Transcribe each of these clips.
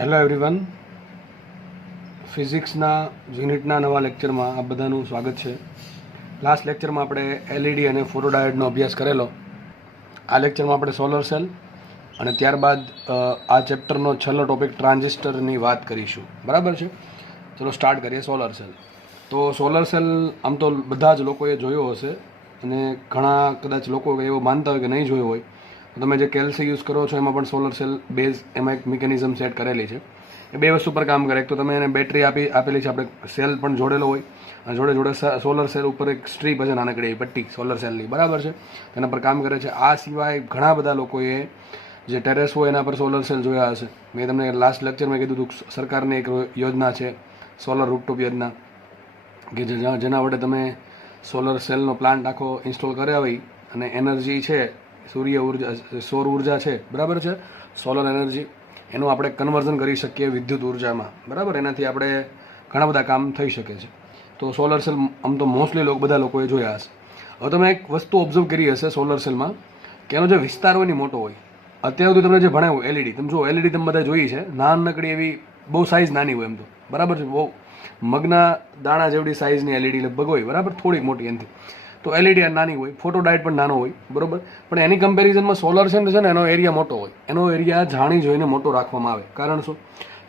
Hello everyone, ફિઝિક્સના યુનિટના નવા લેક્ચરમાં આપ બધાનું સ્વાગત છે. લાસ્ટ લેક્ચરમાં આપણે એલઈડી અને ફોટોડાયોડનો અભ્યાસ કરેલો. આ લેક્ચરમાં આપણે સોલર સેલ અને ત્યારબાદ આ ચેપ્ટરનો છેલ્લો ટોપિક ટ્રાન્ઝિસ્ટરની વાત કરીશું. બરાબર છે? ચલો સ્ટાર્ટ કરીએ. Solar cell. તો સોલર સેલ આમ તો બધા જ લોકોએ જોયો હશે અને ઘણા કદાચ લોકો એવો માનતા હોય કે નહીં જોયો હોય. તમે જે કેલ્સી યુઝ કરો છો એમાં પણ સોલર સેલ બેઝ એમાં એક મિકેનિઝમ સેટ કરેલી છે. એ બે વસ્તુ પર કામ કરે. એક તો તમે એને બેટરી આપેલી છે, આપણે સેલ પણ જોડેલો હોય અને જોડે જોડે સોલર સેલ ઉપર એક સ્ટ્રીપ હશે નાનકડી પટ્ટી સોલર સેલની. બરાબર છે? એના પર કામ કરે છે. આ સિવાય ઘણા બધા લોકોએ જે ટેરેસ હોય એના પર સોલર સેલ જોયા હશે. મેં તમને લાસ્ટ લેક્ચરમાં કીધું હતું સરકારની એક યોજના છે સોલર રૂફટોપ યોજના, કે જેના વડે તમે સોલર સેલનો પ્લાન્ટ આખો ઇન્સ્ટોલ કર્યા હોય અને એનર્જી છે સૌર ઉર્જા છે, બરાબર છે, સોલર એનર્જી, એનું આપણે કન્વર્ઝન કરી શકીએ વિદ્યુત ઉર્જામાં. બરાબર? એનાથી આપણે ઘણા બધા કામ થઈ શકે છે. તો સોલર સેલ આમ તો મોસ્ટલી બધા લોકોએ જોયા હશે. હવે તમે એક વસ્તુ ઓબ્ઝર્વ કરી હશે સોલર સેલમાં, કે એનો જે વિસ્તાર હોય ને મોટો હોય. અત્યાર સુધી તમને જે ભણાવ્યું એલઈડી, તમે જુઓ એલઈડી તમે બધા જોઈ છે, નાનકડી એવી બહુ સાઇઝ નાની હોય એમ તો. બરાબર છે? બહુ મગના દાણા જેવડી સાઇઝની એલઈડી લગભગ હોય. બરાબર? થોડીક મોટી એનાથી. તો એલઈડી નાની હોય, ફોટોડાયોડ પણ નાનો હોય. બરાબર? પણ એની કમ્પેરિઝનમાં સોલર સેલ છે ને એનો એરિયા મોટો હોય. એનો એરિયા જાણી જોઈને મોટો રાખવામાં આવે. કારણ શું?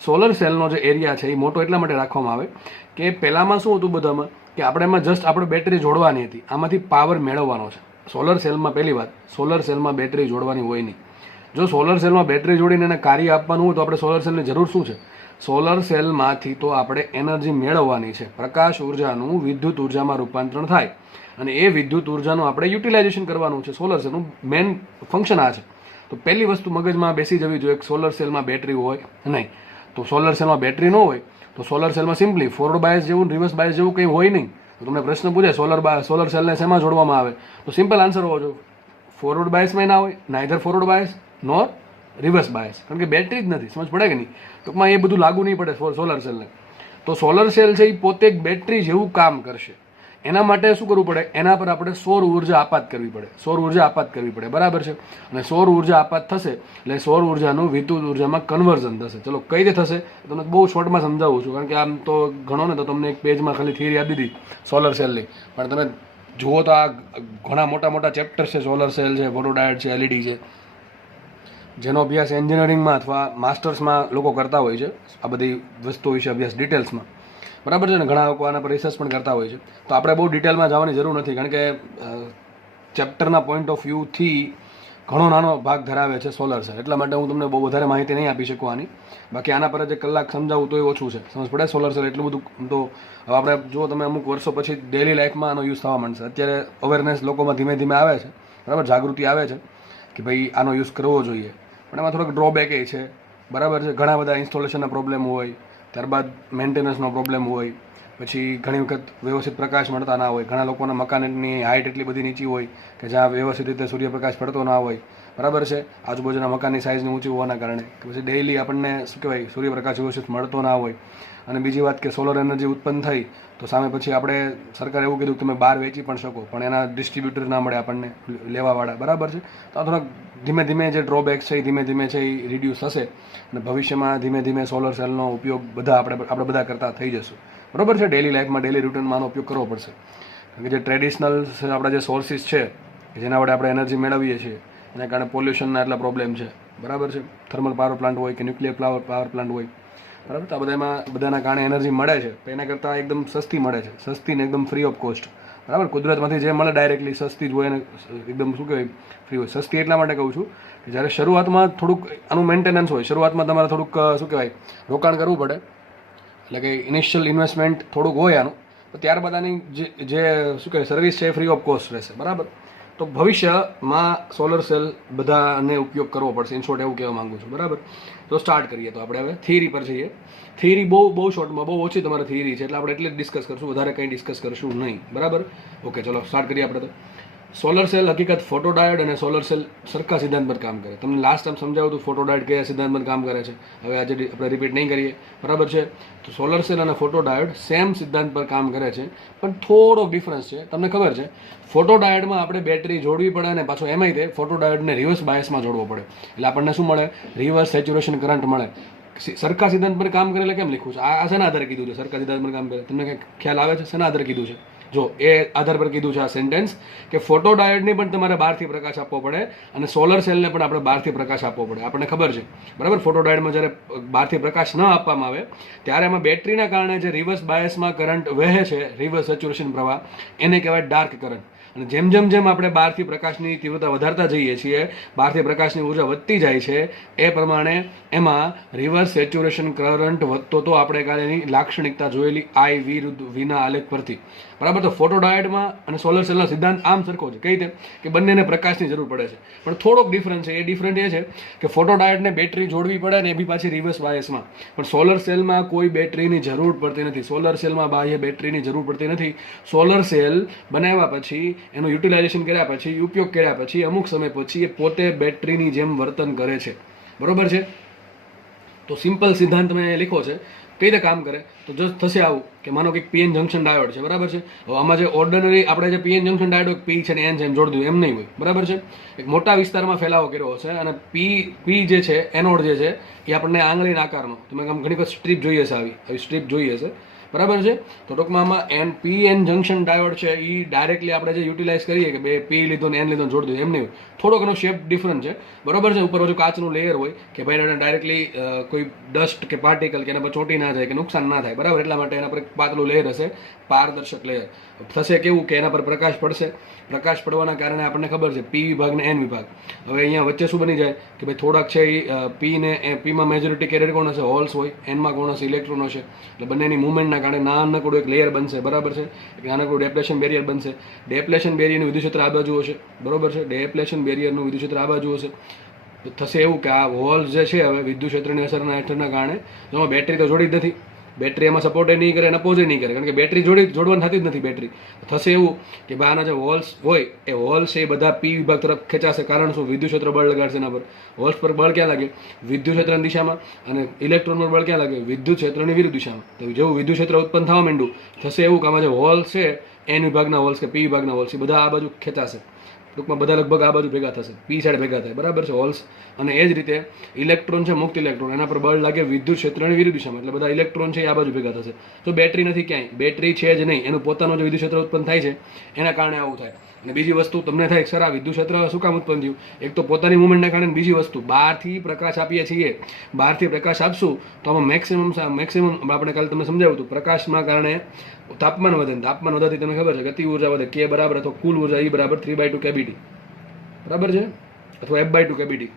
સોલર સેલનો જે એરિયા છે એ મોટો એટલા માટે રાખવામાં આવે કે પહેલાંમાં શું હતું બધામાં, કે આપણે એમાં જસ્ટ આપણે બેટરી જોડવાની હતી, આમાંથી પાવર મેળવવાનો છે. સોલર સેલમાં પહેલી વાત, સોલર સેલમાં બેટરી જોડવાની હોય નહીં. જો સોલર સેલમાં બેટરી જોડીને એને કાર્ય આપવાનું હોય તો આપણે સોલર સેલની જરૂર શું છે? સોલર સેલમાંથી તો આપણે એનર્જી મેળવવાની છે. પ્રકાશ ઉર્જાનું વિદ્યુત ઉર્જામાં રૂપાંતરણ થાય અને એ વિદ્યુત ઉર્જાનું આપણે યુટિલાઇઝેશન કરવાનું છે. સોલર સેલનું મેઇન ફંક્શન આ છે. તો પહેલી વસ્તુ મગજમાં બેસી જવી જોઈએ કે સોલર સેલમાં બેટરી હોય નહીં. તો સોલર સેલમાં બેટરી ન હોય તો સોલર સેલમાં સિમ્પલી ફોરવર્ડ બાયસ જેવું રિવર્સ બાયસ જેવું કંઈ હોય નહીં. તો તમને પ્રશ્ન પૂછે સોલર સેલને શેમાં જોડવામાં આવે, તો સિમ્પલ આન્સર હોવો જોઈએ ફોરવર્ડ બાયસમાં ના હોય, neither forward bias nor reverse bias. કારણ કે બેટરી જ નથી. સમજ પડે કે નહીં? ટૂંકમાં એ બધું લાગુ નહીં પડે સોલર સેલને. તો સોલર સેલ છે એ પોતે એક બેટરી જેવું કામ કરશે. એના માટે શું કરવું પડે? એના પર આપણે સૌર ઉર્જા આપાત કરવી પડે. સૌર ઉર્જા આપાત કરવી પડે. બરાબર છે? અને સૌર ઉર્જા આપાત થશે એટલે સૌર ઉર્જાનું વિદ્યુત ઉર્જામાં કન્વર્ઝન થશે. ચલો કઈ રીતે થશે તમને બહુ શોર્ટમાં સમજાવું છું, કારણ કે આમ તો ઘણો ને તો તમને એક પેજમાં ખાલી થિયરી આપી દીધી સોલર સેલની, પણ તમે જુઓ તો આ ઘણા મોટા મોટા ચેપ્ટર છે. સોલર સેલ છે, ફોટોડાયોડ છે, એલઈડી છે, જેનો અભ્યાસ એન્જિનિયરિંગમાં અથવા માસ્ટર્સમાં લોકો કરતા હોય છે. આ બધી વસ્તુઓ વિશે અભ્યાસ ડિટેલ્સમાં. બરાબર છે ને? ઘણા લોકો આના પર રિસર્ચ પણ કરતા હોય છે. તો આપણે બહુ ડિટેલમાં જવાની જરૂર નથી, કારણ કે ચેપ્ટરના પોઈન્ટ ઓફ વ્યૂથી ઘણો નાનો ભાગ ધરાવે છે સોલર સેલ. એટલા માટે હું તમને બહુ વધારે માહિતી નહીં આપી શકવાની. બાકી આના પર જ કલાક સમજાવું તો એ ઓછું છે. સમજ પડે? સોલર સેલ એટલું બધું તો હવે આપણે જો તમે અમુક વર્ષો પછી ડેલી લાઈફમાં આનો યુઝ થવા માંડશે. અત્યારે અવેરનેસ લોકોમાં ધીમે ધીમે આવે છે. બરાબર? જાગૃતિ આવે છે કે ભાઈ આનો યુઝ કરવો જોઈએ. પણ એમાં થોડોક ડ્રોબેક એ છે. બરાબર છે? ઘણા બધા ઇન્સ્ટોલેશનના પ્રોબ્લેમ હોય, ત્યારબાદ મેન્ટેનન્સનો પ્રોબ્લેમ હોય, પછી ઘણી વખત વ્યવસ્થિત પ્રકાશ મળતા ના હોય. ઘણા લોકોના મકાનની હાઇટ એટલી બધી નીચી હોય કે જ્યાં વ્યવસ્થિત રીતે સૂર્યપ્રકાશ પડતો ના હોય. બરાબર છે? આજુબાજુના મકાનની સાઇઝની ઊંચી હોવાના કારણે કે પછી ડેઇલી આપણને શું કહેવાય સૂર્યપ્રકાશ વ્યવસ્થિત મળતો ના હોય. અને બીજી વાત કે સોલર એનર્જી ઉત્પન્ન થઈ તો સામે પછી આપણે સરકારે એવું કીધું કે તમે બહાર વેચી પણ શકો, પણ એના ડિસ્ટ્રીબ્યુટર ના મળે આપણને લેવાવાળા. બરાબર છે? તો આ થોડાક ધીમે ધીમે જે ડ્રોબેક્સ છે એ ધીમે ધીમે છે એ રિડ્યુસ થશે અને ભવિષ્યમાં ધીમે ધીમે સોલર સેલનો ઉપયોગ આપણે બધા કરતા થઈ જશું. બરાબર છે? ડેલી લાઈફમાં ડેલી રૂટીનમાં આનો ઉપયોગ કરવો પડશે. કારણ કે જે ટ્રેડિશનલ આપણા જે સોર્સિસ છે જેના વડે આપણે એનર્જી મેળવીએ છીએ એના કારણે પોલ્યુશનના એટલા પ્રોબ્લેમ છે. બરાબર છે? થર્મલ પાવર પ્લાન્ટ હોય કે ન્યુક્લિયર પાવર પ્લાન્ટ હોય. બરાબર? તો આ બધાના કારણે એનર્જી મળે છે તો એના કરતાં એકદમ સસ્તી મળે છે. સસ્તી ને એકદમ ફ્રી ઓફ કોસ્ટ. બરાબર? કુદરતમાંથી જે મળે ડાયરેક્ટલી સસ્તી જ હોય ને એકદમ શું કહેવાય ફ્રી હોય. સસ્તી એટલા માટે કહું છું કે જ્યારે શરૂઆતમાં થોડુંક આનું મેન્ટેનન્સ હોય, શરૂઆતમાં તમારે થોડુંક શું કહેવાય રોકાણ કરવું પડે, એટલે કે ઇનિશિયલ ઇન્વેસ્ટમેન્ટ થોડુંક હોય આનું. તો ત્યારબાદ આની જે શું કહેવાય સર્વિસ છે એ ફ્રી ઓફ કોસ્ટ રહેશે. બરાબર? તો ભવિષ્યમાં સોલર સેલ બધાને ઉપયોગ કરવો પડશે. ઇન શોર્ટ એવું કહેવા માંગુ છું. બરાબર? તો સ્ટાર્ટ કરીએ. તો આપણે હવે થિયરી પર જઈએ. થિયરી બહુ શોર્ટમાં બહુ ઓછી તમારે થિયરી છે એટલે આપણે એટલે જ ડિસ્કસ કરશું, વધારે કંઈ ડિસ્કસ કરશું નહીં. બરાબર? ઓકે, ચલો સ્ટાર્ટ કરીએ આપણે. તો સોલર સેલ હકીકત ફોટોડાયોડ અને સોલર સેલ સરખા સિદ્ધાંત પર કામ કરે. તમને લાસ્ટ ટાઈમ સમજાવ્યું હતું ફોટોડાયોડ કયા સિદ્ધાંત પર કામ કરે છે. હવે આજે આપણે રિપીટ નહીં કરીએ. બરાબર છે? તો સોલર સેલ અને ફોટોડાયોડ સેમ સિદ્ધાંત પર કામ કરે છે, પણ થોડો ડિફરન્સ છે. તમને ખબર છે ફોટોડાયોડમાં આપણે બેટરી જોડવી પડે અને પાછો એમાંય તે ફોટોડાયોડને રિવર્સ બાયસમાં જોડવો પડે. એટલે આપણને શું મળે? રિવર્સ સેચ્યુરેશન કરંટ મળે. સરખા સિદ્ધાંત પર કામ કરે એટલે કેમ લખ્યું છે? આ શેના આધારે કીધું છે સરખા સિદ્ધાંત પર કામ કરે? તમને કંઈ ખ્યાલ આવે છે શેના આધારે કીધું છે? જો એ આધાર પર કીધું છે આ સેન્ટેન્સ કે ફોટો ડાયોડને પણ તમારે બહારથી પ્રકાશ આપવો પડે અને સોલર સેલને પણ આપણે બહારથી પ્રકાશ આપવો પડે. આપણને ખબર છે બરાબર. ફોટો ડાયોડમાં જ્યારે બહારથી પ્રકાશ ન આપવામાં આવે ત્યારે એમાં બેટરીના કારણે જે રિવર્સ બાયસમાં કરંટ વહે છે, રિવર્સ સેચ્યુરેશન પ્રવાહ, એને કહેવાય ડાર્ક કરંટ. અને જેમ જેમ જેમ આપણે બહારથી પ્રકાશની તીવ્રતા વધારતા જઈએ છીએ, બહારથી પ્રકાશની ઉર્જા વધતી જાય છે, એ પ્રમાણે એમાં રિવર્સ સેચ્યુરેશન કરંટ વધતો તો આપણે કાલે એની લાક્ષણિકતા જોયેલી I વિરુદ્ધ Vના આલેખ પરથી. બરાબર. તો ફોટો ડાયોડમાં અને સોલર સેલનો સિદ્ધાંત આમ સરખો છે. કઈ રીતે કે બંનેને પ્રકાશની જરૂર પડે છે, પણ થોડોક ડિફરન્સ છે. એ ડિફરન્ટ એ છે કે ફોટો ડાયોડને બેટરી જોડવી પડે ને એ બી પાછી રિવર્સ બાયસમાં, પણ સોલર સેલમાં કોઈ બેટરીની જરૂર પડતી નથી. સોલર સેલમાં બાહ્ય બેટરીની જરૂર પડતી નથી. સોલર સેલ બનાવ્યા પછી, એનું યુટિલાઇઝેશન કર્યા પછી, ઉપયોગ કર્યા પછી, અમુક સમય પછી એ પોતે બેટરીની જેમ વર્તન કરે છે. બરોબર છે. તો સિમ્પલ સિદ્ધાંત મેં લખ્યો છે. કઈ રીતે કામ કરે તો જો થશે આવું કે માનો કે પીએન જંક્શન ડાયોડ છે, બરાબર છે. હવે આમાં જે ઓર્ડિનરી આપણે જે પીએન જંક્શન ડાયોડ પી છે ને એન છે એમ જોડી દઉં એમ નહીં હોય, બરાબર છે. એક મોટા વિસ્તારમાં ફેલાવો કર્યો હશે અને પી જે છે એનોડ જે છે એ આપણને આંગળીના આકારનો, તમે ઘણી વખત સ્ટ્રીપ જોઈએ છે, આવી સ્ટ્રીપ જોઈએ છે, બરાબર છે. તો ટૂંકમાં આમાં પીએન જંક્શન ડાયોડ છે એ ડાયરેક્ટલી આપણે જે યુટિલાઇઝ કરીએ કે બે પી લીધો ને એન લીધો જોડી દો એમ નહીં હોય. થોડોક એનો શેપ ડિફરન્ટ છે, બરોબર છે. ઉપર બાજુ કાચનું લેયર હોય કે ભાઈ ડાયરેક્ટલી કોઈ ડસ્ટ કે પાર્ટિકલ કે એના પર ચોટી ના જાય કે નુકસાન ના થાય, બરાબર. એટલા માટે એના પર પાતળું લેયર હશે, પારદર્શક લેયર. થશે કેવું કે એના પર પ્રકાશ પડશે. પ્રકાશ પડવાના કારણે આપણને ખબર છે પી વિભાગ ને એન વિભાગ. હવે અહીંયા વચ્ચે શું બની જાય કે ભાઈ થોડાક છે એ પીમાં મેજોરિટી કેરિયર કોણ હશે? હોલ્સ હોય. એનમાં કોણ હશે? ઇલેક્ટ્રોન હશે. એટલે બંનેની મુવમેન્ટના કારણે નાનકડું એક લેયર બનશે, બરાબર છે. એક નાનકડું ડેપ્લેશન બેરિયર બનશે. ડેપ્લેશન બેરિયરનું વિદ્યુત ક્ષેત્ર આ બાજુ હશે, બરોબર છે. ડેપ્લેશન બેરિયરનું વિદ્યુત ક્ષેત્ર આ બાજુ હશે. તો થશે એવું કે આ હોલ્સ જે છે હવે વિદ્યુત ક્ષેત્રની અસરના હેઠળના કારણે જો બેટરી તો જોડી જ નથી, બેટરી એમાં સપોર્ટ નહીં કરે અને અપોઝ નહીં કરે, કારણ કે બેટરી જોડવાની થતી જ નથી બેટરી. થશે એવું કે ભાઈ આના જે હોલ્સ હોય એ હોલ્સ એ બધા પી વિભાગ તરફ ખેંચાશે. કારણ શું? વિદ્યુત ક્ષેત્ર બળ લગાડશે એના પર. હોલ્સ પર બળ ક્યાં લાગે? વિદ્યુત ક્ષેત્રની દિશામાં. અને ઇલેક્ટ્રોન પર બળ ક્યાં લાગે? વિદ્યુત ક્ષેત્રની વિરુદ્ધ દિશામાં. તો જેવું વિદ્યુત ક્ષેત્ર ઉત્પન્ન થવા માંડ્યું થશે એવું કે આમાં જે હોલ્સ છે એન વિભાગના હોલ્સ કે પી વિભાગના હોલ્સ એ બધા આ બાજુ ખેંચાશે. ટૂંકમાં બધા લગભગ આ બાજુ ભેગા થશે, પી સાઈડ ભેગા થાય, બરાબર છે, હોલ્સ. અને એ જ રીતે ઇલેક્ટ્રોન છે, મુક્ત ઇલેક્ટ્રોન, એના પર બળ લાગે વિદ્યુત ક્ષેત્રની વિરુદ્ધ દિશામાં, એટલે બધા ઇલેક્ટ્રોન છે એ આ બાજુ ભેગા થશે. તો બેટરી નથી ક્યાંય, બેટરી છે જ નહીં, એનું પોતાનું જે વિદ્યુત ક્ષેત્ર ઉત્પન્ન થાય છે એના કારણે આવું થાય. અને બીજી વસ્તુ તમને થાય સર આ વિદ્યુત ક્ષેત્ર શું કામ ઉત્પન્ન થયું? એક તો પોતાની મુવમેન્ટના કારણે, બીજી વસ્તુ બહારથી પ્રકાશ આપીએ છીએ. બહારથી પ્રકાશ આપશું તો આમાં મેક્સિમમ આપણે કાલે તમને સમજાવ્યું હતું, પ્રકાશના કારણે તાપમાન વધે. તાપમાન વધવાથી તમને ખબર છે ગતિ ઉર્જા વધે, કે બરાબર અથવા કુલ ઉર્જા E બરાબર 3/2 કેબીટી, બરાબર છે, અથવા F/2 કેબીટી,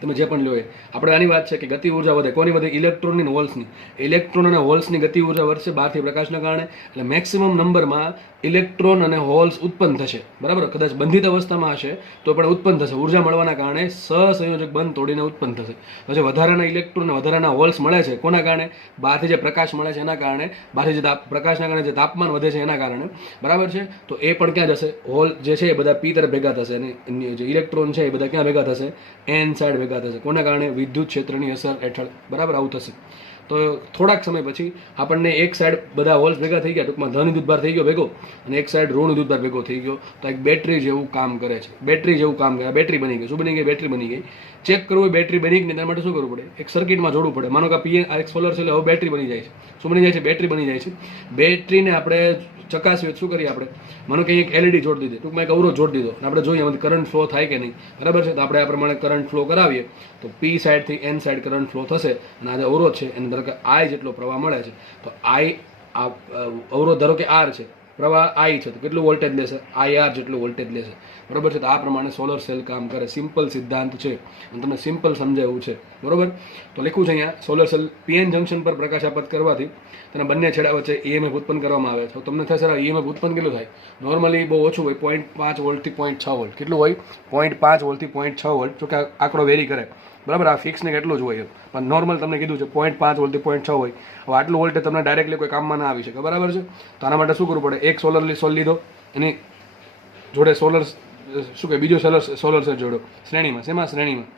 તમે જે પણ લો એ. આપણે આની વાત છે કે ગતિ ઉર્જા વધે. કોની વધે? ઇલેક્ટ્રોનની, હોલ્સની. ઇલેક્ટ્રોન અને હોલ્સની ગતિ ઉર્જા વધશે બહારથી પ્રકાશના કારણે, એટલે મેક્સિમમ નંબરમાં ઇલેક્ટ્રોન અને હોલ્સ ઉત્પન્ન થશે, બરાબર. કદાચ બંધિત અવસ્થામાં હશે તો પણ ઉત્પન્ન થશે. ઉર્જા મળવાના કારણે સહસંયોજક બંધ તોડીને ઉત્પન્ન થશે. પછી વધારાના ઇલેક્ટ્રોન અને વધારાના હોલ્સ મળે છે કોના કારણે? બહારથી જે પ્રકાશ મળે છે એના કારણે, બહારથી જે પ્રકાશના કારણે જે તાપમાન વધે છે એના કારણે, બરાબર છે. તો એ પણ ક્યાં જશે? હોલ જે છે એ બધા પી તરફ ભેગા થશે અને જે ઇલેક્ટ્રોન છે એ બધા ક્યાં ભેગા થશે? એન સાઈડ ભેગા થશે. કોના કારણે? વિદ્યુત ક્ષેત્રની અસર હેઠળ, બરાબર. આવું થશે. તો થોડાક સમય પછી આપણને એક સાઈડ બધા હોલ્સ ભેગા થઈ ગયા, ટૂંકમાં ધન વિદ્યુતભાર થઈ ગયો ભેગો, અને એક સાઈડ ઋણ વિદ્યુતભાર ભેગો થઈ ગયો. તો એક બેટરી જેવું કામ કરે છે. બેટરી જેવું કામ કરે. બેટરી બની ગઈ. શું બની ગઈ? બેટરી બની ગઈ. ચેક કરવું બેટરી બની ગઈ તેના માટે શું કરવું પડે? એક સર્કિટમાં જોડવું પડે. માનો કે પીએન એક સોલર સેલ હવે બેટરી બની જાય છે. શું બની જાય છે? બેટરી બની જાય છે. બેટરીને આપણે ચકાસવી શું કરીએ આપણે? માનો કે એક એલઈડી જોડી દીધી, ટૂંકમાં એક અવરોધ જોડી દીધો, અને આપણે જોઈએ એમાંથી કરંટ ફ્લો થાય કે નહીં, બરાબર છે. તો આપણે આ પ્રમાણે કરંટ ફ્લો કરાવીએ તો પી સાઈડથી એન સાઈડ કરંટ ફ્લો થશે, અને આ જે અવરોધ છે એને ધારો કે આઈ જેટલો પ્રવાહ મળે છે. તો આઈ આ અવરોધ ધારો કે આર છે, પ્રવાહ આઈ છે, તો કેટલું વોલ્ટેજ લેશે? IR જેટલું વોલ્ટેજ લેશે, બરોબર છે. તો આ પ્રમાણે સોલર સેલ કામ કરે. સિમ્પલ સિદ્ધાંત છે અને તમને સિમ્પલ સમજાવ્યું છે, બરોબર. તો લખ્યું છે અહીંયા સોલર સેલ પીએન જંક્શન પર પ્રકાશ આપત કરવાથી તેના બંને છેડા વચ્ચે EMF ઉત્પન્ન કરવામાં આવે છે. તો તમને થશે EMF ઉત્પન્ન કેટલું થાય? નોર્મલી બહુ ઓછું હોય, 0.5 વોલ્ટથી 0.6 વોલ્ટ. કેટલું હોય? 0.5 વોલ્ટથી 0.6 વોલ્ટ. જો કે આંકડો વેરી કરે, બરાબર. આ ફિક્સ ને કેટલું જ હોય, પણ નોર્મલ તમને કીધું છે 0.5 વોલ્ટથી 0.6 હોય. હવે આટલું વોલ્ટેજ તમને ડાયરેક્ટલી કોઈ કામમાં ના આવી શકે, બરાબર છે. તો આના માટે શું કરવું પડે? એક સોલ લીધો, એની જોડે શું કે બીજો સોલર સેલ જોડો શ્રેણીમાં. શેમાં? શ્રેણીમાં.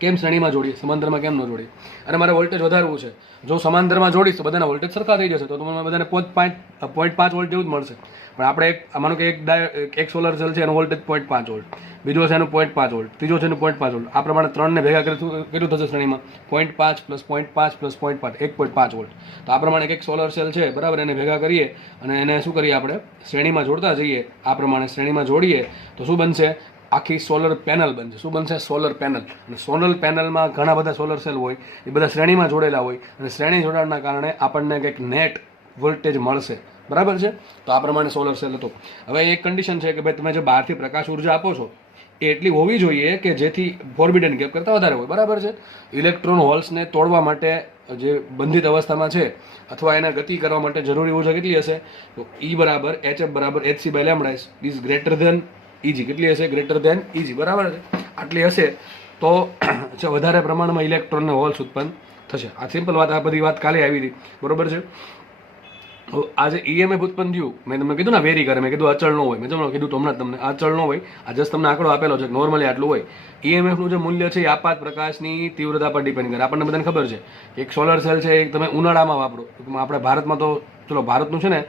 કેમ શ્રેણીમાં જોડીએ? સમાંતરમાં કેમ ન જોડીએ? અને મારે વોલ્ટેજ વધારવું છે. જો સમાંતરમાં જોડીશ તો બધાના વોલ્ટેજ સરખા થઈ જશે, તો તમને બધાને 0.5 વોલ્ટ જેવું જ મળશે. પણ આપણે માનો કે એક સોલર સેલ છે એનો વોલ્ટેજ 0.5 વોલ્ટ, બીજો છે એનું 0.5 વોલ્ટ, ત્રીજો છે એનું 0.5 વોલ્ટ. આ પ્રમાણે ત્રણને ભેગા કેટલું થશે શ્રેણીમાં? 0.5 પ્લસ 0.5 પ્લસ 0.5 1.5 વોલ્ટ. તો આ પ્રમાણે એક સોલર સેલ છે બરાબર, એને ભેગા કરીએ અને એને શું કરીએ આપણે શ્રેણીમાં જોડતા જઈએ. આ પ્રમાણે શ્રેણીમાં જોડીએ તો શું બનશે? આખી સોલર પેનલ બનશે. શું બનશે? Solar panel. અને સોલર પેનલમાં ઘણા બધા સોલર સેલ હોય, એ બધા શ્રેણીમાં જોડેલા હોય અને શ્રેણી જોડાણના કારણે આપણને કંઈક નેટ વોલ્ટેજ મળશે. બરાબર છે? તો આ પ્રમાણે સોલર સેલ હતો. હવે એક કન્ડિશન છે કે ભાઈ તમે જે બહારથી પ્રકાશ ઉર્જા આપો છો એ એટલી હોવી જોઈએ કે જેથી ફોરબિડન ગેપ કરતાં વધારે હોય. બરાબર છે? ઇલેક્ટ્રોન હોલ્સને તોડવા માટે જે બંધિત અવસ્થામાં છે અથવા એને ગતિ કરવા માટે જરૂરી ઉર્જા કેટલી હશે? તો E બરાબર HF બરાબર HC by lambda is greater than EG. કેટલી હશે? Greater than EG. બરાબર છે? આટલી હશે તો વધારે પ્રમાણમાં ઇલેક્ટ્રોનને હોલ્સ ઉત્પન્ન થશે. આ સિમ્પલ વાત, આ બધી વાત કાલે આવી હતી. બરોબર છે? આજે EMF ઉત્પન્ન થયું, મેં તમને કીધું ને વેરી કરે, મેં કીધું અચળ ન હોય. મેં તમને કીધું હમણાં તમને અચળ ન હોય. આ જસ્ટ તમને આંકડો આપેલો છે, નોર્મલી આટલું હોય. EMF નું જે મૂલ્ય છે એ આપાત પ્રકાશની તીવ્રતા પર ડિપેન્ડ કરે. આપણને બધાને ખબર છે એક સોલર સેલ છે એ તમે ઉનાળામાં વાપરો. આપણે ભારતમાં તો ચલો ભારતનું છે ને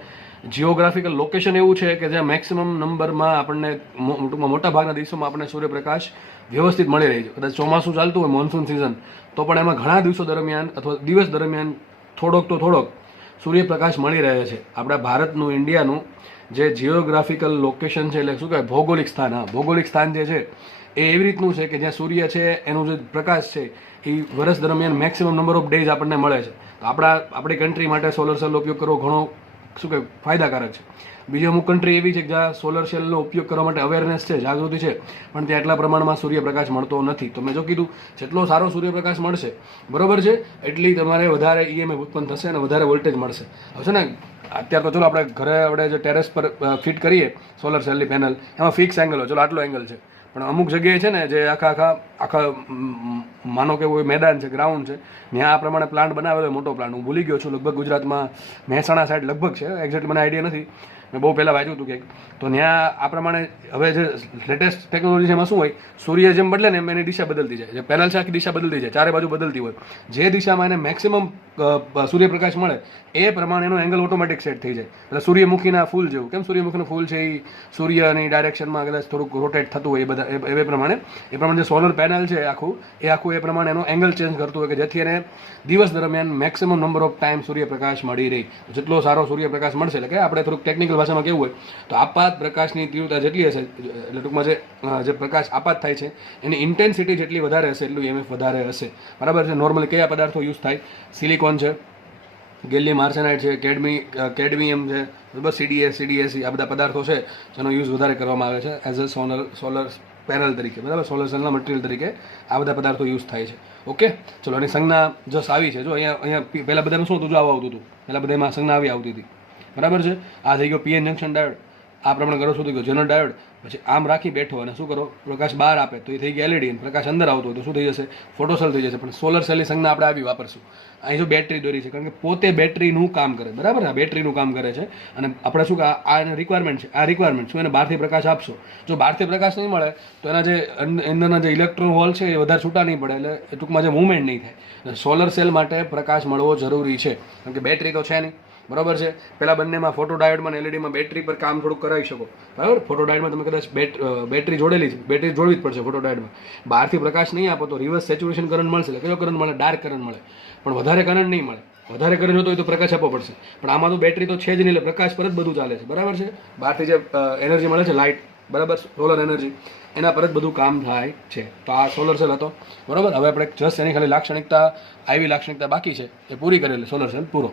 જિયોગ્રાફિકલ લોકેશન એવું છે કે જ્યાં મેક્સિમમ નંબરમાં આપણને ટૂંકમાં મોટા ભાગના દિવસોમાં આપણને સૂર્યપ્રકાશ વ્યવસ્થિત મળી રહી છે. કદાચ ચોમાસું ચાલતું હોય, મોન્સૂન સિઝન, તો પણ એમાં ઘણા દિવસો દરમિયાન અથવા દિવસ દરમિયાન થોડોક સૂર્યપ્રકાશ મળી રહે છે. આપણા ભારતનું, ઇન્ડિયાનું જે જિયોગ્રાફિકલ લોકેશન છે એટલે શું કહેવાય ભૌગોલિક સ્થાન. હા, ભૌગોલિક સ્થાન જે છે એ એવી રીતનું છે કે જ્યાં સૂર્ય છે એનું જે પ્રકાશ છે એ વર્ષ દરમિયાન મેક્સિમમ નંબર ઓફ ડેઝ આપણને મળે છે. તો આપણી કન્ટ્રી માટે સોલર સેલનો ઉપયોગ કરવો ઘણો શું કહેવાય ફાયદાકારક છે. બીજી અમુક કન્ટ્રી એવી છે કે જ્યાં સોલર સેલનો ઉપયોગ કરવા માટે અવેરનેસ છે, જાગૃતિ છે, પણ ત્યાં એટલા પ્રમાણમાં સૂર્યપ્રકાશ મળતો નથી. તો મેં જો કીધું જેટલો સારો સૂર્યપ્રકાશ મળશે બરોબર છે એટલી તમારે વધારે EMF ઉત્પન્ન થશે અને વધારે વોલ્ટેજ મળશે. હવે છે ને અત્યારે તો ચલો આપણે ઘરે જે ટેરેસ પર ફિટ કરીએ સોલર સેલની પેનલ, એમાં ફિક્સ એંગલ હોય, ચલો આટલો એંગલ છે. પણ અમુક જગ્યાએ છે ને જે આખા માનો કે કોઈ મેદાન છે, ગ્રાઉન્ડ છે, ત્યાં આ પ્રમાણે પ્લાન્ટ બનાવેલો હોય, મોટો પ્લાન્ટ. હું ભૂલી ગયો છું, લગભગ ગુજરાતમાં મહેસાણા સાઈડ લગભગ છે, એક્ઝેક્ટ મને આઈડિયા નથી, મેં બહુ પહેલાં વાંચ્યું હતું કંઈક. તો ત્યાં આ પ્રમાણે હવે જે લેટેસ્ટ ટેકનોલોજી છે એમાં શું હોય, સૂર્ય જેમ બદલે ને એમ એની દિશા બદલતી જાય. જે પેનલ છે આખી દિશા બદલતી જાય, ચારે બાજુ બદલતી હોય. જે દિશામાં એને મેક્સિમમ સૂર્યપ્રકાશ મળે એ પ્રમાણે એનો એંગલ ઓટોમેટિક સેટ થઈ જાય. એટલે સૂર્યમુખીના ફૂલ જેવું. કેમ સૂર્યમુખીનું ફૂલ છે એ સૂર્યની ડાયરેક્શનમાં કદાચ થોડુંક રોટેટ થતું હોય એ પ્રમાણે જે સોલર પેનલ છે આખું એ પ્રમાણે એનો એંગલ ચેન્જ કરતું હોય કે જેથી એને દિવસ દરમિયાન મેક્સિમમ નંબર ઓફ ટાઈમ સૂર્યપ્રકાશ મળી રહી. જેટલો સારો સૂર્યપ્રકાશ મળશે એટલે કે આપણે થોડુંક ટેકનિકલ ભાષામાં કેવું હોય તો આપાત પ્રકાશની તીવ્રતા જેટલી હશે, એટલે ટૂંકમાં જે પ્રકાશ આપાત થાય છે એની ઇન્ટેન્સિટી જેટલી વધારે હશે એટલું EMF વધારે હશે. બરાબર છે? નોર્મલી કયા પદાર્થો યુઝ થાય? સિલિકોન છે, ગેલિયમ આર્સેનાઇડ છે, કેડમિયમ છે, બરાબર, CDS આ બધા પદાર્થો છે જેનો યુઝ વધારે કરવામાં આવે છે એઝ અ સોલર પેનલ તરીકે. બરાબર, સોલર સેલના મટીરિયલ તરીકે આ બધા પદાર્થો યુઝ થાય છે. ઓકે, ચલો એની સંજ્ઞા જસ આવી છે. જો અહીંયા પહેલાં બધામાં શું હતું? જો આવું આવતું હતું, પહેલાં બધામાં સંજ્ઞા આવી આવતી હતી. બરાબર છે? આ થઈ ગયો PN જંક્શન ડાયોડ. આ પ્રમાણે કરો શું થઈ ગયો? Zener diode. પછી આમ રાખી બેઠો અને શું કરો? પ્રકાશ બહાર આપે તો એ થઈ ગયા LED. પ્રકાશ અંદર આવતો હોય તો શું થઈ જશે? ફોટોસેલ થઈ જશે. પણ સોલર સેલની સંજ્ઞા આપણે આવી વાપરશું. અહીં જો બેટરી દોરી છે કારણ કે પોતે બેટરીનું કામ કરે. બરાબર, આ બેટરીનું કામ કરે છે અને આપણે શું કે આ એની રિક્વાયરમેન્ટ છે. આ રિક્વાયરમેન્ટ શું? એને બહારથી પ્રકાશ આપશો. જો બહારથી પ્રકાશ નહીં મળે તો એના જે અંદરના જે ઇલેક્ટ્રોન હોલ છે એ વધારે છૂટા નહીં પડે, એટલે ટૂંકમાં જે મૂવમેન્ટ નહીં થાય. સોલર સેલ માટે પ્રકાશ મળવો જરૂરી છે કારણ કે બેટરી તો છે નહીં. બરાબર છે? પેલા બંનેમાં ફોટો ડાયોડમાં અને LEDમાં બેટરી પર કામ થોડુંક કરાવી શકો. બરાબર, ફોટો ડાયોડમાં તમે કદાચ બેટરી જોડેલી છે, બેટરી જોડવી જ પડશે ફોટો ડાયોડમાં. બહારથી પ્રકાશ નહીં આપો તો રિવર્સ સેચ્યુરેશન કરંટ મળશે. એટલે કયો કરંટ મળે? ડાર્ક કરંટ મળે, પણ વધારે કરંટ નહીં મળે. વધારે કરંટ જોતો હોય તો પ્રકાશ આપવો પડશે, પણ આમાં તો બેટરી તો છે જ નહીં એટલે પ્રકાશ પર જ બધું ચાલે છે. બરાબર છે? બહારથી જે એનર્જી મળે છે લાઇટ, બરાબર, સોલર એનર્જી, એના પર જ બધું કામ થાય છે. તો આ સોલર સેલ હતો. બરાબર, હવે આપણે જસ્ટ એની ખાલી લાક્ષણિકતા, આવી લાક્ષણિકતા બાકી છે એ પૂરી કરેલી. સોલર સેલ પૂરો.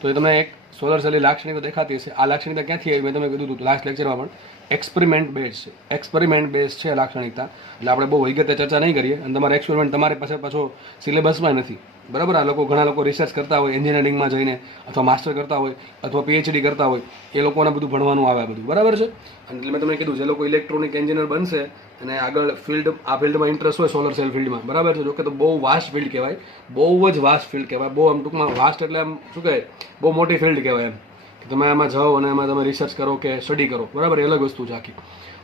તો એ તમને એક સોલર સેલની લાક્ષણિકતા દેખાતી હશે. આ લાક્ષણિકતા ક્યાંથી આવી? મેં તમે કીધું હતું લાસ્ટ લેક્ચરમાં પણ, એક્સપેરિમેન્ટ બેઝ છે. એક્સપેરિમેન્ટ બેઝ છે લાક્ષણિકતા, એટલે આપણે બહુ વિગતે ચર્ચા નહીં કરીએ. અને તમારા એક્સપેરિમેન્ટ તમારી પાસે પાછો સિલેબસમાં નથી. બરાબર, આ ઘણા લોકો રિસર્ચ કરતા હોય એન્જિનિયરિંગમાં જઈને, અથવા માસ્ટર કરતા હોય અથવા PhD કરતા હોય, એ લોકોને બધું ભણવાનું આવે બધું. બરાબર છે? અને એટલે મેં તમને કીધું જે લોકો ઇલેક્ટ્રોનિક એન્જિનિયર બનશે અને આગળ ફિલ્ડમાં ઇન્ટરેસ્ટ હોય સોલર સેલ ફિલ્ડમાં, બરાબર છે, જોકે તો બહુ વાસ્ટ ફિલ્ડ કહેવાય, બહુ જ વાસ્ટ ફિલ્ડ કહેવાય. બહુ આમ ટૂંકમાં વાસ્ટ એટલે આમ શું કહેવાય, બહુ મોટી ફિલ્ડ કહેવાય એમ કે તમે આમાં જાઓ અને એમાં તમે રિસર્ચ કરો કે સ્ટડી કરો. બરાબર, એ અલગ વસ્તુ છે આખી.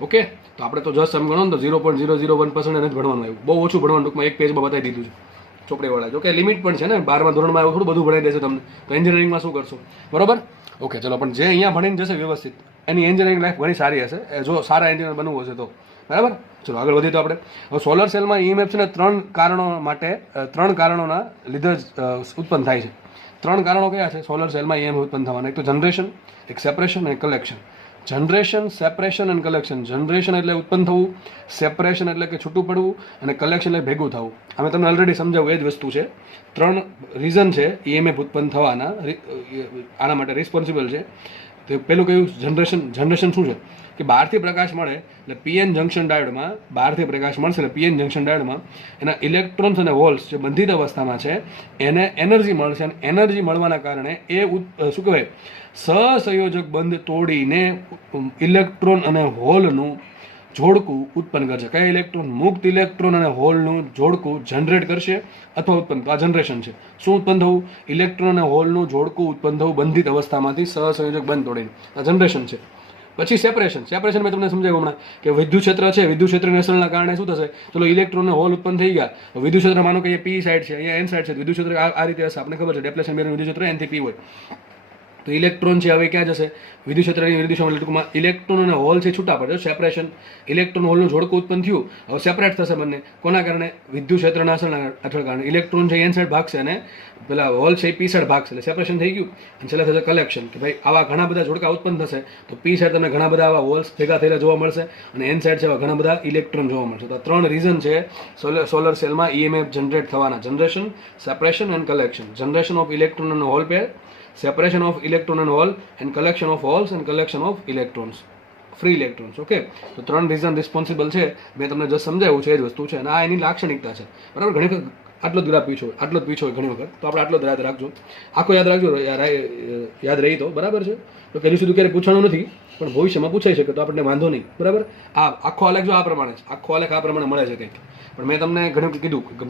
ઓકે, તો આપણે તો જસ્ટ એમ ગણો ને તો 0.001% એને જ ભણવાનું આવ્યું. બહુ ઓછું ભણવાનું, ટૂંકમાં એક પેજમાં બતાવી દીધું છે ચોપડીવાળા. જો કે લિમિટ પણ છે ને, 12મા ધોરણમાં એવું થોડું બધું ભણાવી દેશે તમને, તો એન્જિનિયરિંગમાં શું કરશો? બરાબર, ઓકે ચલો, પણ જે અહીંયા ભણીને જશે વ્યવસ્થિત એની એન્જિનિયરિંગ લાઈફ ઘણી સારી હશે, જો સારા એન્જિનિયર બનવું હશે તો. બરાબર, ચલો આગળ વધીએ તો આપણે હવે સોલર સેલમાં ઈએમએફ છે ને 3 કારણો માટે 3 કારણોના લીધે જ ઉત્પન્ન થાય છે. 3 કારણો કયા છે સોલર સેલમાં ઈએમએફ ઉત્પન્ન થવાના? એક તો જનરેશન, એક સેપરેશન અને કલેક્શન. જનરેશન, સેપરેશન અને કલેક્શન. જનરેશન એટલે ઉત્પન્ન થવું, સેપરેશન એટલે કે છૂટું પડવું, અને કલેક્શન એટલે ભેગું થવું. અમે તમને ઓલરેડી સમજાવું એ જ વસ્તુ છે. 3 રીઝન છે ઈએમએફ ઉત્પન્ન થવાના, આના માટે રિસ્પોન્સિબલ છે. તો પેલું કયું? જનરેશન. જનરેશન શું છે કે બહારથી પ્રકાશ મળે એટલે પીએન જંક્શન ડાયોડમાં બહારથી પ્રકાશ મળશે એટલે પીએન જંક્શન ડાયોડમાં એના ઇલેક્ટ્રોન્સ અને હોલ્સ જે બંધિત અવસ્થામાં છે એને એનર્જી મળશે, અને એનર્જી મળવાના કારણે એ શું કહેવાય સહસંયોજક બંધ તોડીને ઇલેક્ટ્રોન અને હોલનું જોડકું ઉત્પન્ન કરશે. કયા ઇલેક્ટ્રોન? મુક્ત ઇલેક્ટ્રોન અને હોલનું જોડકું જનરેટ કરશે અથવા ઉત્પન્ન. આ જનરેશન છે. શું ઉત્પન્ન થવું? ઇલેક્ટ્રોન અને હોલનું જોડકું ઉત્પન્ન થવું બંધિત અવસ્થામાંથી સહસંયોજક બંધ તોડીને. આ જનરેશન છે. પછી સેપરેશન. સેપરેશન મેં તમને સમજાવ્યું હમણાં કે વિદ્યુત ક્ષેત્ર છે, વિદ્યુત ક્ષેત્રની અસરના કારણે શું થશે? ચલો ઇલેક્ટ્રોન હોલ ઉત્પન્ન થઈ ગયા, વિદ્યુત ક્ષેત્ર માનો કે પી સાઈડ છે, અહીંયા એન સાઈડ છે, વિદ્યુત ક્ષેત્ર આ રીતે હશે. આપણે ખબર છે ડેપ્લેશન બેરનું વિદ્યુત ક્ષેત્ર એનથી પી હોય. તો ઇલેક્ટ્રોન છે હવે ક્યાં જશે? વિદ્યુત ક્ષેત્રની વિરુદ્ધ દિશામાં. ટૂંકમાં ઇલેક્ટ્રોન અને હોલ છે છૂટા પડે. સેપરેશન. ઇલેક્ટ્રોન હોલનું જોડકું ઉત્પન્ન થયું, હવે સેપરેટ થશે બંને. કોના કારણે? વિદ્યુત ક્ષેત્રના અસરના કારણે. ઇલેક્ટ્રોન છે એન સાઈડ ભાગશે અને પેલા હોલ છે પી સાઈડ ભાગશે, એટલે સેપરેશન થઈ ગયું. અને છેલ્લે થશે કલેક્શન, કે ભાઈ આવા ઘણા બધા જોડકા ઉત્પન્ન થશે તો પી સાઈડ તમને ઘણા બધા આવા હોલ્સ ભેગા થયેલા જોવા મળશે, અને એન સાઈડ છે ઘણા બધા ઇલેક્ટ્રોન જોવા મળશે. તો 3 રીઝન છે સોલર સેલમાં ઈએમએફ જનરેટ થવાના: generation, separation and collection. Generation of electron અને hole pair, separation of electron and hole, and collection of holes and collection of electrons, free electrons. Okay, તો 3 રીઝન રિસ્પોન્સિબલ છે. મેં તમને જે સમજાવ્યું છે એ જ વસ્તુ છે, અને આ એની લાક્ષણિકતા છે. બરાબર, ઘણી વખત આટલો જ પૂછો ઘણી વખત, તો આપણે આટલો જ યાદ રાખજો. આખો યાદ રાખજો, યાદ રહી તો બરાબર છે. તો પહેલું સુધી ક્યારે પૂછવાનું નથી, પણ ભવિષ્યમાં પૂછાઈ શકે તો આપણને વાંધો નહીં. બરાબર, આ આખો આલેખ જો આ પ્રમાણે છે, આખો આલેખ આ પ્રમાણે મળે છે કંઈક. પણ મેં તમને ઘણી વખત કીધું કે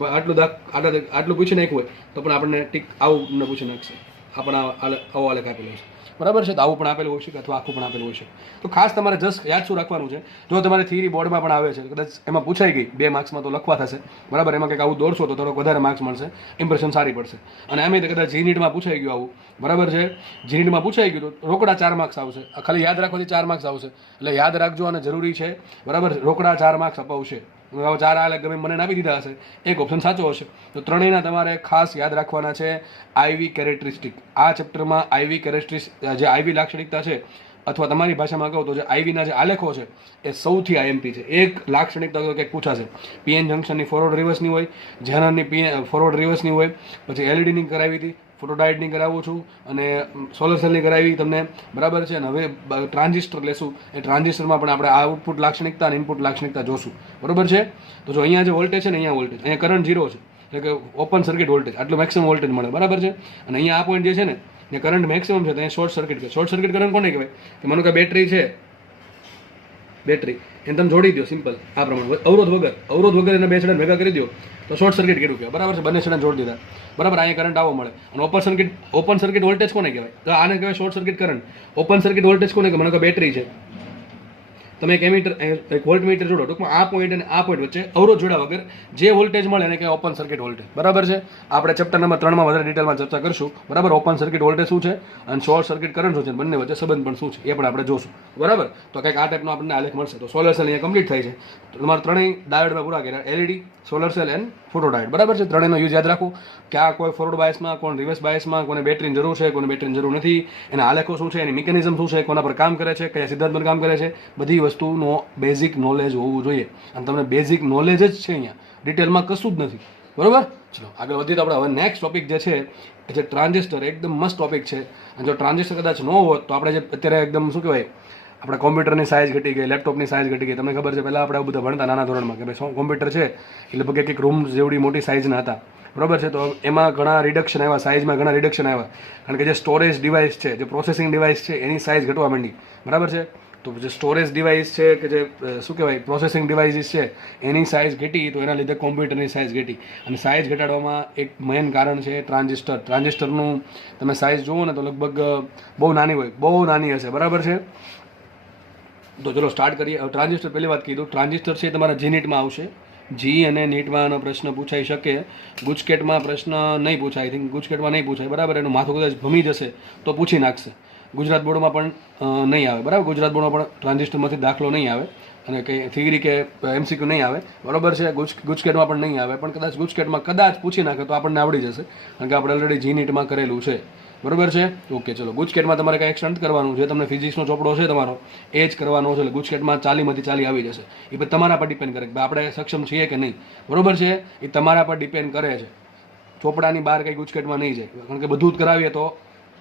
આટલું પૂછી નાખ્યું હોય તો પણ આપણને ટીક આવું ન પૂછી નાખશે. આપણા આવો આલેખ આપેલો છે. બરાબર છે, તો આવું પણ આપેલું હોય છે અથવા આખું પણ આપેલું હોય છે. તો ખાસ તમારે જસ્ટ યાદ શું રાખવાનું છે, જો તમારે થિયરી બોર્ડમાં પણ આવે છે, કદાચ એમાં પૂછાઈ ગઈ 2 માર્ક્સમાં તો લખવા થશે. બરાબર, એમાં કંઈક આવું દોડશો તો થોડોક વધારે માર્ક્સ મળશે, ઇમ્પ્રેશન સારી પડશે. અને એમ કદાચ જીનીટમાં પૂછાઈ ગયું આવું, બરાબર છે, જીનીટમાં પૂછાઈ ગયું તો રોકડા 4 માર્ક્સ આવશે. ખાલી યાદ રાખવાથી 4 માર્ક્સ આવશે. એટલે યાદ રાખજો, અને જરૂરી છે. બરાબર, રોકડા 4 માર્ક્સ અપાવશે. 4 આલેખ ગમે મને આપી દીધા હશે, એક ઓપ્શન સાચો હશે. તો ત્રણેયના તમારે ખાસ યાદ રાખવાના છે આઈવી કેરેક્ટરિસ્ટિક. આ ચેપ્ટરમાં આઈવી કેરેક્ટરિસ્ટિક, જે આઈવી લાક્ષણિકતા છે, અથવા તમારી ભાષામાં કહો તો જે આઈવીના જે આલેખો છે એ સૌથી આઈએમપી છે. એક લાક્ષણિકતા તો કંઈક પૂછાશે. પીએન જંક્શનની ફોરવર્ડ રિવર્સની હોય, ઝેનરની ફોરવર્ડ રિવર્સની હોય, પછી એલઈડીની કરાવી હતી, ફોટોડાયોડની કરાવું છું, અને સોલર સેલની કરાવી તમને. બરાબર છે, અને હવે ટ્રાન્ઝિસ્ટર લેશું. એ ટ્રાન્ઝિસ્ટરમાં પણ આપણે આઉટપુટ લાક્ષણિકતા અને ઇનપુટ લાક્ષણિકતા જોશું. બરાબર છે, તો જો અહીંયા જે વોલ્ટેજ છે ને, અહીંયા વોલ્ટેજ, અહીંયા કરંટ 0 છે, એટલે કે ઓપન સર્કિટ વોલ્ટેજ, આટલું મેક્સિમમ વોલ્ટેજ મળે. બરાબર છે, અને અહીંયા આ પોઈન્ટ જે છે ને એ કરંટ મેક્સિમમ છે, તો અહીંયા શોર્ટ સર્કિટ છે. શોર્ટ સર્કિટ કરંટ કોને કહેવાય? કે માનો કે બેટરી છે, બેટરી એને તમે જોડી દો સિમ્પલ આ પ્રમાણે, અવરોધ વગર એને 2 છેડા ભેગા કરી દો તો શોર્ટ સર્કિટ કર્યું કહેવાય. બરાબર છે, બંને છેડા જોડી દીધા. બરાબર, અહીંયા કરંટ આવો મળે. અને ઓપન સર્કિટ વોલ્ટેજ કોને કહેવાય? તો આને કહેવાય short circuit current. Open circuit voltage કોને કહેવાય? મને કે બેટરી છે, તમે એક એમીટર, એક વોલ્ટમીટર જોડો, ટૂંકમાં આ પોઈન્ટ અને આ પોઈન્ટ વચ્ચે અવરોધ જોડ્યા વગર જે વોલ્ટેજ મળે એને કહેવાય ઓપન સર્કિટ વોલ્ટેજ. બરાબર છે, આપણે ચેપ્ટર નંબર 3 માં વધારે ડિટેલમાં ચર્ચા કરશું. બરાબર, ઓપન સર્કિટ વોલ્ટેજ શું છે અને શોર્ટ સર્કિટ કરંટ શું છે, બંને વચ્ચે સંબંધ પણ શું છે એ પણ આપણે જોશું. બરાબર, તો કંઈક આ ટાઈપનો આપણને આલેખ મળશે. તો સોલર સેલ અહીંયા કમ્પ્લીટ થાય છે. તો તમારે ત્રણેય ડાયોડમાં પૂરા કર્યા: LED, solar cell and photodiode. બરાબર છે, ત્રણેયનો યુઝ યાદ રાખો. કે આ કોઈ ફોરવર્ડ બાયસમાં, કોણ રિવર્સ બાયસમાં, કોને બેટરીની જરૂર છે, કોને બેટરીની જરૂર નથી, એના આલેખો શું છે, એની મિકેનિઝમ શું છે, કોના પર કામ કરે છે, કયા સિદ્ધાંત પર કામ કરે છે, બધી વસ્તુનો બેઝિક નોલેજ હોવું જોઈએ. અને તમને બેઝિક નોલેજ જ છે અહીંયા, ડિટેલમાં કશું જ નથી. બરાબર, ચલો આગળ વધીએ તો આપણે હવે નેક્સ્ટ ટોપિક જે છે એ છે ટ્રાન્ઝિસ્ટર. એકદમ મસ્ત ટોપિક છે. અને જો ટ્રાન્ઝિસ્ટર કદાચ ન હોત તો આપણે જે અત્યારે એકદમ શું કહેવાય, આપણા કોમ્પ્યુટરની સાઇઝ ઘટી ગઈ, લેપટોપની સાઇઝ ઘટી ગઈ. તમને ખબર છે પહેલાં આપણે બધા ભણતા નાના ધોરણમાં કે ભાઈ કોમ્પ્યુટર છે એટલે લગભગ એક રૂમ જેવડી મોટી સાઇઝના હતા. બરાબર છે, તો એમાં ઘણા રિડક્શન આવ્યા, સાઇઝમાં ઘણા રિડક્શન આવ્યા, કારણ કે જે સ્ટોરેજ ડિવાઇસ છે, જે પ્રોસેસિંગ ડિવાઇસ છે એની સાઇઝ ઘટવા માંડી. બરાબર છે, તો જે સ્ટોરેજ ડિવાઇસ છે કે જે શું કહેવાય પ્રોસેસિંગ ડિવાઇસીસ છે એની સાઇઝ ઘટી, તો એના લીધે કોમ્પ્યુટરની સાઇઝ ઘટી. અને સાઇઝ ઘટાડવામાં એક મેઇન કારણ છે ટ્રાન્ઝિસ્ટર. ટ્રાન્ઝિસ્ટરનું તમે સાઇઝ જુઓ ને તો લગભગ બહુ નાની હોય, બહુ નાની હશે. બરાબર છે, તો ચલો સ્ટાર્ટ કરીએ. ટ્રાન્ઝિસ્ટર પહેલી વાત કીધું, ટ્રાન્ઝિસ્ટર છે તમારા જીનીટમાં આવશે. જી અને નીટમાં પ્રશ્ન પૂછાઈ શકે, ગુજકેટમાં પ્રશ્ન નહીં પૂછાય. આઈ થિંક ગુજકેટમાં નહીં પૂછાય. બરાબર, એનું માથું કદાચ ભમી જશે તો પૂછી નાખશે. ગુજરાત બોર્ડમાં પણ નહીં આવે, બરાબર. ગુજરાત બોર્ડમાં પણ ટ્રાન્ઝિસ્ટરમાંથી દાખલો નહીં આવે અને કંઈ થિયરી કે એમસીક્યુ નહીં આવે, બરાબર છે. ગુજકેટમાં પણ નહીં આવે, પણ કદાચ ગુજકેટમાં કદાચ પૂછી નાખે તો આપણને આવડી જશે, કારણ કે આપણે ઓલરેડી જી નીટમાં કરેલું છે, બરાબર છે. ઓકે, ચલો. ગુજકેટમાં તમારે કાંઈ એક્સ્ટ્રા કરવાનું છે, તમને ફિઝિક્સનો ચોપડો છે તમારો એ જ કરવાનો છે, એટલે ગુજકેટમાં 40માંથી 40 આવી જશે. એ પછી તમારા પર ડિપેન્ડ કરે કે આપણે સક્ષમ છીએ કે નહીં, બરાબર છે. એ તમારા પર ડિપેન્ડ કરે છે. ચોપડાની બહાર કંઈ ગુજકેટમાં નહીં જાય, કારણ કે બધું જ કરાવીએ તો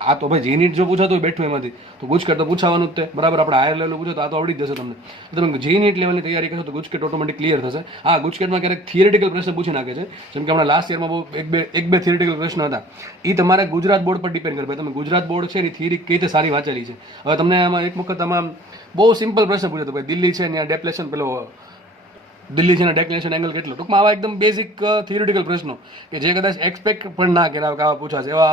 આ તો ભાઈ જી નીટ જો પૂછાતું હોય બેઠું એમાંથી તો ગુજકેટ તો પૂછાવાનું જ તે, બરાબર. આપણે હાયર લેવલ પૂછો તો આ તો આવડી જ જશે તમને. તમે જી નીટ લેવલની તૈયારી કરશો તો ગુજકેટ ઓટોમેટિક ક્લિયર થશે. હા, ગુજકેટમાં ક્યારેક થિયરિટિકલ પ્રશ્ન પૂછી નાખે છે, જેમ કે હમણાં લાસ્ટ યરમાં બહુ એક બે થિયરિટિકલ પ્રશ્ન હતા. એ તમારે ગુજરાત બોર્ડ પર ડિપેન્ડ કરે, ભાઈ તમે ગુજરાત બોર્ડ છે એની થિયરી કઈ રીતે સારી વાંચેલી છે. હવે તમને આમાં એક વખત આમાં બહુ સિમ્પલ પ્રશ્ન પૂછ્યો હતો, ભાઈ દિલ્હી છે ત્યાં ડેપ્લેશન પેલો દિલ્હી છે ને ડેક્લેશન એંગલ કેટલો, ટૂંકમાં આવા એકદમ બેઝિક થિયરિટિકલ પ્રશ્નો કે જે કદાચ એક્સપેક્ટ પણ ના કર્યા કે આવા પૂછાશે, એવા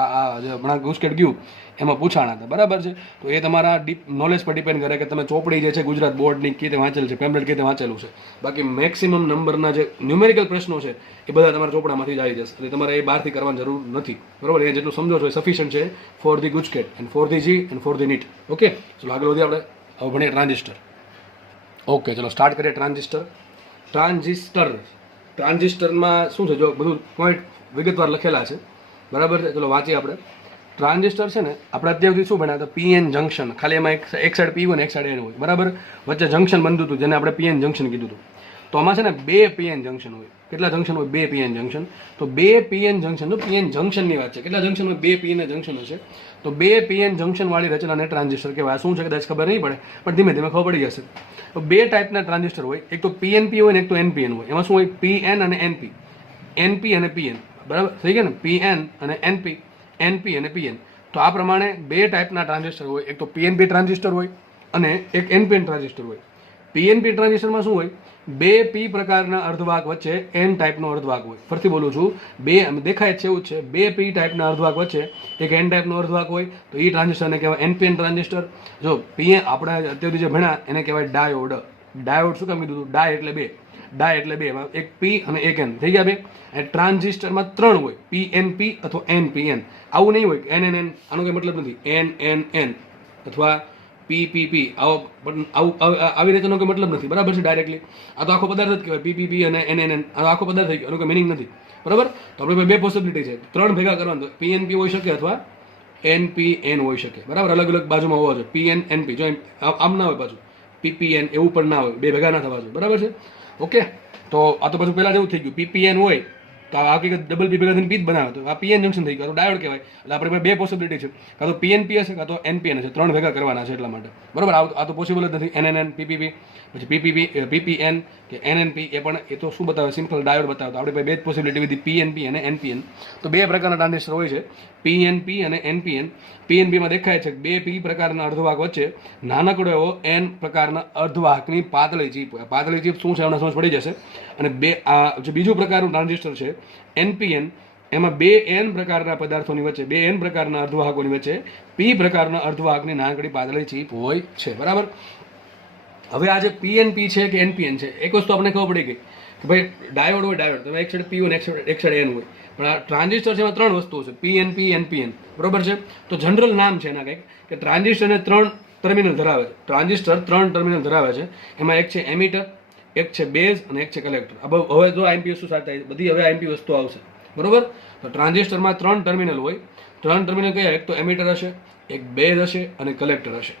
આ જે હમણાં ગુજકેટ ગયું એમાં પૂછાણા હતા, બરાબર છે. તો એ તમારા ડીપ નોલેજ પર ડિપેન્ડ કરે કે તમે ચોપડી જે છે ગુજરાત બોર્ડની કઈ રીતે વાંચેલ છે, પેમ્પલેટ કઈ રીતે વાંચેલું છે. બાકી મેક્સિમમ નંબરના જે ન્યુમેરિકલ પ્રશ્નો છે એ બધા તમારા ચોપડામાંથી જ આવી જશે, એટલે તમારે એ બહારથી કરવાની જરૂર નથી, બરાબર. એ જેટલું સમજો છો એ સફિશિયન્ટ છે for the GUJCET and for the JEE and for the NEET. Okay, ચલો આગળ વધીએ આપણે. હવે ભણીએ ટ્રાન્ઝિસ્ટર. ઓકે, ચલો સ્ટાર્ટ કરીએ. ટ્રાન્ઝિસ્ટરમાં શું છે, જો બધું પોઈન્ટ વિગતવાર લખેલા છે, બરાબર છે. ચલો વાંચીએ આપણે. ટ્રાન્ઝિસ્ટર છે ને આપણે અત્યાર સુધી શું ભણ્યા હતા, પીએન જંક્શન. ખાલી એમાં એક સાઈડ પી હોય ને એક સાઈડ એન હોય, બરાબર. વચ્ચે જંક્શન બનતું હતું જેને આપણે પીએન જંક્શન કીધું હતું. તો આમાં છે ને 2 પીએન જંક્શન હોય. કેટલા જંક્શન હોય? 2 પીએન જંક્શન. તો 2 પીએન જંક્શન, તો પીએન જંક્શનની વાત છે. કેટલા જંક્શન હોય? 2 પીએન જંક્શન હશે. તો 2 પીએન જંક્શન વાળી રચનાને ટ્રાન્ઝિસ્ટર કહેવાય. શું છે કદાચ ખબર નહીં પડે, પણ ધીમે ધીમે ખબર પડી જશે. તો 2 ટાઈપના ટ્રાન્ઝિસ્ટર હોય, એક તો પીએનપી હોય ને એક તો એનપીએન હોય. એમાં શું હોય? પીએન અને એનપી, એનપી અને પીએન, બરાબર થઈ ગયા ને. પીએન અને એનપી, એનપી અને પીએન. તો આ પ્રમાણે 2 ટાઈપના ટ્રાન્ઝિસ્ટર હોય, એક તો પીએનપી ટ્રાન્ઝિસ્ટર હોય અને એક એનપીએન ટ્રાન્ઝિસ્ટર હોય. પીએનપી ટ્રાન્ઝિસ્ટરમાં શું હોય? 2 પી પ્રકારના અર્ધવાહક વચ્ચે એન ટાઈપનો અર્ધવાહક હોય. ફરીથી બોલું છું, 2 દેખાય છે એવું જ છે, 2 પી ટાઈપના અર્ધવાહક વચ્ચે એક એન ટાઈપનો અર્ધવાહક હોય, તો એ ટ્રાન્ઝિસ્ટરને કહેવાય એનપીએન ટ્રાન્ઝિસ્ટર. જો પીએન આપણે અત્યારે જે ભણ્યા એને કહેવાય ડાયોડ. ડાયોડ શું કામ કીધું હતું? ડાય એટલે 2, ડાય એટલે 2, એમાં એક પી અને એક એન થઈ ગયા 2. અને ટ્રાન્ઝિસ્ટરમાં 3 હોય, પીએનપી અથવા એનપીએન. આવું નહીં હોય એન એન એન, આનો કંઈ મતલબ નથી. એન એન એન અથવા પીપીપી આવી રીતેનો કોઈ મતલબ નથી, બરાબર છે. ડાયરેક્ટલી આ તો આખો પદાર્થ જ કહેવાય, પીપીપી અને એનએનએન આ આખો પદાર્થ થઈ ગયો, એનો કોઈ મિનિંગ નથી, બરાબર. તો આપણે 2 પોસિબિલિટી છે, 3 ભેગા કરવાનું. પીએનપી હોઈ શકે અથવા એનપીએન હોઈ શકે, બરાબર. અલગ અલગ બાજુમાં હોવા જોઈએ. પીએન એનપી, જો આમ ના હોય પાછું પીપીએન એવું પણ ના હોય, 2 ભેગા ના થવા જોઈએ, બરાબર છે. ઓકે, તો આ તો પાછું પહેલાં જેવું થઈ ગયું. પીપીએન હોય તો આ હકીકત ડબલ પી ભેગા થઈને પી જ બનાવે, તો આ પીએન જંક્શન થઈ ગયું, તો ડાયોડ કહેવાય. એટલે આપણે 2 પોસિબિલિટી છે, કાં તો પીએનપી હશે કાં તો એનપીએન હશે. 3 ભેગા કરવાના છે એટલા માટે, બરાબર. આ તો પોસિબલ જ નથી. એનએનએન, પીપીપી, પછી પીપીએન કે એનએનપી, એ પણ એ તો શું બતાવે? સિમ્પલ ડાયોડ બતાવે. તો આપણે 2 જ પોસિબિલિટી વિધી પીએનપી અને એનપીએન. તો 2 પ્રકારના ટ્રાન્ઝિસ્ટર હોય છે, પીએનપી અને એનપીએન. પીએનપીમાં દેખાય છે કે 2 પી પ્રકારના અર્ધવાહક વચ્ચે નાનકડો એવો એન પ્રકારના અર્ધવાહકની પાતળી ચીપ હોય. પાતળી ચીપ શું છે એમને સમજ પડી જશે. અને જે બીજું પ્રકારનું ટ્રાન્ઝિસ્ટર છે એનપીએન, એમાં 2 એન પ્રકારના પદાર્થોની વચ્ચે, 2 એન પ્રકારના અર્ધવાહકોની વચ્ચે પી પ્રકારના અર્ધવાહકની નાનકડી પાતળી ચીપ હોય છે, બરાબર. હવે આ જે પીએનપી છે કે એનપીએન છે, એક વસ્તુ આપણે ખબર પડી ગઈ કે ભાઈ ડાયોડ હોય, ડાયોડ તમે એક સાઈડ પી હોય ને એક સાઈડ એન હોય, પણ આ ટ્રાન્ઝિસ્ટર છે એમાં 3 વસ્તુઓ છે, પીએનપી, એનપીએન, બરાબર છે. તો જનરલ નામ છે એના કંઈક કે ટ્રાન્ઝિસ્ટરને 3 ટર્મિનલ ધરાવે છે. ટ્રાન્ઝિસ્ટર 3 ટર્મિનલ ધરાવે છે. એમાં એક છે એમિટર, એક છે બેઝ અને એક છે કલેક્ટર. હવે જો આઈએમપી વસ્તુ સાથે બધી હવે આઈએમપી વસ્તુ આવશે, બરોબર. તો ટ્રાન્ઝિસ્ટરમાં 3 ટર્મિનલ હોય. 3 ટર્મિનલ કયા? એક તો એમિટર હશે, એક બેઝ હશે અને કલેક્ટર હશે.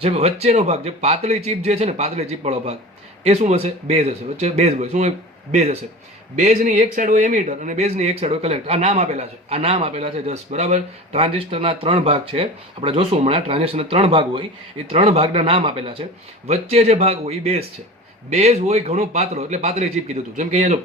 જે વચ્ચેનો ભાગ, જે પાતળી ચીપ જે છે ને, પાતળી ચીપ વાળો ભાગ, એ શું હશે? બેઝ હશે. વચ્ચે બેઝ હોય, શું હોય? બેઝ હશે. બેઝની એક સાઈડ હોય એમિટર અને બેઝની એક સાઈડ હોય કલેક્ટર. આ નામ આપેલા છે, આ નામ આપેલા છે 10, બરાબર. ટ્રાન્ઝિસ્ટરના 3 ભાગ છે, આપણે જોશું હમણાં. ટ્રાન્ઝિસ્ટરના 3 ભાગ હોય, એ 3 ભાગના નામ આપેલા છે. વચ્ચે જે ભાગ હોય એ બેઝ છે. બેઝ હોય ઘણો પાતળો, એટલે પાતળી ચીપ કીધું હતું. જેમ કે અહીંયા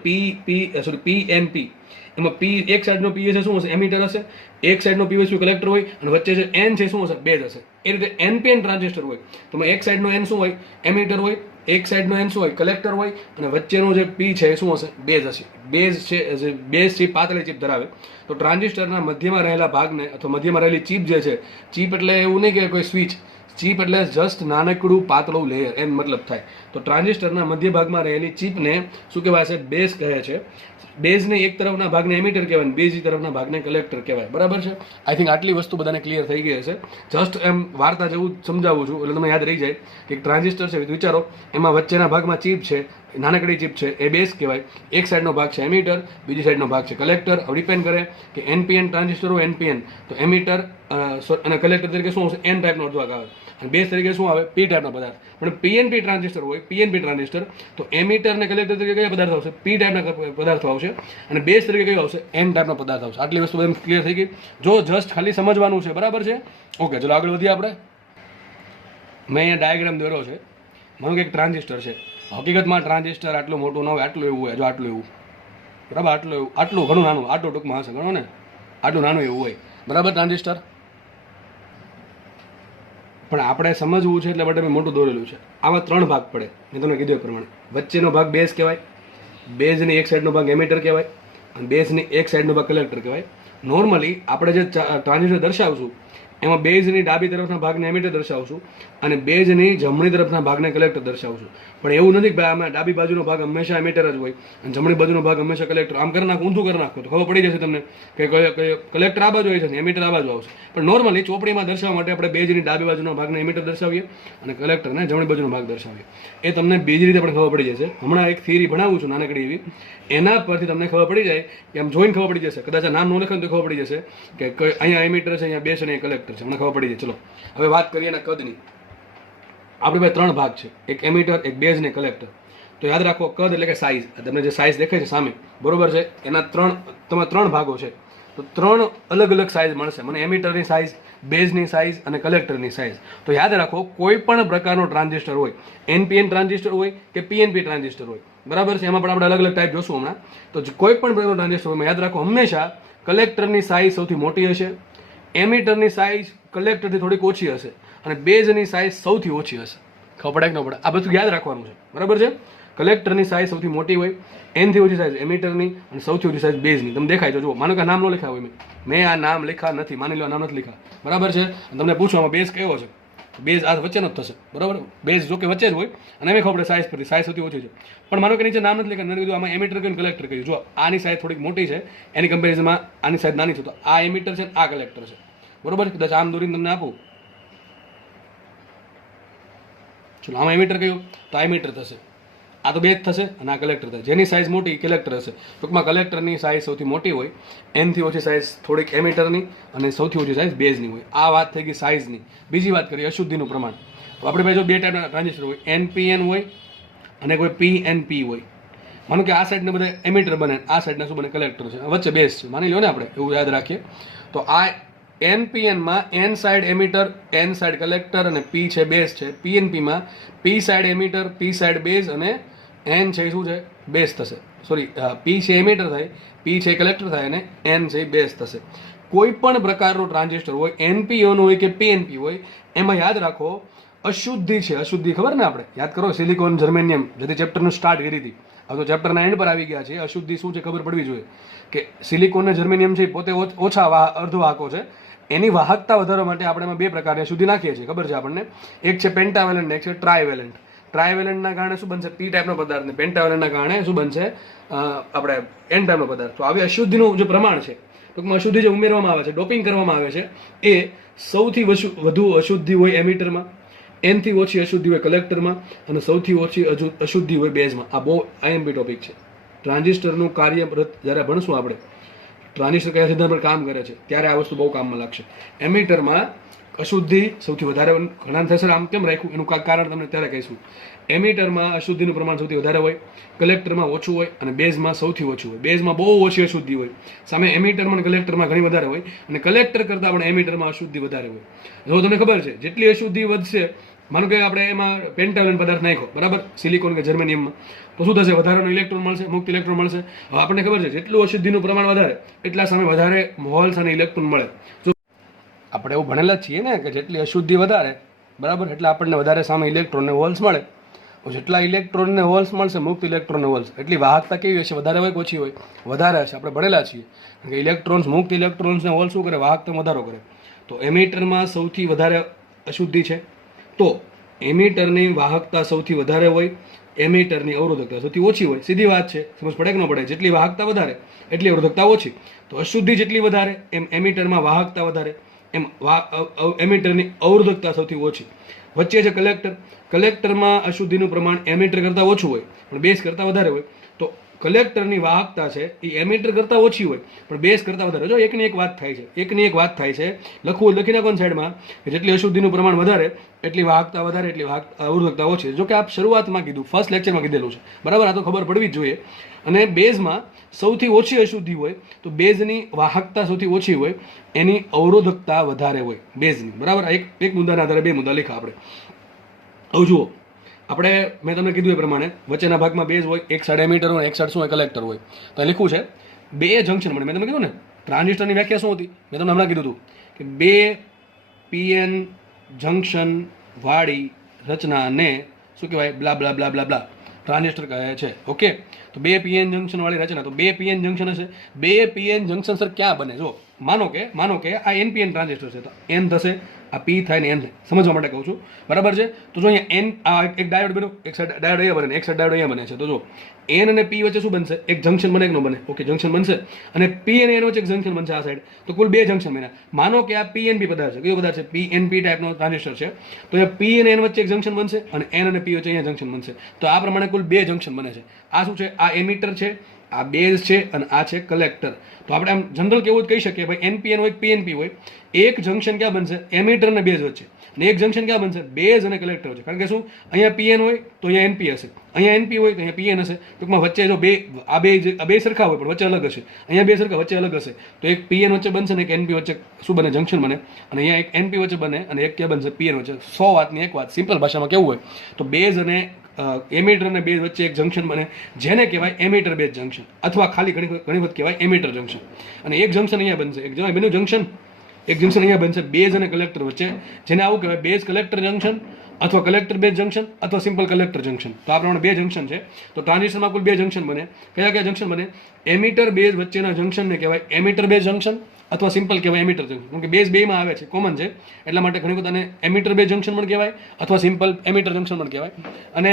જો પીએનપી, એમાં પી એક સાઈડનો પી હશે, શું હશે? એમિટર હશે. એક સાઈડનો પી હશે કલેક્ટર હોય, અને વચ્ચે જે એન છે શું હશે? બેઝ હશે. એ રીતે એનપીએન ટ્રાન્ઝિસ્ટર હોય તો એક સાઈડનો એન શું હોય? એમિટર હોય. એક સાઈડનો એન શું હોય? કલેક્ટર હોય. અને વચ્ચેનો જે પી છે એ શું હશે? બેઝ હશે. બેઝ છે, બેઝ ચીપ પાતળી ચીપ ધરાવે. તો ટ્રાન્ઝિસ્ટરના મધ્યમાં રહેલા ભાગને અથવા મધ્યમાં રહેલી ચીપ જે છે, ચીપ એટલે એવું નહીં કે કોઈ સ્વિચ, ચીપ એટલે જસ્ટ નાનકડું પાતળું લેયર, એમ મતલબ થાય. તો ટ્રાન્ઝિસ્ટરના મધ્ય ભાગમાં રહેલી ચીપને શું કહેવાય છે? બેઝ કહે છે. બેઝને એક તરફના ભાગને એમિટર કહેવાય, બીજી તરફના ભાગને કલેક્ટર કહેવાય. બરાબર છે? આઈ થિંક આટલી વસ્તુ બધાને ક્લિયર થઈ ગઈ હશે. જસ્ટ એમ વાર્તા જેવું સમજાવું છું એટલે તમને યાદ રહી જાય કે એક ટ્રાન્ઝિસ્ટર છે. વિચારો, એમાં વચ્ચેના ભાગમાં ચીપ છે, નાનકડી ચીપ છે, એ બેઝ કહેવાય. એક સાઈડનો ભાગ છે એમિટર, બીજી સાઈડનો ભાગ છે કલેક્ટર. હવે ડિપેન્ડ કરે કે એનપીએન ટ્રાન્ઝિસ્ટર હોય, એનપીએન તો એમિટર અને કલેક્ટર તરીકે શું આવશે? એન ટાઈપનો અર્ધવાહક આવે. અને બેઝ તરીકે શું આવે? પી ટાઈપનો પદાર્થ. પણ પીએનપી ટ્રાન્ઝિસ્ટર હોય, પીએનપી ટ્રાન્ઝિસ્ટર, તો એમિટર અને કલેક્ટર તરીકે કયા પદાર્થ આવશે? પી ટાઈપના પદાર્થો આવશે. અને બેઝ તરીકે કયો આવશે? એન ટાઈપનો પદાર્થ આવશે. આટલી વસ્તુ બધી ક્લિયર થઈ ગઈ. જો જસ્ટ ખાલી સમજવાનું છે. બરાબર છે? ઓકે, ચલો આગળ વધીએ આપણે. મેં અહીંયા ડાયાગ્રામ દોર્યો છે. માનો કે એક ટ્રાન્ઝિસ્ટર છે. હકીકતમાં ટ્રાન્ઝિસ્ટર આટલું મોટું ન હોય, આટલું એવું હોય. જો આટલું એવું, બરાબર, આટલું એવું, આટલું ઘણું નાનું, આટલું ટૂંકમાં હશે, ઘણો ને, આટલું નાનું એવું હોય. બરાબર, ટ્રાન્ઝિસ્ટર. પણ આપણે સમજવું છે એટલે માટે મેં મોટું દોરેલું છે. આમાં 3 ભાગ પડે. મેં તમને કીધું એ પ્રમાણે. વચ્ચેનો ભાગ બેઝ કહેવાય, બેઝની એક સાઈડનો ભાગ એમિટર કહેવાય, અને બેઝની એક સાઈડનો ભાગ કલેક્ટર કહેવાય. નોર્મલી આપણે જે ટ્રાન્ઝિસ્ટર દર્શાવશું એમાં બેઝની ડાબી તરફના ભાગને એમિટર દર્શાવશું અને બેઝની જમણી તરફના ભાગને કલેક્ટર દર્શાવશું. પણ એવું નથી કે ભાઈ આમાં ડાબી બાજુનો ભાગ હંમેશા એમિટર જ હોય અને જમણી બાજુનો ભાગ હંમેશા કલેક્ટર. આમ કરી નાખો, ઊંધું કરી નાખો તો ખબર પડી જશે તમને કે કલેક્ટર આ બાજુ હોય છે ને એમિટર આ બાજુ આવશે. પણ નોર્મલી ચોપડીમાં દર્શાવવા માટે આપણે બેઝની ડાબી બાજુના ભાગને એમિટર દર્શાવીએ અને કલેક્ટરને જમણી બાજુનો ભાગ દર્શાવીએ. એ તમને બીજી રીતે પણ ખબર પડી જશે. હમણાં એક થિયરી ભણાવું છું નાનકડી એવી, એના પરથી તમને ખબર પડી જાય કે આમ જોઈને ખબર પડી જશે. કદાચ આ નામ ન લખે તો ખબર પડી જશે કે અહીંયા એમિટર છે, અહીંયા બેઝ અને અહીંયા કલેક્ટર છે. મને ખબર પડી જાય. ચલો હવે વાત કરીએ એના કદની. આપણી પાસે 3 ભાગ છે, એક એમિટર, એક બેઝ ને કલેક્ટર. તો યાદ રાખો, કદ એટલે કે સાઇઝ. તમને જે સાઇઝ દેખાય છે સામે, બરોબર છે, એના 3 ભાગો છે. તો 3 અલગ અલગ સાઇઝ મળશે મને. એમિટરની સાઇઝ, બેઝની સાઇઝ અને કલેક્ટરની સાઇઝ. તો યાદ રાખો, કોઈ પણ પ્રકારનો ટ્રાન્ઝિસ્ટર હોય, એનપીએન ટ્રાન્ઝિસ્ટર હોય કે પીએનપી ટ્રાન્ઝિસ્ટર હોય, બરાબર છે, એમાં પણ આપણે અલગ અલગ ટાઈપ જોશું હમણાં. તો કોઈ પણ પ્રકારનો ટ્રાન્ઝિસ્ટર હોય, યાદ રાખો હંમેશા કલેક્ટરની સાઇઝ સૌથી મોટી હશે, એમિટરની સાઇઝ કલેક્ટરથી થોડીક ઓછી હશે અને બેઝની સાઇઝ સૌથી ઓછી હશે. ખબર પડે કે ન પડે? આ બધું યાદ રાખવાનું છે. બરાબર છે? કલેક્ટરની સાઇઝ સૌથી મોટી હોય, એનથી ઓછી સાઇઝ એમિટરની અને સૌથી ઓછી સાઇઝ બેઝની. તમે દેખાય તો જુઓ. માનો કે નામ ન લખ્યા હોય, મેં આ નામ લખ્યા નથી, માની લો નામ નથી લખ્યા, બરાબર છે. તમને પૂછવામાં બેઝ કયો છે? બેઝ આ વચ્ચેનો જ થશે, બરાબર. બેઝ જો કે વચ્ચે જ હોય અને એમ ખબર પડે સાઇઝ પરથી સાઇઝ સૌથી ઓછી છે. પણ માનો કે નીચે નામ નથી લખ્યા, મેં કીધું આમાં એમિટર કયું કલેક્ટર કયું. જો આની સાઇઝ થોડીક મોટી છે, એની કમ્પેરિઝનમાં આની સાઇઝ નાની છે, તો આ એમિટર છે, આ કલેક્ટર છે, બરોબર. કદાચ આમ દોરીને તમને આપું, ચલો આમાં એમિટર કયું? તો આ એમિટર થશે, આ તો બેઝ થશે અને આ કલેક્ટર થશે. જેની સાઇઝ મોટી કલેક્ટર હશે. ટૂંકમાં કલેક્ટરની સાઇઝ સૌથી મોટી હોય, એનથી ઓછી સાઇઝ થોડીક એમિટરની અને સૌથી ઓછી સાઇઝ બેઝની હોય. આ વાત થઈ ગઈ સાઇઝની. બીજી વાત કરીએ અશુદ્ધિનું પ્રમાણ. તો આપણી પાસે જો 2 ટાઈપના ટ્રાન્ઝિસ્ટર હોય, એનપીએન હોય અને કોઈ પીએનપી હોય. માનો કે આ સાઈડને બધા એમિટર બને, આ સાઈડના શું બને? કલેક્ટર છે, વચ્ચે બેઝ છે, માની લો ને આપણે, એવું યાદ રાખીએ. તો આ એનપીએનમાં N side emitter, N side collector અને પી છે બેઝ છે. પીએનપીમાં P side emitter, P side base અને એન છે શું છે? બેઝ થશે. સોરી, પી છે એમિટર થાય, પી છે કલેક્ટર થાય અને એન છે બેઝ થશે. કોઈ પણ પ્રકારનું ટ્રાન્ઝિસ્ટર હોય, એનપીઓનું હોય કે પીએનપી હોય, એમાં યાદ રાખો અશુદ્ધિ છે. અશુદ્ધિ ખબર ને? આપણે યાદ કરો, સિલિકોન, જર્મેનિયમ, જેથી ચેપ્ટરનું સ્ટાર્ટ કરી હતી. હવે તો ચેપ્ટરના એન્ડ પર આવી ગયા છે. અશુદ્ધિ શું છે ખબર પડવી જોઈએ કે સિલિકોન અને જર્મેનિયમ છે પોતે ઓછા અર્ધવાહકો છે. એની વાહકતા વધારવા માટે આપણે એમાં 2 પ્રકારની અશુદ્ધિ નાખીએ છીએ, ખબર છે આપણને. એક છે પેન્ટાવેલન્ટ, એક છે ટ્રાયવેલન્ટ. ટ્રાયવેલન્ટના કારણે શું બનશે? પી ટાઈપનો પદાર્થ. ને પેન્ટાવેલન્ટના કારણે શું બનશે? આપણે એન ટાઈપનો પદાર્થ. તો આવી અશુદ્ધિનું જે પ્રમાણ છે, ટૂંકમાં અશુદ્ધિ જે ઉમેરવામાં આવે છે, ડોપિંગ કરવામાં આવે છે, એ સૌથી વધુ અશુદ્ધિ હોય એમિટરમાં, એનથી ઓછી અશુદ્ધિ હોય કલેક્ટરમાં અને સૌથી ઓછી અશુદ્ધિ હોય બેઝમાં. આ બહુ આઈએમપી ટોપિક છે. ટ્રાન્ઝિસ્ટરનું કાર્ય જ્યારે ભણશું આપણે, ટ્રાન્ઝિસ્ટર કયા સિદ્ધાંત પર કામ કરે છે, ત્યારે આ વસ્તુ બહુ કામમાં લાગશે. એમિટરમાં અશુદ્ધિ સૌથી વધારે ઘણા થશે. આમ કેમ રાખ્યું એનું કારણ તમને ત્યારે કહીશું. એમિટરમાં અશુદ્ધિનું પ્રમાણ સૌથી વધારે હોય, કલેક્ટરમાં ઓછું હોય અને બેઝમાં સૌથી ઓછું હોય. બેઝમાં બહુ ઓછી અશુદ્ધિ હોય, સામે એમિટરમાં અને કલેક્ટરમાં ઘણી વધારે હોય અને કલેક્ટર કરતાં પણ એમિટરમાં અશુદ્ધિ વધારે હોય. જો તમને ખબર છે જેટલી અશુદ્ધિ વધશે, માનો કે આપણે એમાં પેન્ટાવેલન્ટ પદાર્થ નાખ્યો, બરાબર, સિલિકોન કે જર્મેનિયમમાં, તો શું થશે? વધારાનો ઇલેક્ટ્રોન મળશે, મુક્ત ઇલેક્ટ્રોન મળશે. હવે આપણને ખબર છે જેટલું અશુદ્ધિનું પ્રમાણ વધારે એટલા સામે વધારે હોલ્સ અને ઇલેક્ટ્રોન મળે. જો આપણે એવું ભણેલા જ છીએ ને કે જેટલી અશુદ્ધિ વધારે, બરાબર, એટલે આપણને વધારે સામે ઇલેક્ટ્રોન ને હોલ્સ મળે. જેટલા ઇલેક્ટ્રોન ને હોલ્સ મળશે, મુક્ત ઇલેક્ટ્રોન ને હોલ્સ, એટલી વાહકતા કેવી હશે? વધારે હોય કે ઓછી હોય? વધારે હશે. આપણે ભણેલા છીએ કે ઇલેક્ટ્રોન્સ, મુક્ત ઇલેક્ટ્રોન્સ ને હોલ્સ શું કરે? વાહકતામાં વધારો કરે. તો એમિટરમાં સૌથી વધારે અશુદ્ધિ છે, તો એમિટરની વાહકતા સૌથી વધારે હોય, એમીટરની અવરોધકતા સૌથી ઓછી હોય. સીધી વાત છે, સમજ પડે કે ન પડે? જેટલી વાહકતા વધારે એટલી અવરોધકતા ઓછી. તો અશુદ્ધિ જેટલી વધારે એમ એમીટરમાં વાહકતા વધારે, એમ એમીટરની અવરોધકતા સૌથી ઓછી. વચ્ચે છે કલેક્ટર. કલેક્ટરમાં અશુદ્ધિનું પ્રમાણ એમીટર કરતાં ઓછું હોય પણ બેઝ કરતાં વધારે હોય. તો કલેક્ટરની વાહકતા છે એ એમીટર કરતાં ઓછી હોય પણ બેઝ કરતાં વધારે. જો એકની એક વાત થાય છે, લખી નાખો સાઈડમાં કે જેટલી અશુદ્ધિનું પ્રમાણ વધારે એટલી વાહકતા વધારે, એટલી અવરોધકતા ઓછી. જો કે આપ શરૂઆતમાં કીધું, ફર્સ્ટ લેક્ચરમાં કીધેલું છે, બરાબર? આ તો ખબર પડવી જ જોઈએ. અને બેઝમાં સૌથી ઓછી અશુદ્ધિ હોય તો બેઝની વાહકતા સૌથી ઓછી હોય, એની અવરોધકતા વધારે હોય બેઝની, બરાબર? એક મુદ્દાના આધારે બે મુદ્દા લખ્યા આપણે. હવે જુઓ, આપણે મેં તમને કીધું એ પ્રમાણે વચ્ચેના ભાગમાં બેઝ હોય, એક સાઈડ એમીટર હોય, એક સાઈડ શું હોય? કલેક્ટર હોય. તો લખ્યું છે બે જંક્શન મળે. મેં તમને કીધું ને ટ્રાન્ઝિસ્ટરની વ્યાખ્યા શું હતી? મેં તમને હમણાં કીધું હતું કે બે પીએન જંક્શન વાળી રચનાને શું કહેવાય? બ્લા બ્લા બ્લા બ્લા બ્લા ટ્રાન્ઝિસ્ટર કહે છે. ઓકે, તો બે પીએન જંક્શન વાળી રચના. તો બે પીએન જંક્શન હશે. બે પીએન જંક્શન સર ક્યાં બને? જો માનો કે આ એનપીએન ટ્રાન્ઝિસ્ટર છે, તો એન થશે, આ પી થાય ને એન થાય, સમજવા માટે કહું છું, બરાબર છે? તો જો અહીંયા એન, આ એક ડાયોડ બન્યો, એક સાઈડ ડાયોડ અહીંયા બને, એક સાઈડ ડાયોડ અહીંયા બને છે. તો જો એન અને પી વચ્ચે શું બનશે? એક જંક્શન બને કે ન બને? ઓકે, જંક્શન બનશે. અને પી અને એન વચ્ચે એક જંક્શન બનશે આ સાઈડ. તો કુલ બે જંક્શન બન્યા. માનો કે આ પીએનપી પદાર્થ છે. કયો પદાર્થ છે? પીએનપી ટાઈપનો ટ્રાન્ઝિસ્ટર છે. તો અહીંયા પી અને એન વચ્ચે એક જંક્શન બનશે અને એન અને પી વચ્ચે અહીંયા જંક્શન બનશે. તો આ પ્રમાણે કુલ બે જંક્શન બને છે. આ શું છે? આ એમીટર છે, આ બેઝ છે અને આ છે કલેક્ટર. તો આપણે આમ જનરલ કેવું જ કહી શકીએ ભાઈ, એનપીએન હોય, પીએનપી હોય, એક જંક્શન ક્યાં બનશે? એમીટર અને બેઝ વચ્ચે. અને એક જંક્શન ક્યાં બનશે? બેઝ અને કલેક્ટર વચ્ચે. કારણ કે શું? અહીંયા પીએન હોય તો અહીંયા એનપી હશે, અહીંયા એનપી હોય તો અહીંયા પીએન હશે. ટૂંકમાં વચ્ચે જો બે સરખા હોય પણ વચ્ચે અલગ હશે, અહીંયા બે સરખા વચ્ચે અલગ હશે, તો એક પીએન વચ્ચે બનશે ને એક એનપી વચ્ચે શું બને? જંક્શન બને. અને અહીંયા એક એનપી વચ્ચે બને અને એક ક્યાં બનશે? પીએન વચ્ચે. 100 વાતની એક વાત. સિમ્પલ ભાષામાં કેવું હોય તો બેઝ અને એમીટર અને બેઝ વચ્ચે એક જંક્શન બને, જેને કહેવાય એમીટર બેઝ જંક્શન, અથવા ખાલી ઘણી વખત કહેવાય એમીટર જંક્શન. અને એક જંક્શન અહીંયા બનશે, એક બેનું જંક્શન, એક જંક્શન અહીંયા બનશે બેઝ અને કલેક્ટર વચ્ચે, જેને આવું કહેવાય બેઝ કલેક્ટર જંક્શન અથવા કલેક્ટર બેઝ જંક્શન અથવા સિમ્પલ કલેક્ટર જંક્શન. તો આ પ્રમાણે બે જંક્શન છે. તો ટ્રાન્ઝિસ્ટરમાં કુલ બે જંક્શન બને. કયા જંક્શન બને? એમીટર બેઝ વચ્ચેના જંક્શનને કહેવાય એમીટર બેઝ જંક્શન અથવા સિમ્પલ કહેવાય એમીટર જંક્શન. કેમ કે બેઝ બેમાં આવે છે, કોમન છે, એટલા માટે ઘણી વખત આને એમીટર બેઝ જંક્શન પણ કહેવાય અથવા સિમ્પલ એમીટર જંક્શન પણ કહેવાય. અને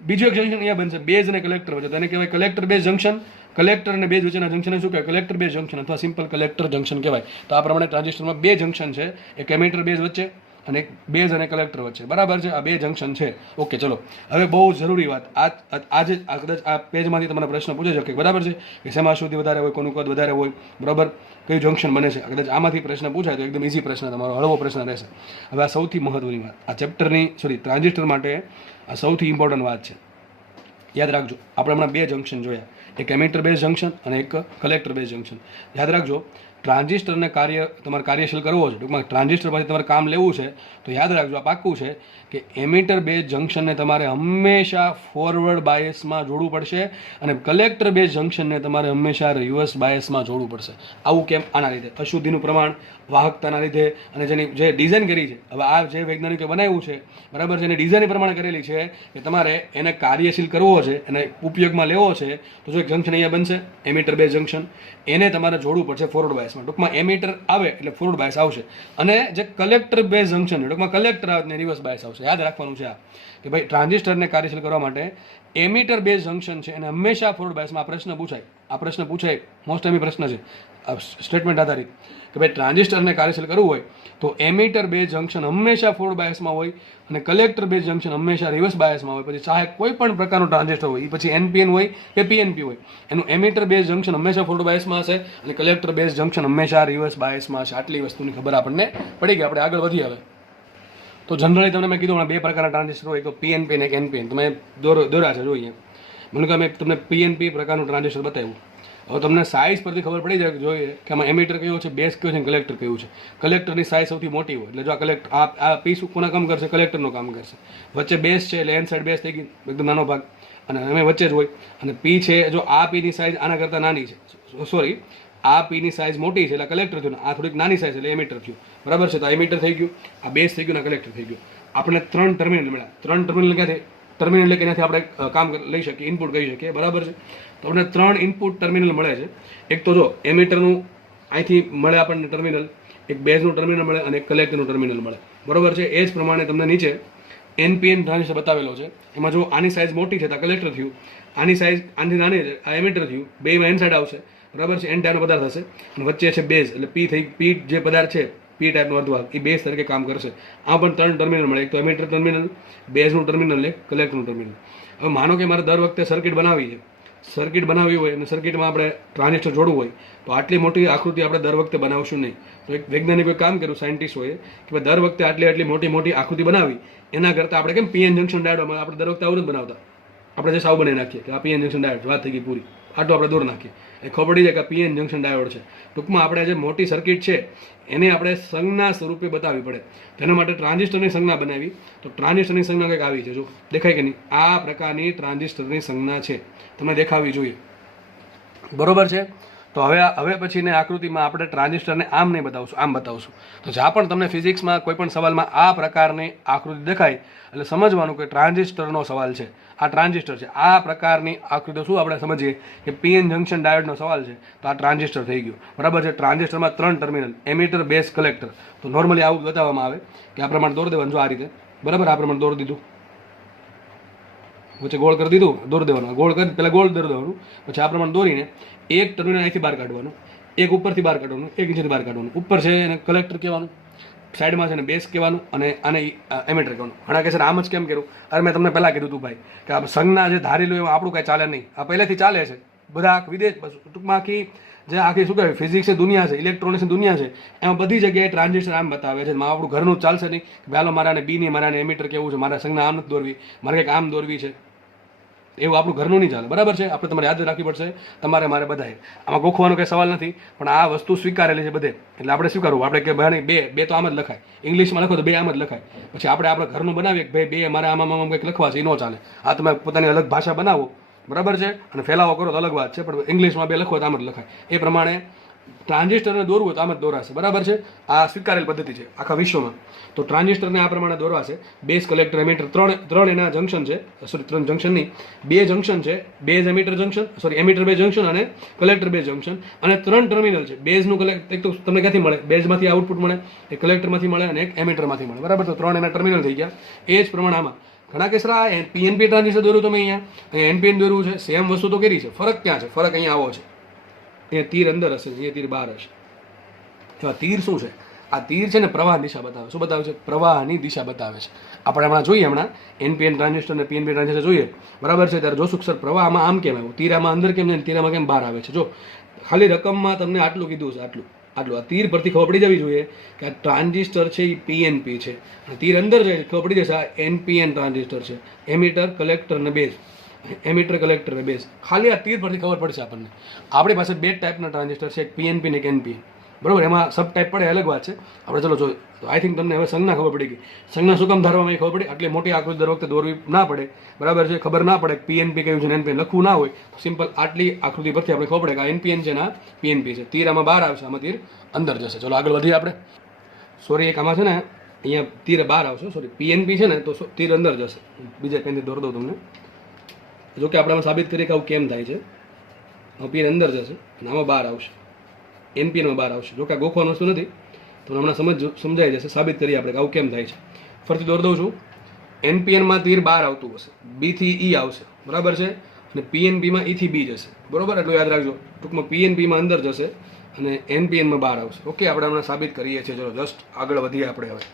બીજું એક જંક્શન અહીંયા બનશે બેઝ અને કલેક્ટર વચ્ચે, તેને કહેવાય કલેક્ટર બેઝ જંક્શન. કલેક્ટર અને બેઝ વચ્ચેના જંક્શન શું કહેવાય? કલેક્ટર બેઝ જંક્શન અથવા સિમ્પલ કલેક્ટર જંક્શન કહેવાય. તો આ પ્રમાણે ટ્રાન્ઝિસ્ટરમાં બે જંક્શન છે, એક એમીટર બેઝ વચ્ચે અને એક બેઝ અને કલેક્ટર વચ્ચે, બરાબર છે? આ બે જંક્શન છે. ઓકે, ચલો હવે બહુ જરૂરી વાત, આજે કદાચ આ પેજમાંથી તમને પ્રશ્ન પૂછે છે કે બરાબર છે કે શેમાં અશુદ્ધિ વધારે હોય, કોનું કદ વધારે હોય, બરાબર, કયું જંક્શન બને છે? કદાચ આમાંથી પ્રશ્ન પૂછાય તો એકદમ ઇઝી પ્રશ્ન, તમારો હળવો પ્રશ્ન રહેશે. હવે આ સૌથી મહત્વની વાત, આ ચેપ્ટરની ટ્રાન્ઝિસ્ટર માટે આ સૌથી ઇમ્પોર્ટન્ટ વાત છે. યાદ રાખજો, આપણે હમણાં બે જંક્શન જોયા, એક એમીટર બેઝ જંક્શન અને એક કલેક્ટર બેઝ જંક્શન. યાદ રાખજો, ટ્રાન્ઝિસ્ટરને તમારે કાર્યશીલ કરવો છે, ટૂંકમાં ટ્રાન્ઝિસ્ટર પછી તમારે કામ લેવું છે, તો યાદ રાખજો આ પાક્કું છે કે એમીટર બેઝ જંક્શનને તમારે હંમેશા ફોરવર્ડ બાયસમાં જોડવું પડશે અને કલેક્ટર બેઝ જંક્શનને તમારે હંમેશા રિવર્સ બાયસમાં જોડવું પડશે. આવું કેમ? આના લીધે અશુદ્ધિનું પ્રમાણ, વાહકતાના લીધે, અને જેની જે ડિઝાઇન કરી છે, હવે આ જે વૈજ્ઞાનિકે બનાવ્યું છે, બરાબર છે, એની ડિઝાઇન પ્રમાણે કરેલી છે કે તમારે એને કાર્યશીલ કરવો છે, એને ઉપયોગમાં લેવો છે, તો જો એક જંક્શન અહીંયા બનશે એમીટર બેઝ જંક્શન, એને તમારે જોડવું પડશે ફોરવર્ડ બાયસમાં. ટૂંકમાં એમીટર આવે એટલે ફોરવર્ડ બાયસ આવશે, અને જે કલેક્ટર બેઝ જંક્શન ટૂંકમાં કલેક્ટર આવે ને રિવર્સ બાયસ આવશે. યાદ રાખવાનું છે આ કે ભાઈ ટ્રાન્ઝિસ્ટરને કાર્યશીલ કરવા માટે એમીટર બેઝ જંક્શન છે એને હંમેશા ફોરવર્ડ બાયસમાં. આ પ્રશ્ન પૂછાય મોસ્ટ ટાઈમ પ્રશ્ન છે સ્ટેટમેન્ટ આધારિત કે ભાઈ ટ્રાન્ઝિસ્ટરને કાર્યશીલ કરવું હોય તો એમીટર બેઝ જંક્શન હંમેશા ફોરવર્ડ બાયસમાં હોય અને કલેક્ટર બેઝ જંક્શન હંમેશા રિવર્સ બાયસમાં હોય. પછી ચાહે કોઈ પણ પ્રકારનું ટ્રાન્ઝિસ્ટર હોય, એ પછી એનપીએન હોય કે પીએનપી હોય, એનું એમીટર બેઝ જંક્શન હંમેશા ફોરવર્ડ બાયસમાં હશે અને કલેક્ટર બેઝ જંક્શન હંમેશા રિવર્સ બાયસમાં હશે. આટલી વસ્તુની ખબર આપણને પડી ગઈ. આપણે આગળ વધીએ હવે. તો જનરલી તમને મેં કીધું બે પ્રકારના ટ્રાન્ઝિસ્ટર હોય, એક તો પીએનપી અને એક એનપીએન. તમે દોર્યા છે, જોઈએ મને કે મેં તમને પીએનપી પ્રકારનું ટ્રાન્ઝિસ્ટર બતાવ્યું. હવે તમને સાઇઝ પરથી ખબર પડી જાય જોઈએ કે આમાં એમીટર કયું છે, બેઝ કયું છે, કલેક્ટર કયું છે. કલેક્ટરની સાઇઝ સૌથી મોટી હોય એટલે જો આ કલેક્ટર આ પી કોના કામ કરશે? કલેક્ટરનું કામ કરશે. વચ્ચે બેઝ છે એટલે એન સાઈડ બેઝ થઈ ગઈ, એકદમ નાનો ભાગ, અને અમે વચ્ચે જ હોય. અને પી છે, જો આ પીની સાઇઝ આના કરતાં નાની છે, સોરી આ પીની સાઇઝ મોટી છે એટલે કલેક્ટર થયું, આ થોડીક નાની સાઇઝ એટલે એમીટર થયું, બરાબર છે? તો આ એમીટર થઈ ગયું, આ બેઝ થઈ ગયું, આ કલેક્ટર થઈ ગયું. આપણે 3 ટર્મિનલ મળ્યા. 3 ટર્મિનલ ક્યાંથી? ટર્મિનલ એટલે કે એનાથી આપણે કામ લઈ શકીએ, ઇનપુટ કહી શકીએ, બરાબર છે? તો આપણે 3 ઇનપુટ ટર્મિનલ મળે છે. એક તો જો એમીટરનું અહીંથી મળે આપણને ટર્મિનલ, એક બેઝનું ટર્મિનલ મળે અને એક કલેક્ટરનું ટર્મિનલ મળે, બરાબર છે? એ જ પ્રમાણે તમને નીચે એનપીએન ટ્રાન્ઝિસ્ટર બતાવેલો છે. એમાં જો આની સાઇઝ મોટી છે તો કલેક્ટર થયું, આની સાઇઝ આની નાની છે આ એમિટર થયું, બેમાં એન સાઇડ આવશે, બરાબર છે, એન ટાઈપનો પદાર્થ હશે અને વચ્ચે છે બેઝ, એટલે પી થઈ પી જે પદાર્થ છે પી ટાઈપનો અર્ધભાગ એ બેઝ તરીકે કામ કરશે. આ પણ 3 ટર્મિનલ મળે, એક તો એમિટર ટર્મિનલ, બેઝનું ટર્મિનલ, એક કલેક્ટરનું ટર્મિનલ. હવે માનો કે મારે દર વખતે સર્કિટ બનાવવી છે, સર્કિટ બનાવવી હોય અને સર્કિટમાં આપણે ટ્રાન્ઝિસ્ટર જોડવું હોય તો આટલી મોટી આકૃતિ આપણે દર વખતે બનાવશું નહીં. તો એક વૈજ્ઞાનિકોએ કામ કર્યું, સાયન્ટિસ્ટોએ, કે દર વખતે આટલી મોટી મોટી આકૃતિ બનાવી એના કરતાં આપણે કેમ પીએન જંક્શન ડાયોડ આપણે દર વખતે આવું નથી બનાવતા, આપણે જે સાવ બનાવી નાખીએ કે આ પીએન જંક્શન ડાયોડ, વાત થઈ ગઈ પૂરી, આટલું આપણે દૂર નાખીએ, એ ખબર પડી જાય કે પીએન જંક્શન ડાયોડ છે. ટૂંકમાં આપણે જે મોટી સર્કિટ છે એને આપણે સંજ્ઞા સ્વરૂપે બતાવવી પડે. તેના માટે ટ્રાન્ઝિસ્ટરની સંજ્ઞા બનાવી. તો ટ્રાન્ઝિસ્ટરની સંજ્ઞા કંઈક આવી છે, જો દેખાય કે નહીં, આ પ્રકારની ટ્રાન્ઝિસ્ટરની સંજ્ઞા છે, તમને દેખાવી જોઈએ, બરોબર છે. તો હવે પછીની આકૃતિમાં આપણે ટ્રાન્ઝિસ્ટરને આમ નહીં બતાવશું, આમ બતાવશું. તો જ્યાં પણ તમને ફિઝિક્સમાં કોઈ પણ સવાલમાં આ પ્રકારની આકૃતિ દેખાય એટલે સમજવાનું કે ટ્રાન્ઝિસ્ટરનો સવાલ છે, આ ટ્રાન્ઝિસ્ટર છે. આ પ્રકારની આકૃતિ શું આપણે સમજીએ કે પીએન જંક્શન ડાયોડનો સવાલ છે તો આ ટ્રાન્ઝિસ્ટર થઈ ગયું, બરાબર છે. ટ્રાન્ઝિસ્ટરમાં 3 ટર્મિનલ, એમિટર, બેઝ, કલેક્ટર. તો નોર્મલી આવું બતાવવામાં આવે કે આ પ્રમાણે દોરી દેવાનું, જો આ રીતે, બરાબર, આ પ્રમાણે દોરી દીધું, વચ્ચે ગોળ કરી દીધું, દોરી દેવાનું, ગોળ કરી પહેલાં ગોળ દોરી દેવાનું, પછી આ પ્રમાણે દોરીને એક ટર્મિનલ અહીંથી બહાર કાઢવાનું, એક ઉપરથી બહાર કાઢવાનું, એક નીચેથી બહાર કાઢવાનું. ઉપર છે એને કલેક્ટર કહેવાનું, સાઈડમાં છે ને બેઝ કહેવાનું અને આને એમિટર કહેવાનું. ઘણા કહે છે આમ જ કેમ કર્યું? અરે મેં તમને પહેલાં કીધું હતું ભાઈ કે આ સંજ્ઞા જે ધારેલું એમાં આપણું કાંઈ ચાલે નહીં, આ પહેલેથી ચાલે છે. બધા વિદેશ ટૂંકમાં આખી શું કહેવાય ફિઝિક્સની દુનિયા છે, ઇલેક્ટ્રોનિક્સની દુનિયા છે, એમાં બધી જગ્યાએ ટ્રાન્ઝિસ્ટર આમ બતાવે છે. આપણું ઘરનું ચાલશે નહીં કે હાલો મારાને બી ની મારાને એમિટર કેવું છે, મારા સંજ્ઞા આમ નથી દોરવી, મારે કંઈક આમ દોરવી છે, એવું આપણું ઘરનું નહીં ચાલે, બરાબર છે. આપણે તમારે યાદ રાખવી પડશે, તમારે મારે બધાએ. આમાં ગોખવાનો કંઈ સવાલ નથી, પણ આ વસ્તુ સ્વીકારેલી છે બધે, એટલે આપણે સ્વીકારવું. આપણે કે ભાઈ બે તો આમ જ લખાય, ઇંગ્લિશમાં લખો તો બે આમ જ લખાય. પછી આપણે ઘરનું બનાવીએ કે ભાઈ બે મારે આમાં કંઈક લખવા છે, એ ન ચાલે. આ તમે પોતાની અલગ ભાષા બનાવો, બરાબર છે, અને ફેલાવો કરો તો અલગ વાત છે, પણ ઇંગ્લિશમાં બે લખો તો આમ જ લખાય. એ પ્રમાણે ટ્રાન્ઝિસ્ટરને દોરવું તો આમ જ દોરાશે, બરાબર છે. આ સ્વીકારેલ પદ્ધતિ છે આખા વિશ્વમાં. તો ટ્રાન્ઝિસ્ટરને આ પ્રમાણે દોરવાશે. બેઝ, કલેક્ટર, એમિટર, ત્રણ એના જંક્શન છે, સોરી 3 જંક્શન નહીં, 2 જંક્શન છે, base emitter junction, sorry emitter base junction અને કલેક્ટર બેઝ જંક્શન, અને 3 ટર્મિનલ છે. બેઝનું કલેક્ટર એક તો તમને ક્યાંથી મળે, બેઝમાંથી આઉટપુટ મળે, એક કલેક્ટરમાંથી મળે અને એક એમિટરમાંથી મળે, બરાબર. તો 3 એના ટર્મિનલ થઈ ગયા. એ જ પ્રમાણે આમાં ઘણા કેસરા પીએનપી ટ્રાન્ઝિસ્ટર દોર્યું તમે અહીંયા એનપીએન દોરવું છે, સેમ વસ્તુ તો કરી છે. ફરક ક્યાં છે? ફરક અહીંયા આવો છે, અહીંયા તીર અંદર હશે, અહીંયા તીર બહાર હશે. જો આ તીર શું છે? આ તીર છે ને પ્રવાહ દિશા બતાવે. શું બતાવે છે? પ્રવાહની દિશા બતાવે છે. આપણે હમણાં જોઈએ, હમણાં એનપીએન ટ્રાન્ઝિસ્ટર અને પીએનપી ટ્રાન્ઝિસ્ટર જોઈએ, બરાબર છે. ત્યારે જોશું સર પ્રવાહમાં આમ કેમ આવ્યું, તીરામાં અંદર કેમ જાય, તીરામાં કેમ બહાર આવે છે. જો ખાલી રકમમાં તમને આટલું કીધું છે, આટલું આ તીર પરથી ખબર પડી જવી જોઈએ કે આ ટ્રાન્ઝિસ્ટર છે એ પીએનપી છે, અને તીર અંદર જાય ખબર પડી જશે આ એનપીએન ટ્રાન્ઝિસ્ટર છે. એમિટર, કલેક્ટર અને બેઝ, એમિટર, કલેક્ટર અને બેઝ. ખાલી આ તીર પરથી ખબર પડશે આપણને. આપણી પાસે 2 ટાઈપના ટ્રાન્ઝિસ્ટર છે, એક પીએનપી ને એક એનપીએન, બરાબર. એમાં સબ ટાઈપ પડે અલગ વાત છે, આપણે ચલો જોઈએ. તો આઈ થિંક તમને હવે સંજ્ઞા ખબર પડી ગઈ. સંજ્ઞા શું કામ ધારવામાં એ ખબર પડી, આટલી મોટી આકૃતિ દર વખતે દોરવી ના પડે, બરાબર છે. ખબર ના પડે પીએનપી કયું છે, એનપીએન લખવું ના હોય, તો સિમ્પલ આટલી આકૃતિ પરથી આપણે ખબર પડે કે આ એનપીએન છે ને આ પીએનપી છે. તીર આમાં બહાર આવશે, આમાં તીર અંદર જશે. ચલો આગળ વધીએ આપણે. સોરી, એક આમાં છે ને અહીંયા તીર બહાર આવશે, સોરી પીએનપી છે ને તો તીર અંદર જશે. બીજા પેનથી દોર દઉં તમને. જો કે આપણે આમાં સાબિત કરીએ કે આવું કેમ થાય છે. પીએન અંદર જશે અને આમાં બહાર આવશે, એનપીએનમાં બહાર આવશે. જો કે આ ગોખવાનું વસ્તુ નથી, તો હમણાં સમજાઈ જશે. સાબિત કરીએ આપણે કે આવું કેમ થાય છે. ફરીથી દોર દઉં છું. એનપીએનમાં તીર બહાર આવતું હશે, બી થી ઈ આવશે, બરાબર છે, અને પીએનપીમાં ઈ થી બી જશે, બરાબર. એટલું યાદ રાખજો. ટૂંકમાં પીએનપીમાં અંદર જશે અને એનપીએનમાં બહાર આવશે. ઓકે, આપણે હમણાં સાબિત કરીએ છીએ. ચલો જસ્ટ આગળ વધીએ આપણે હવે.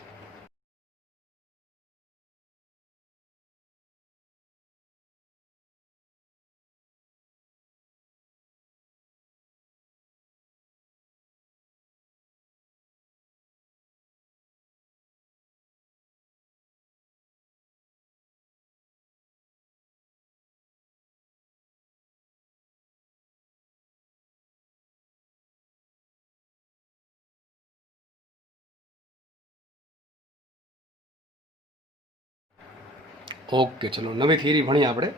ઓકે, ચલો નવી થિયરી ભણીએ આપણે.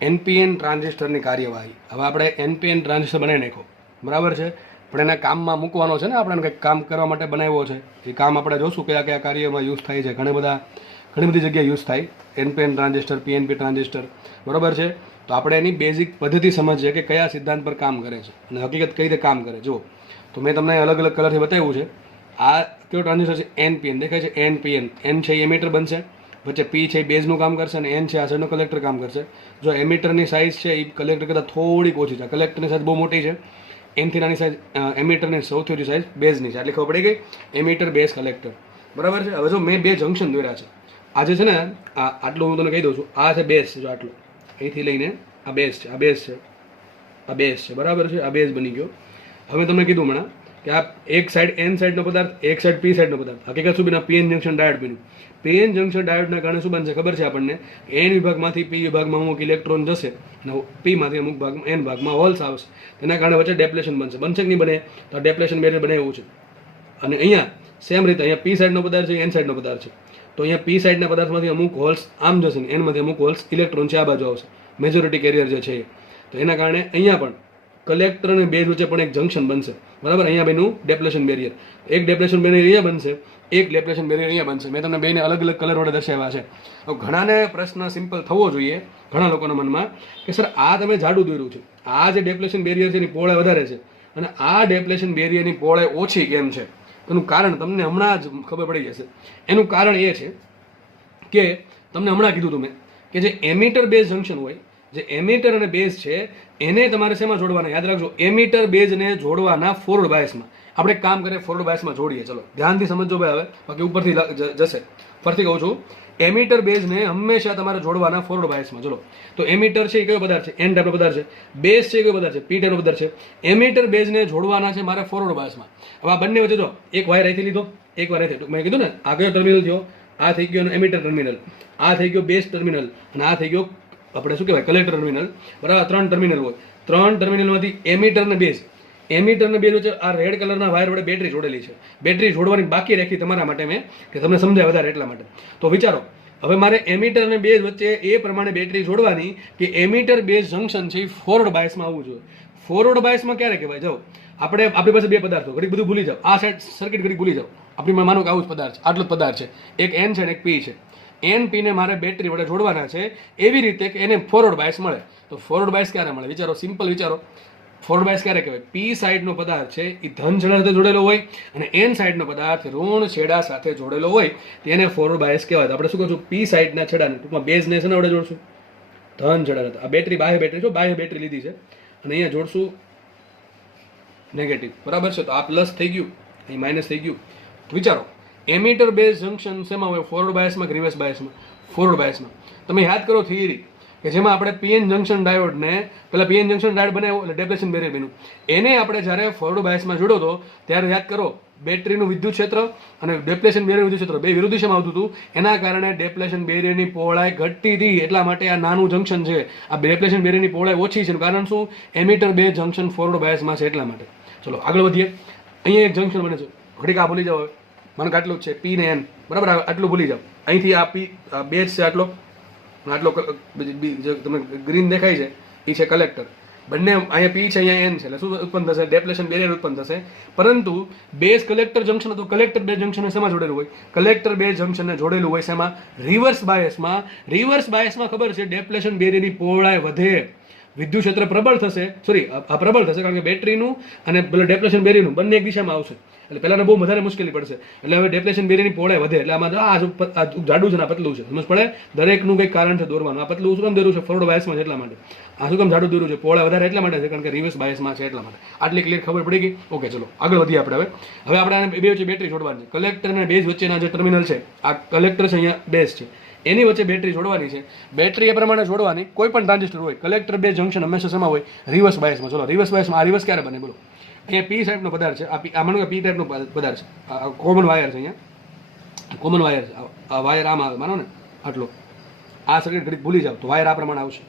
એનપીએન ટ્રાન્ઝિસ્ટરની કાર્યવાહી. હવે આપણે એનપીએન ટ્રાન્ઝિસ્ટર બનાવી નાખો, બરાબર છે, પણ એના કામમાં મૂકવાનો છે ને, આપણે કંઈક કામ કરવા માટે બનાવ્યો છે. એ કામ આપણે જોશું કયા કયા કાર્યમાં યુઝ થાય છે. ઘણી બધી જગ્યાએ યુઝ થાય એનપીએન ટ્રાન્ઝિસ્ટર, પીએનપી ટ્રાન્ઝિસ્ટર, બરાબર છે. તો આપણે એની બેઝિક પદ્ધતિ સમજીએ કે કયા સિદ્ધાંત પર કામ કરે છે અને હકીકત કઈ રીતે કામ કરે. જો તો મેં તમને અલગ અલગ કલરથી બતાવ્યું છે. આ કયો ટ્રાન્ઝિસ્ટર છે? એનપીએન. દેખાય છે એનપીએન. એન છે એ એમિટર બનશે વચ્ચે પી છે એ બેઝનું કામ કરશે અને એન છે આ સાઈડનો કલેક્ટર કામ કરશે. જો એમિટરની સાઇઝ છે એ કલેક્ટર કરતાં થોડીક ઓછી છે. કલેક્ટરની સાઇઝ બહુ મોટી છે, એનથી નાની સાઇઝ એમિટરની સૌથી ઓછી સાઇઝ બેઝની છે. એટલે ખબર પડી ગઈ, એમિટર બેઝ કલેક્ટર, બરાબર છે. હવે જો મેં બે જંક્શન દોર્યા છે. આજે છે ને આટલું હું તમને કહી દઉં છું, આ છે બેઝ છે, જો આટલું અહીંથી લઈને આ બેઝ છે, આ બેઝ છે, આ બેઝ છે, બરાબર છે. આ બેઝ બની ગયો. હવે તમને કીધું હમણાં કે આ એક સાઈડ એન સાઈડનો પદાર્થ, એક સાઈડ પી સાઈડનો પદાર્થ. હકીકત શું બન્યા? પીએન જંક્શન ડાયોડ બન્યું. પીએન જંક્શન ડાયોડના કારણે શું બનશે ખબર છે આપણને? એન વિભાગમાંથી પી વિભાગમાં અમુક ઇલેક્ટ્રોન જશે અને પીમાંથી અમુક ભાગમાં એન ભાગમાં હોલ્સ આવશે. તેના કારણે વચ્ચે ડેપ્લેશન બનશે. બનશે કે નહીં બને? તો ડેપ્લેશન બેરિયર બને એવું છે. અને અહીંયા સેમ રીતે અહીંયા પી સાઈડનો પદાર્થ છે, એન સાઈડનો પદાર્થ છે. તો અહીંયા પી સાઈડના પદાર્થમાંથી અમુક હોલ્સ આમ જશે ને એનમાંથી અમુક હોલ્સ ઇલેક્ટ્રોન છે આ બાજુ આવશે. મેજોરિટી કેરિયર જે છે એ. તો એના કારણે અહીંયા પણ કલેક્ટર અને બેઝ વચ્ચે પણ એક જંક્શન બનશે, બરાબર. અહીંયા બેનું ડેપ્લેશન બેરિયર, એક ડેપ્લેશન બેરિયર અહીંયા બનશે, એક ડેપ્લેશન બેરિયર અહીંયા બનશે. મેં તમને બેને અલગ અલગ કલર વડે દર્શાવ્યા છે. હવે ઘણાને પ્રશ્ન સિમ્પલ થવો જોઈએ ઘણા લોકોના મનમાં કે સર આ તમે જાડું દોર્યું છે, આ જે ડેપ્લેશન બેરિયર છે એની પહોળાઈ વધારે છે અને આ ડેપ્લેશન બેરિયરની પહોળાઈ ઓછી કેમ છે? એનું કારણ તમને હમણાં જ ખબર પડી જશે. એનું કારણ એ છે કે તમને હમણાં કીધું હતું મેં કે જે એમિટર બેઝ જંક્શન હોય, જે એમિટર અને બેઝ છે એને તમારે શેમાં જોડવાના? યાદ રાખજો, એમિટર બેઝને જોડવાના ફોરવર્ડ બાયસમાં. આપણે એક કામ કરીએ, ફોરવર્ડ બાયસમાં જોડીએ. ચલો ધ્યાનથી સમજો ભાઈ. હવે બાકી ઉપરથી જશે. ફરીથી કહું છું, એમિટર બેઝને હંમેશા તમારે જોડવાના ફોરવર્ડ બાયસમાં. ચલો તો એમિટર છે એ કયો પદાર્થ છે? એન ટાઈપનો પદાર્થ છે. બેઝ છે એ કયો પદાર્થ છે? પી ટાઈપનો પદાર્થ છે. એમિટર બેઝને જોડવાના છે મારે ફોરવર્ડ બાયસમાં. હવે આ બંને વચ્ચે જો એક વાયર અહીંથી લીધો, એક વાયર અહીંથી. મેં કીધું ને આ કયો ટર્મિનલ થયો? આ થઈ ગયો એમિટર ટર્મિનલ, આ થઈ ગયો બેઝ ટર્મિનલ અને આ થઈ ગયો આપણે શું કહેવાય કલેક્ટર ટર્મિનલ, બરાબર. 3 ટર્મિનલ હોય. 3 ટર્મિનલમાંથી એમિટર અને બેઝ, એમિટર અને બેઝ વચ્ચે આ રેડ કલરના વાયર વડે બેટરી જોડેલી છે. બેટરી જોડવાની બાકી રાખી તમારા માટે મેં કે તમને સમજાય વધારે એટલા માટે. તો વિચારો હવે મારે એમિટર અને બેઝ વચ્ચે એ પ્રમાણે બેટરી જોડવાની કે એમિટર બેઝ જંક્શન છે એ ફોરવર્ડ બાયસમાં આવવું જોઈએ. ફોરવર્ડ બાયસમાં ક્યારે કહેવાય? જાઓ આપણી પાસે બે પદાર્થો, ઘડી બધું ભૂલી જાઓ. આ સાઈડ સર્કિટ ઘડી ભૂલી જાઓ. આપણી માનો કે આવું જ પદાર્થ છે, આટલો જ પદાર્થ છે. એક એન છે અને એક પી છે. એન પીને મારે બેટરી વડે જોડવાના છે એવી રીતે કે એને ફોરવર્ડ બાયસ મળે. તો ફોરવર્ડ બાયસ ક્યારે મળે? વિચારો, સિમ્પલ વિચારો. ફોરવર્ડ બાયસ ક્યારે કહેવાય? પી સાઈડનો પદાર્થ છે એ ધન છેડા સાથે જોડેલો હોય અને એન સાઈડનો પદાર્થ ઋણ છેડા સાથે જોડેલો હોય તેને ફોરવર્ડ બાયસ કહેવાય. તો આપણે શું કરશું? પી સાઈડના છેડાને ટૂંકમાં બેઝને છે ને વડે જોડશું ધન છેડા સાથે. આ બેટરી બાહ્ય બેટરી છે, બાહ્ય બેટરી લીધી છે અને અહીંયા જોડશું નેગેટિવ, બરાબર છે. તો આ પ્લસ થઈ ગયું, અહીં માઇનસ થઈ ગયું. તો વિચારો એમિટર બેઝ જંક્શન શેમાં હોય? ફોરવર્ડ બાયસમાં કે રિવર્સ બાયસમાં? ફોરવર્ડ બાયસમાં. તમે યાદ કરો થિયરી કે જેમાં આપણે પીએન જંક્શન ડાયોડને પેલા પીએન જંક્શન ડાયોડ બનાવ્યો એટલે ડેપ્લેશન બેરિયર બન્યું. એને આપણે જ્યારે ફોરવર્ડ બાયસમાં જોડો હતો ત્યારે યાદ કરો બેટરીનું વિદ્યુત ક્ષેત્ર અને ડેપ્લેશન બેરિયર વિદ્યુત ક્ષેત્ર બે વિરુદ્ધ દિશામાં આવતું હતું. એના કારણે ડેપ્લેશન બેરિયરની પહોળાઈ ઘટતી હતી. એટલા માટે આ નાનું જંક્શન છે. આ ડેપ્લેશન બેરિયરની પહોળાઈ ઓછી છે. કારણ શું? એમિટર બે જંક્શન ફોરવર્ડ બાયસમાં છે એટલા માટે. ચલો આગળ વધીએ. અહીંયા એક જંક્શન બને છે, ઘડીક આ ભૂલી જાઓ. મને આટલું જ છે પી ને એન, બરાબર. આટલું ભૂલી જાઓ. અહીંથી આ પી બેઝ છે, આટલો તમે ગ્રીન દેખાય છે એ છે કલેક્ટર. બંને અહીંયા પી છે, અહીંયા એન છે. એટલે શું ઉત્પન્ન થશે? ડેપ્લેશન બેરિયર ઉત્પન્ન થશે. પરંતુ બેઝ કલેક્ટર જંક્શન હતું. કલેક્ટર બેઝ જંક્શન શેમાં જોડેલું હોય? કલેક્ટર બેઝ જંક્શનને જોડેલું હોય શેમાં? રિવર્સ બાયસમાં. રિવર્સ બાયસમાં ખબર છે ડેપ્લેશન બેરિયરની પહોળાઈ વધે, વિદ્યુત ક્ષેત્ર પ્રબળ થશે. સોરી, આ પ્રબળ થશે કારણ કે બેટરીનું અને પેલા ડેપ્લેશન બેરિયરનું બંને એક દિશામાં આવશે. એટલે પહેલાને બહુ વધારે મુશ્કેલી પડશે. એટલે હવે ડેપ્લેશન બેરિયરની પહોળાઈ વધે. એટલે આમાં આ જાડું છે ને આ પતલું છે. સમજ પડે? દરેકનું કંઈક કારણ છે દોરવાનું. આ પતલું શું કામ દોર્યું છે? ફોરવર્ડ બાયસમાં છે એટલા માટે. આ શું કામ જાડું દોર્યું છે? પહોળાઈ વધારે એટલા માટે છે કારણ કે રિવર્સ બાયસમાં છે એટલા માટે. આટલી ક્લિયર ખબર પડી ગઈ? ઓકે, ચલો આગળ વધીએ આપણે. હવે આપણે બે વચ્ચે બેટરી જોડવાની છે. કલેક્ટર અને બેઝ વચ્ચેના જે ટર્મિનલ છે, આ કલેક્ટર છે, અહીંયા બેઝ છે, એની વચ્ચે બેટરી જોડવાની છે. બેટરી એ પ્રમાણે જોડવાની. કોઈ પણ ટ્રાન્ઝિસ્ટર હોય, કલેક્ટર બેઝ જંક્શન હંમેશા શેમાં હોય? રિવર્સ બાયસમાં. ચલો રિવર્સ બાયસમાં. આ રિવર્સ ક્યારે બને બોલો? અહીંયા પી ટાઈપનો પદાર્થ છે. આ માનો કે પી ટાઈપનો પદાર્થ છે. આ કોમન વાયર છે. અહીંયા કોમન વાયર છે. આ વાયર આમ આવે, માનો ને આટલો. આ સર્કિટ ઘડી ભૂલી જાવ તો વાયર આ પ્રમાણે આવશે,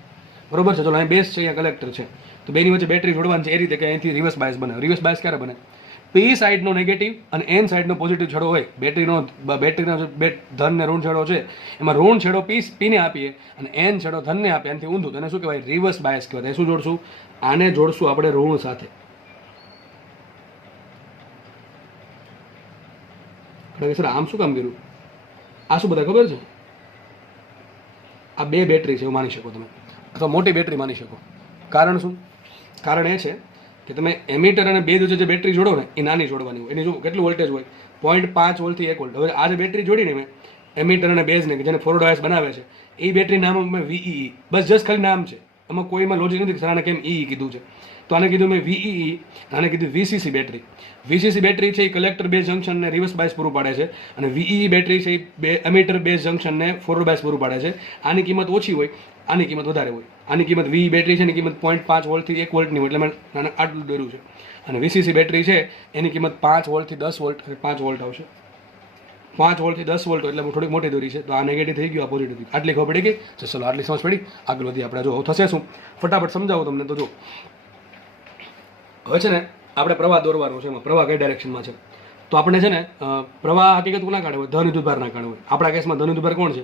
બરોબર છે. ચલો અહીં બેઝ છે, અહીંયા કલેક્ટર છે. તો બેની વચ્ચે બેટરી જોડવાની છે એ રીતે કે અહીંથી રિવર્સ બાયસ બને. રિવર્સ બાયસ ક્યારે બને? પી સાઈડનો નેગેટિવ અને એન સાઈડનો પોઝિટિવ છેડો હોય. બેટરીનો ધન ને ઋણ છેડો છે, એમાં ઋણ છેડો પીને આપીએ અને એન છેડો ધનને આપે. એનાથી ઊંધું તેને શું કહેવાય? રિવર્સ બાયસ કહેવાય. શું જોડશું? આને જોડશું આપણે ઋણ સાથે. સર આમ શું કામ કર્યું? આ શું બધા ખબર છે? આ બે બેટરી છે એવું માની શકો તમે, અથવા મોટી બેટરી માની શકો. કારણ શું? કારણ એ છે કે તમે એમિટર અને બેઝ વચ્ચે જે બેટરી જોડો ને એ નાની જોડવાની હોય. એની જો કેટલું વોલ્ટેજ હોય? 0.5 વોલ્ટથી 1 વોલ્ટ. હવે આ જે બેટરી જોડીને મેં એમિટર અને બેઝને કે જેને ફોટોડાયોડ્સ બનાવે છે એ બેટરી નામ મેં VEE, બસ જસ્ટ ખાલી નામ છે, એમાં કોઈમાં લોજિક નથી કે આને કેમ EE કીધું છે. તો આને કીધું મેં VEE, આને કીધું VCC બેટરી. VCC બેટરી છે એ કલેક્ટર બેઝ જંક્શનને રિવર્સ બાયસ પૂરું પાડે છે, અને VEE બેટરી છે એ એમિટર બેઝ જંક્શનને ફોરવર્ડ બાયસ પૂરું પાડે છે. આની કિંમત ઓછી હોય, આની કિંમત વધારે હોય. આની કિંમત VE બેટરી છે એની કિંમત 0.5 વોલ્ટથી 1 વોલ્ટની હોય, એટલે મેં આટલું દોર્યું છે. અને VCC બેટરી છે એની કિંમત 5 વોલ્ટથી 10 વોલ્ટ, 5 વોલ્ટ આવશે. 5 વોલ્ટથી 10 વોલ્ટ એટલે થોડીક મોટી દોરી છે. તો આ નેગેટિવ થઈ ગયું, આ પોઝિટિવ થઈ ગયું. આટલી ખબર પડી ગઈ? ચલો આટલી સમજ પડી. આગળ વધી આપણે જો થશે શું ફટાફટ સમજાવું તમને. તો જો હવે છે ને આપણે પ્રવાહ દોરવાનો છે. એમાં પ્રવાહ કઈ ડાયરેક્શનમાં છે? તો આપણે છે ને પ્રવાહ હકીકત કોના કારણે હોય? ધન વિદ્યુતભાર ના કારણે હોય. આપણા કેસમાં ધન વિદ્યુતભાર કોણ છે?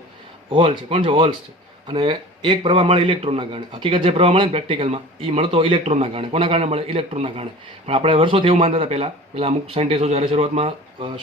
હોલ છે. કોણ છે? હોલ્સ છે. અને એક પ્રવાહ મળે ઇલેક્ટ્રોનના કારણે. હકીકત જે પ્રવાહ મળે ને પ્રેક્ટિકલમાં એ મળતો ઇલેક્ટ્રોનના કારણે. કોના કારણે મળે? ઇલેક્ટ્રોનના કારણે. પણ આપણે વર્ષોથી એવું માનતા હતા પહેલા અમુક સાયન્ટિસ્ટો જ્યારે શરૂઆતમાં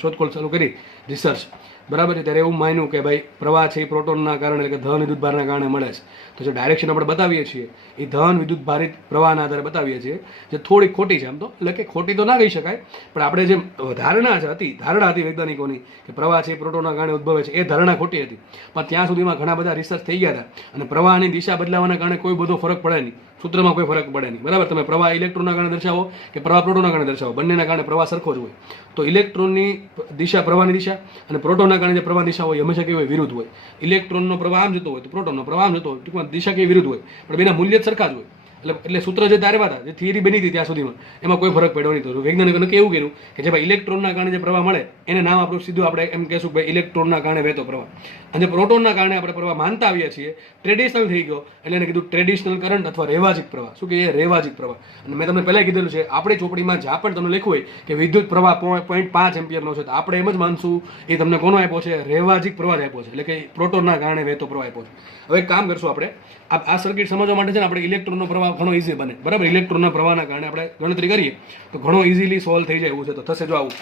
શોધખોળ ચાલુ કરી રિસર્ચ, બરાબર છે, ત્યારે એવું માન્યું કે ભાઈ પ્રવાહ છે એ પ્રોટોનના કારણે એટલે કે ધન વિદ્યુતભારના કારણે મળે છે. તો જે ડાયરેક્શન આપણે બતાવીએ છીએ એ ધન વિદ્યુતભારિત પ્રવાહના આધારે બતાવીએ છીએ, જે થોડીક ખોટી છે. આમ તો એટલે કે ખોટી તો ના કહી શકાય, પણ આપણે જે ધારણા હતી વૈજ્ઞાનિકોની કે પ્રવાહ છે એ પ્રોટોનના કારણે ઉદ્ભવે છે, એ ધારણા ખોટી હતી. પણ ત્યાં સુધીમાં ઘણા બધા રિસર્ચ થઈ ગયા હતા, અને પ્રવાહની દિશા બદલાવાના કારણે કોઈ બધો ફરક પડે નહીં, સૂત્રમાં કોઈ ફરક પડે નહીં. બરાબર, તમે પ્રવાહ ઇલેક્ટ્રોનના કારણે દર્શાવો કે પ્રવાહ પ્રોટોનના કારણે દર્શાવો, બંનેના કારણે પ્રવાહ સરખો જ હોય. તો ઇલેક્ટ્રોનની દિશા, પ્રવાહની દિશા, અને પ્રોટોનના કારણે જે પ્રવાહ દિશા હોય હંમેશા કેવી હોય? વિરુદ્ધ હોય. ઇલેક્ટ્રોનનો પ્રવાહ આમ જતો હોય તો પ્રોટોનનો પ્રવાહ આમ જતો હોય, ટૂંકમાં દિશા કેવી વિરુદ્ધ હોય, પણ બેના મૂલ્ય જ સરખા જ હોય. એટલે સૂત્ર જે તારવા હતા, જે થિયરી બની હતી ત્યાં સુધીમાં, એમાં કોઈ ફરક પડ્યો નહીં. તો વૈજ્ઞાનિકોને કેવું કર્યું કે જે ભાઈ ઇલેક્ટ્રોનના કારણે જે પ્રવાહ મળે એને નામ આપણું સીધું આપણે એમ કહેશું કે ભાઈ ઇલેક્ટ્રોનના કારણે વહેતો પ્રવાહ. અને પ્રોટોનના કારણે આપણે પ્રવાહ માનતા આવીએ છીએ, ટ્રેડિશનલ થઈ ગયો, એટલે એને કીધું ટ્રેડિશનલ કરંટ અથવા રેવાજિક પ્રવાહ. શું કહીએ? રેવાજિક પ્રવાહ. અને મેં તમને પહેલાં કીધેલું છે, આપણી ચોપડીમાં જ્યાં પણ તમને લખ્યું હોય કે વિદ્યુત પ્રવાહ 0.5 એમ્પિયરનો છે, તો આપણે એમ જ માનશું એ તમને કોનો આપ્યો છે? રેવાજિક પ્રવાહ આપ્યો છે, એટલે કે પ્રોટોનના કારણે વહેતો પ્રવાહ આપ્યો છે. હવે એક કામ કરશું આપણે, આ સર્કિટ સમજવા માટે છે ને આપણે ઇલેક્ટ્રોનનો પ્રવાહ ઘણો ઈઝી બને. બરાબર, ઇલેક્ટ્રોનના પ્રવાહના કારણે આપણે ગણતરી કરીએ તો ઘણો ઇઝીલી સોલ્વ થઈ જાય એવું છે. તો થશે જો આવું,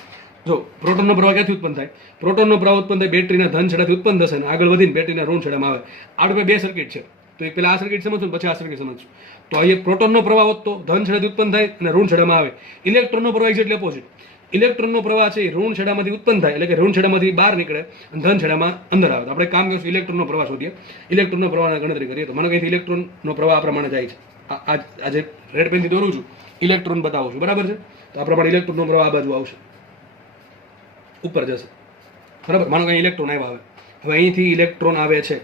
જો પ્રોટોનનો પ્રવાહ ક્યાંથી ઉત્પન્ન થાય? પ્રોટોનનો પ્રવાહ ઉત્પન્ન થાય બેટરીના ધન છેડાથી ઉત્પન્ન થશે, અને આગળ વધીને બેટરીના ઋણ છેડામાં આવે. આપણે બે સર્કિટ છે, તો એ પહેલા આ સર્કિટ સમજશું પછી આ સર્કિટ સમજશું. તો અહીંયા પ્રોટોનનો પ્રવાહ હોત તો ધન છેડાથી ઉત્પન્ન થાય અને ઋણ છેડામાં આવે. ઇલેક્ટ્રોનનો પ્રવાહ એટલે ઓપોઝિટ. ઇલેક્ટ્રોનનો પ્રવાહ છે એ ઋણ છેડામાંથી ઉત્પન્ન થાય, એટલે કે ઋણ છેડામાંથી બહાર નીકળે અને ધન છેડામાં અંદર આવે. તો આપણે કામ કરીશું ઇલેક્ટ્રોનનો પ્રવાહ શોધીએ, ઇલેક્ટ્રોનનો પ્રવાહની ગણતરી કરીએ. તો મને કહીથી ઇલેક્ટ્રોનનો પ્રવાહ આ પ્રમાણે જાય છે. આજે રેડ પેનથી દોરું છું, ઇલેક્ટ્રોન બતાવું છું, બરાબર છે. તો આ પ્રમાણે ઇલેક્ટ્રોનનો પ્રવાહ આ બાજુ આવશે, ઉપર જશે. બરાબર, માનો કે ઇલેક્ટ્રોન આવ્યા. હવે અહીંથી ઇલેક્ટ્રોન આવે છે.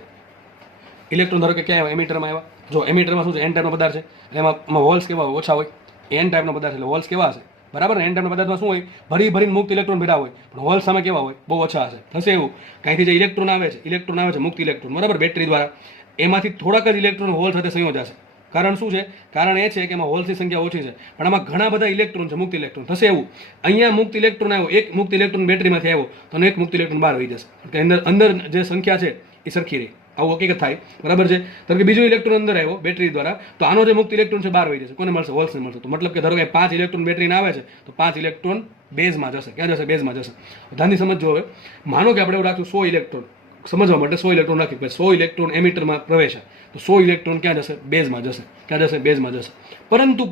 ઇલેક્ટ્રોન ધારો કે ક્યાં આવ્યા? એમિટરમાં આવ્યા. જો એમિટરમાં શું છે? એન ટાઈપનો પદાર્થ છે, એટલે એમાં હોલ્સ કેવા હોય? ઓછા હોય. એન ટાઈપનો પદાર્થ એટલે હોલ્સ કેવા હશે? બરાબર ને, એન ટાઈપના પદાર્થમાં શું હોય? ભરીને મુક્ત ઇલેક્ટ્રોન ભેગા હોય, પણ હોલ સામે કેવા હોય? બહુ ઓછા હશે. થશે એવું કાંઈથી જે ઇલેક્ટ્રોન આવે છે મુક્ત ઇલેક્ટ્રોન, બરાબર, બેટરી દ્વારા, એમાંથી થોડાક જ ઇલેક્ટ્રોન હોલ સાથે સંયોજાશે. કારણ શું છે? કારણ એ છે કે એમાં હોલ્સની સંખ્યા ઓછી છે, પણ આમાં ઘણા બધા ઇલેક્ટ્રોન છે, મુક્ત ઇલેક્ટ્રોન. થશે એવું અહીંયા મુક્ત ઇલેક્ટ્રોન આવ્યો, એક મુક્ત ઇલેક્ટ્રોન બેટરીમાંથી આવ્યો, તો એક મુક્ત ઇલેક્ટ્રોન બહાર વહી જશે. કે અંદર જે સંખ્યા છે એ સરખી રહી. આવું હકીકત થાય, બરાબર છે. ધારો કે બીજો ઇલેક્ટ્રોન અંદર આવ્યો બેટરી દ્વારા, તો આનો જે મુક્ત ઇલેક્ટ્રોન છે બહાર વહી જશે. કોને મળશે? હોલ્સને મળશે. તો મતલબ કે ધારો કે 5 ઇલેક્ટ્રોન બેટરીને આવે છે, તો 5 ઇલેક્ટ્રોન બેઝમાં જશે. ક્યાં જશે? બેઝમાં જશે. ધ્યાનથી સમજો. હવે માનો કે આપણે એવું રાખશું 100 ઇલેક્ટ્રોન, સમજવા માટે 100 ઇલેક્ટ્રોન રાખી, 100 ઇલેક્ટ્રોન એમિટરમાં પ્રવેશે, તો 100 ઇલેક્ટ્રોન ક્યાં જશે? બેઝમાં જશે. ક્યાં જશે? બેઝમાં જશે. પરંતુ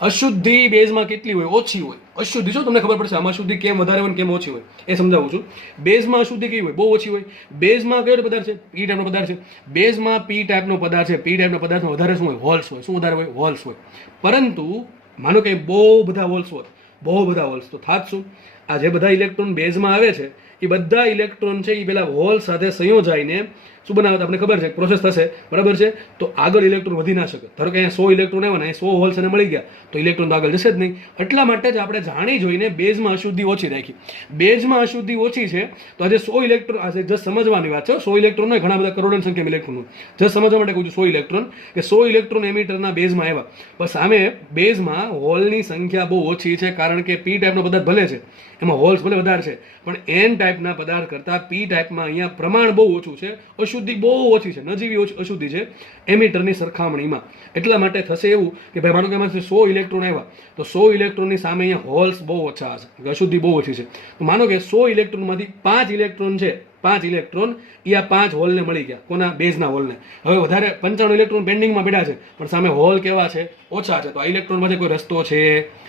અશુદ્ધિ બેઝમાં કેટલી હોય? ઓછી હોય. અશુદ્ધિ શું તમને ખબર પડશે આમાં અશુદ્ધિ કેમ વધારે હોય ને કેમ ઓછી હોય એ સમજાવું છું. બેઝમાં અશુદ્ધિ કેવી હોય? બહુ ઓછી હોય. બેઝમાં કયો પદાર્થ છે? પી ટાઈપનો પદાર્થ છે. બેઝમાં પી ટાઈપનો પદાર્થ છે. પી ટાઈપનો પદાર્થમાં વધારે શું હોય? હોલ્સ હોય. શું વધારે હોય? હોલ્સ હોય. પરંતુ માનો કે બહુ બધા હોલ્સ હોય, બહુ બધા હોલ્સ, તો થાત શું? આ જે બધા ઇલેક્ટ્રોન બેઝમાં આવે છે એ બધા ઇલેક્ટ્રોન છે એ પેલા હોલ સાથે સંયોજાઈને શું બનાવે? તમને ખબર છે પ્રોસેસ થશે, બરાબર છે. તો આગળ ઇલેક્ટ્રોન વધી ના શકે. ધારો કે અહીંયા 100 ઇલેક્ટ્રોન આવ્યા ને 100 હોલ્સ એને મળી ગયા, તો ઇલેક્ટ્રોન તો આગળ જશે જ નહીં. એટલા માટે જ આપણે જાણી જોઈને બેઝમાં અશુદ્ધિ ઓછી રાખી. બેઝમાં અશુદ્ધિ ઓછી છે તો આજે 100 ઇલેક્ટ્રોન, આજે જસ્ટ સમજવાની વાત છે. 100 ઇલેક્ટ્રોન હોય, ઘણા બધા કરોડોની સંખ્યામાં ઇલેક્ટ્રોન હોય. જસ્ટ સમજવા માટે કહું છું 100 ઇલેક્ટ્રોન, કે 100 ઇલેક્ટ્રોન એમિટરના બેઝમાં આવ્યા, પણ સામે બેઝમાં હોલની સંખ્યા બહુ ઓછી છે. કારણ કે પી ટાઈપનો પદાર્થ ભલે છે, એમાં હોલ્સ ભલે વધારે છે, પણ એન ટાઈપના પદાર્થ કરતાં પી ટાઈપમાં અહીંયા પ્રમાણ બહુ ઓછું છે, અશુદ્ધિ બહુ ઓછી છે, નજીવી અશુદ્ધિ છે એમિટરની સરખામણીમાં. એટલા માટે થશે એવું કે ભાઈ માનો કે એમાં 100 ઇલેક્ટ્રોન આવ્યા, તો 100 ઇલેક્ટ્રોનની સામે અહીંયા હોલ્સ બહુ ઓછા હશે, અશુદ્ધિ બહુ ઓછી છે. તો માનો કે 100 ઇલેક્ટ્રોનમાંથી 5 ઇલેક્ટ્રોન છે, 5 ઇલેક્ટ્રોન એ આ 5 હોલને મળી ગયા. કોના? બેઝના હોલને. હવે વધારે 95 ઇલેક્ટ્રોન પેન્ડિંગમાં બેઠા છે, પણ સામે હોલ કેવા છે? ઓછા છે. તો આ ઇલેક્ટ્રોનમાંથી કોઈ રસ્તો છે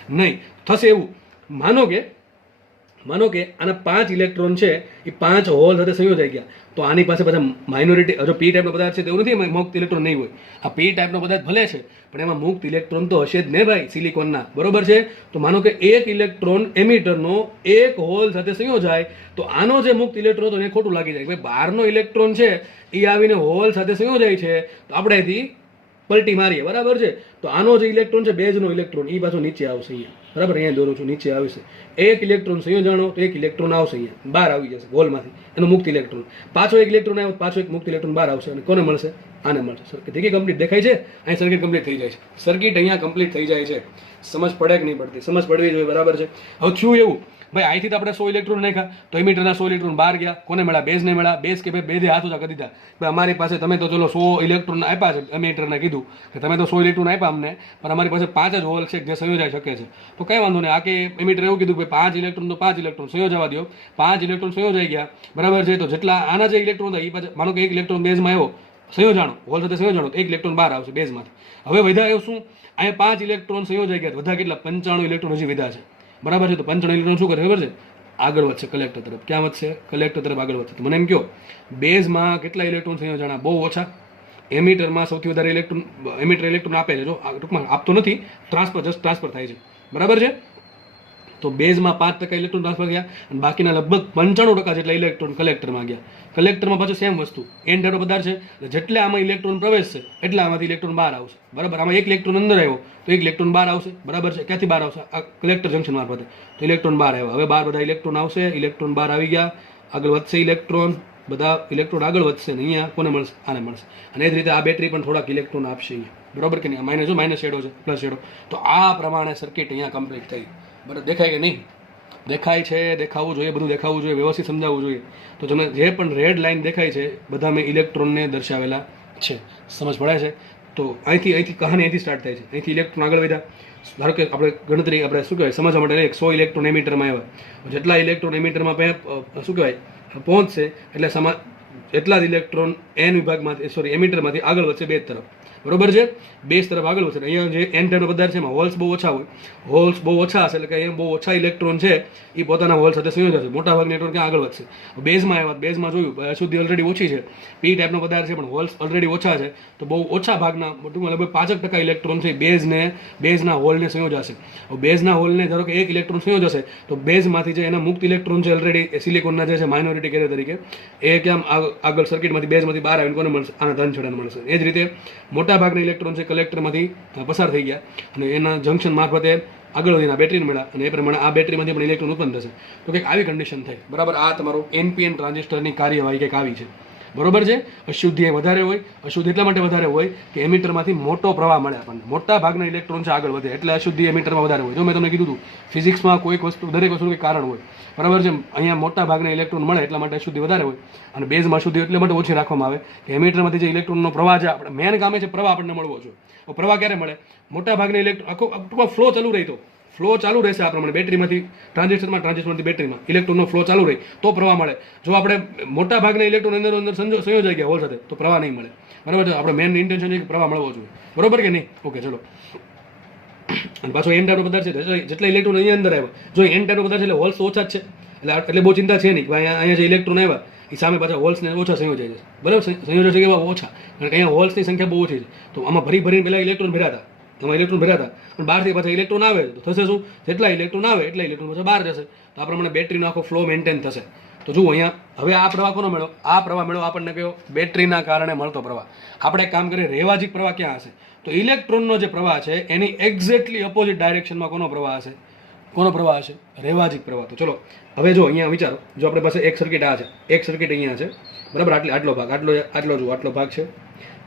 નહીં. થશે એવું માનો કે માનો કે આના 5 ઇલેક્ટ્રોન છે એ 5 હોલ સાથે સંયોજાઈ ગયા, તો આની પાસે બધા માઇનોરિટી, જો પી ટાઈપનો પદાર્થ છે તેવું નથી એમાં મુક્ત ઇલેક્ટ્રોન નહીં હોય. આ પી ટાઈપનો પદાર્થ ભલે છે પણ એમાં મુક્ત ઇલેક્ટ્રોન તો હશે જ ને ભાઈ, સિલિકોનના, બરોબર છે. તો માનો કે એક ઇલેક્ટ્રોન એમિટરનો એક હોલ સાથે સંયોજાય તો આનો જે મુક્ત ઇલેક્ટ્રોન હતો એને ખોટું લાગી જાય, ભાઈ બહારનો ઇલેક્ટ્રોન છે એ આવીને હોલ સાથે સંયોજાય છે તો આપણે એથી પલટી મારીએ, બરાબર છે. તો આનો જે ઇલેક્ટ્રોન છે બેઝનો ઇલેક્ટ્રોન એ પાછો નીચે આવશે અહીંયા, બરાબર, અહીંયા દોરું છું, નીચે આવશે. એક ઇલેક્ટ્રોન સંયોજાણો તો એક ઇલેક્ટ્રોન આવશે અહીંયા બહાર આવી જશે હોલમાંથી, એનો મુક્ત ઇલેક્ટ્રોન. પાછો એક ઇલેક્ટ્રોન આવ્યો, પાછો એક મુક્ત ઇલેક્ટ્રોન બહાર આવશે અને કોને મળશે? આને મળશે. સર્કિટ દેખી કમ્પ્લીટ દેખાય છે, અહીં સર્કિટ કમ્પ્લીટ થઈ જાય છે. સર્કિટ અહીંયા કમ્પ્લીટ થઈ જાય છે. સમજ પડે કે નહીં પડતી? સમજ પડવી જોઈએ, બરાબર છે. હવે થયું એવું, ભાઈ અહીંથી તો આપણે 100 ઇલેક્ટ્રોન નાખ્યા તો એમિટરના 100 ઇલેક્ટ્રોન બહાર ગયા, કોને મળ્યા? બેઝને મળ્યા. બેઝ કે ભાઈ બેઝે હાથ ઊંચા કરી દીધા, ભાઈ અમારી પાસે તમે તો ચલો 100 ઇલેક્ટ્રોન આપ્યા છે, એમિટરને કીધું કે તમે તો 100 ઇલેક્ટ્રોન આપ્યા અમને, પણ અમારી પાસે 5 જ હોલ છે જે સંયોજાઈ શકે છે. તો કંઈ વાંધો નહીં, આ કે એમિટર એવું કીધું કે 5 ઇલેક્ટ્રોન તો 5 ઇલેક્ટ્રોન સંયોજવા દો. 5 ઇલેક્ટ્રોન સંયોજાઈ ગયા, બરાબર છે. તો જેટલા આના જે ઇલેક્ટ્રોન હતા એ પાછા, માનો કે એક ઇલેક્ટ્રોન બેઝમાં આવ્યો સંયોજાણો, હોલ સાથે સંયોજાણો, એક ઇલેક્ટ્રોન બહાર આવશે બેઝમાંથી. હવે વધ્યા એવું શું? અહીંયા 5 ઇલેક્ટ્રોન સંયોજાઈ ગયા, વધ્યા કેટલા? 95 ઇલેક્ટ્રોન હજી વધ્યા છે, બરાબર છે. તો 95 ઇલેક્ટ્રોન શું કરે ખબર છે? આગળ વધશે કલેક્ટર તરફ. ક્યાં વધશે? કલેક્ટર તરફ આગળ વધશે. તો મને એમ કહો, બેઝમાં કેટલા ઇલેક્ટ્રોન સંયોજાણા? બહુ ઓછા. એમિટરમાં સૌથી વધારે ઇલેક્ટ્રોન, એમિટર ઇલેક્ટ્રોન આપે છે, જો ટૂંકમાં આપતો નથી, ટ્રાન્સફર, જસ્ટ ટ્રાન્સફર થાય છે, બરાબર છે. તો બેઝમાં 5% ઇલેક્ટ્રોન ટ્રાન્સફર ગયા અને બાકીના લગભગ 95% જેટલા ઇલેક્ટ્રોન કલેક્ટરમાં ગયા. કલેક્ટરમાં પાછું સેમ વસ્તુ, એન ટાઈપનો પદાર્થ છે, જેટલા આમાં ઇલેક્ટ્રોન પ્રવેશશે એટલા આમાંથી ઇલેક્ટ્રોન બહાર આવશે, બરાબર. આમાં એક ઇલેક્ટ્રોન અંદર આવ્યો તો એક ઇલેક્ટ્રોન બહાર આવશે, બરાબર છે. ક્યાંથી બહાર આવશે? આ કલેક્ટર જંકશન મારફતે. તો ઇલેક્ટ્રોન બહાર આવ્યા. હવે બહાર બધા ઇલેક્ટ્રોન આવશે, ઇલેક્ટ્રોન બહાર આવી ગયા, આગળ વધશે ઇલેક્ટ્રોન, બધા ઇલેક્ટ્રોન આગળ વધશે ને અહીંયા કોને મળશે? આને મળશે. અને એ જ રીતે આ બેટરી પણ થોડાક ઇલેક્ટ્રોન આપશે અહીંયા, બરાબર કે નહીં? માઇનસ, જો માઇનસ શેડો છે, પ્લસ શેડો. તો આ પ્રમાણે સર્કિટ અહીંયા કમ્પ્લીટ થઈ, બરાબર. દેખાય કે નહીં? દેખાય છે, દેખાવું જોઈએ, બધું દેખાવું જોઈએ, વ્યવસ્થિત સમજાવવું જોઈએ. તો તમને જે પણ રેડ લાઇન દેખાય છે બધા મેં ઇલેક્ટ્રોનને દર્શાવેલા છે, સમજ પડે છે? તો અહીંથી કહાની અહીંથી સ્ટાર્ટ થાય છે, અહીંથી ઇલેક્ટ્રોન આગળ વધ્યા. ધારો કે આપણે ગણતરી, આપણે શું કહેવાય, સમજવા માટે 100 ઇલેક્ટ્રોન એમિટરમાં આવ્યા, જેટલા ઇલેક્ટ્રોન એમિટરમાં શું કહેવાય પહોંચશે એટલે એટલા જ ઇલેક્ટ્રોન એન વિભાગમાંથી, સોરી, એમિટરમાંથી આગળ વધશે બેઝ તરફ, બરોબર છે. બેઝ તરફ આગળ વધશે. અહીંયા જે એન ટાઈપનો પદાર્થ છે એમાં હોલ્સ બહુ ઓછા હોય, હોલ્સ બહુ ઓછા હશે એટલે કે અહીંયા બહુ ઓછા ઇલેક્ટ્રોન છે એ પોતાના હોલ સાથે સંયોજાશે. મોટા ભાગના ઇલેક્ટ્રોન ક્યાં આગળ વધશે? બેઝમાં આવ્યા, બેઝમાં જોયું અશુદ્ધિ ઓલરેડી ઓછી છે, પી ટાઈપનો પદાર્થ છે પણ હોલ્સ ઓલરેડી ઓછા છે, તો બહુ ઓછા ભાગના, ટૂંકમાં લગભગ 5% ઇલેક્ટ્રોન છે બેઝના હોલને સંયોજાશે. બેઝના હોલને ધારો કે એક ઇલેક્ટ્રોન સંયોજાશે તો બેઝમાંથી જે એના મુક્ત ઇલેક્ટ્રોન છે ઓલરેડી સિલિકોનના જે છે માઇનોરિટી કેરિયર તરીકે, એ કેમ આગળ સર્કિટમાંથી બેઝમાંથી બહાર આવીને કોને મળશે? આના ધન છેડાને મળશે. એ જ રીતે મોટા ભાગના ઇલેક્ટ્રોન છે કલેક્ટરમાંથી પસાર થઈ ગયા અને એના જંકશન મારફતે આગળ વધીને બેટરીને મળ્યા અને એ પ્રમાણે આ બેટરીમાંથી પણ ઇલેક્ટ્રોન ઉત્પન્ન થશે. તો કંઈક આવી કન્ડિશન થઈ, બરાબર. આ તમારું એનપીએન ટ્રાન્ઝિસ્ટરની કાર્યવાહી કંઈક આવી છે, બરોબર છે. અશુદ્ધિ એ વધારે હોય, અશુદ્ધિ એટલા માટે વધારે હોય કે એમિટરમાંથી મોટો પ્રવાહ મળે આપણને, મોટા ભાગના ઇલેક્ટ્રોન છે આગળ વધે એટલે અશુદ્ધિ એમિટરમાં વધારે હોય. જો મેં તમને કીધું હતું ફિઝિક્સમાં કોઈક વસ્તુ, દરેક વસ્તુનું કંઈક કારણ હોય, બરાબર છે. અહીંયા મોટા ભાગના ઇલેક્ટ્રોન મળે એટલા માટે અશુદ્ધિ વધારે હોય અને બેઝમાં અશુદ્ધિ એટલે માટે ઓછી રાખવામાં આવે કે એમિટરમાંથી જે ઇલેક્ટ્રોનનો પ્રવાહ છે, આપણે મેન કામે છે પ્રવાહ આપણને મળવો જોઈએ. પ્રવાહ ક્યારે મળે? મોટા ભાગના ઇલેક્ટ્રોન આખો ટૂંકમાં ફ્લો ચાલુ રહી, તો ફ્લો ચાલુ રહેશે આ પ્રમાણે બેટરીમાંથી ટ્રાન્ઝિસ્ટરમાંથી બેટરીમાં ઇલેક્ટ્રોનનો ફ્લો ચાલુ રહે તો પ્રવાહ મળે. જો આપણે મોટા ભાગના ઇલેક્ટ્રોન અંદર સંયોજાઈ ગયા હોલ સાથે તો પ્રવાહ નહીં મળે, બરાબર છે. આપણે મેન ઇન્ટેન્શન છે કે પ્રવાહ મળવો જોઈએ, બરોબર કે નહીં? ઓકે, ચલો. અને પાછો એન ટાઈપનો પદાર્થ છે, જેટલા ઇલેક્ટ્રોન અહીંયા અંદર આવ્યા, જો એન ટાઈપનો પદાર્થ એટલે હોલ્સ ઓછા જ છે એટલે બહુ ચિંતા છે નહીં કે અહીંયા જે ઇલેક્ટ્રોન આવ્યા એ સામે પાછા હોલ્સને ઓછા સંયોજાય છે, બરાબર. સંયોજન છે કે ઓછા, કારણ કે અહીંયા હોલ્સની સંખ્યા બહુ ઓછી છે. તો આમાં ભરીને પહેલાં ઇલેક્ટ્રોન ભર્યા હતા, એમાં ઇલેક્ટ્રોન ભર્યા હતા, પણ બહારથી પાછા ઇલેક્ટ્રોન આવે તો થશે શું? જેટલા ઇલેક્ટ્રોન આવે એટલા ઇલેક્ટ્રોન પાછા બહાર જશે, તો આ પ્રમાણે બેટરીનો આખો ફ્લો મેન્ટેન થશે. તો જુઓ અહીંયા હવે આ પ્રવાહ કોનો મળ્યો? આ પ્રવાહ મળ્યો આપણને કયો? બેટરીના કારણે મળતો પ્રવાહ. આપણે એક કામ કરીએ, રેવાજીક પ્રવાહ ક્યાં હશે? તો ઇલેક્ટ્રોનનો જે પ્રવાહ છે એની એક્ઝેક્ટલી ઓપોઝિટ ડાયરેક્શનમાં કોનો પ્રવાહ હશે? કોનો પ્રવાહ હશે? રેવાજીક પ્રવાહ. તો ચલો હવે જો અહીંયા વિચારો, જો આપણી પાસે એક સર્કિટ આ છે, એક સર્કિટ અહીંયા છે, બરાબર. આટલો ભાગ, આટલો ભાગ છે,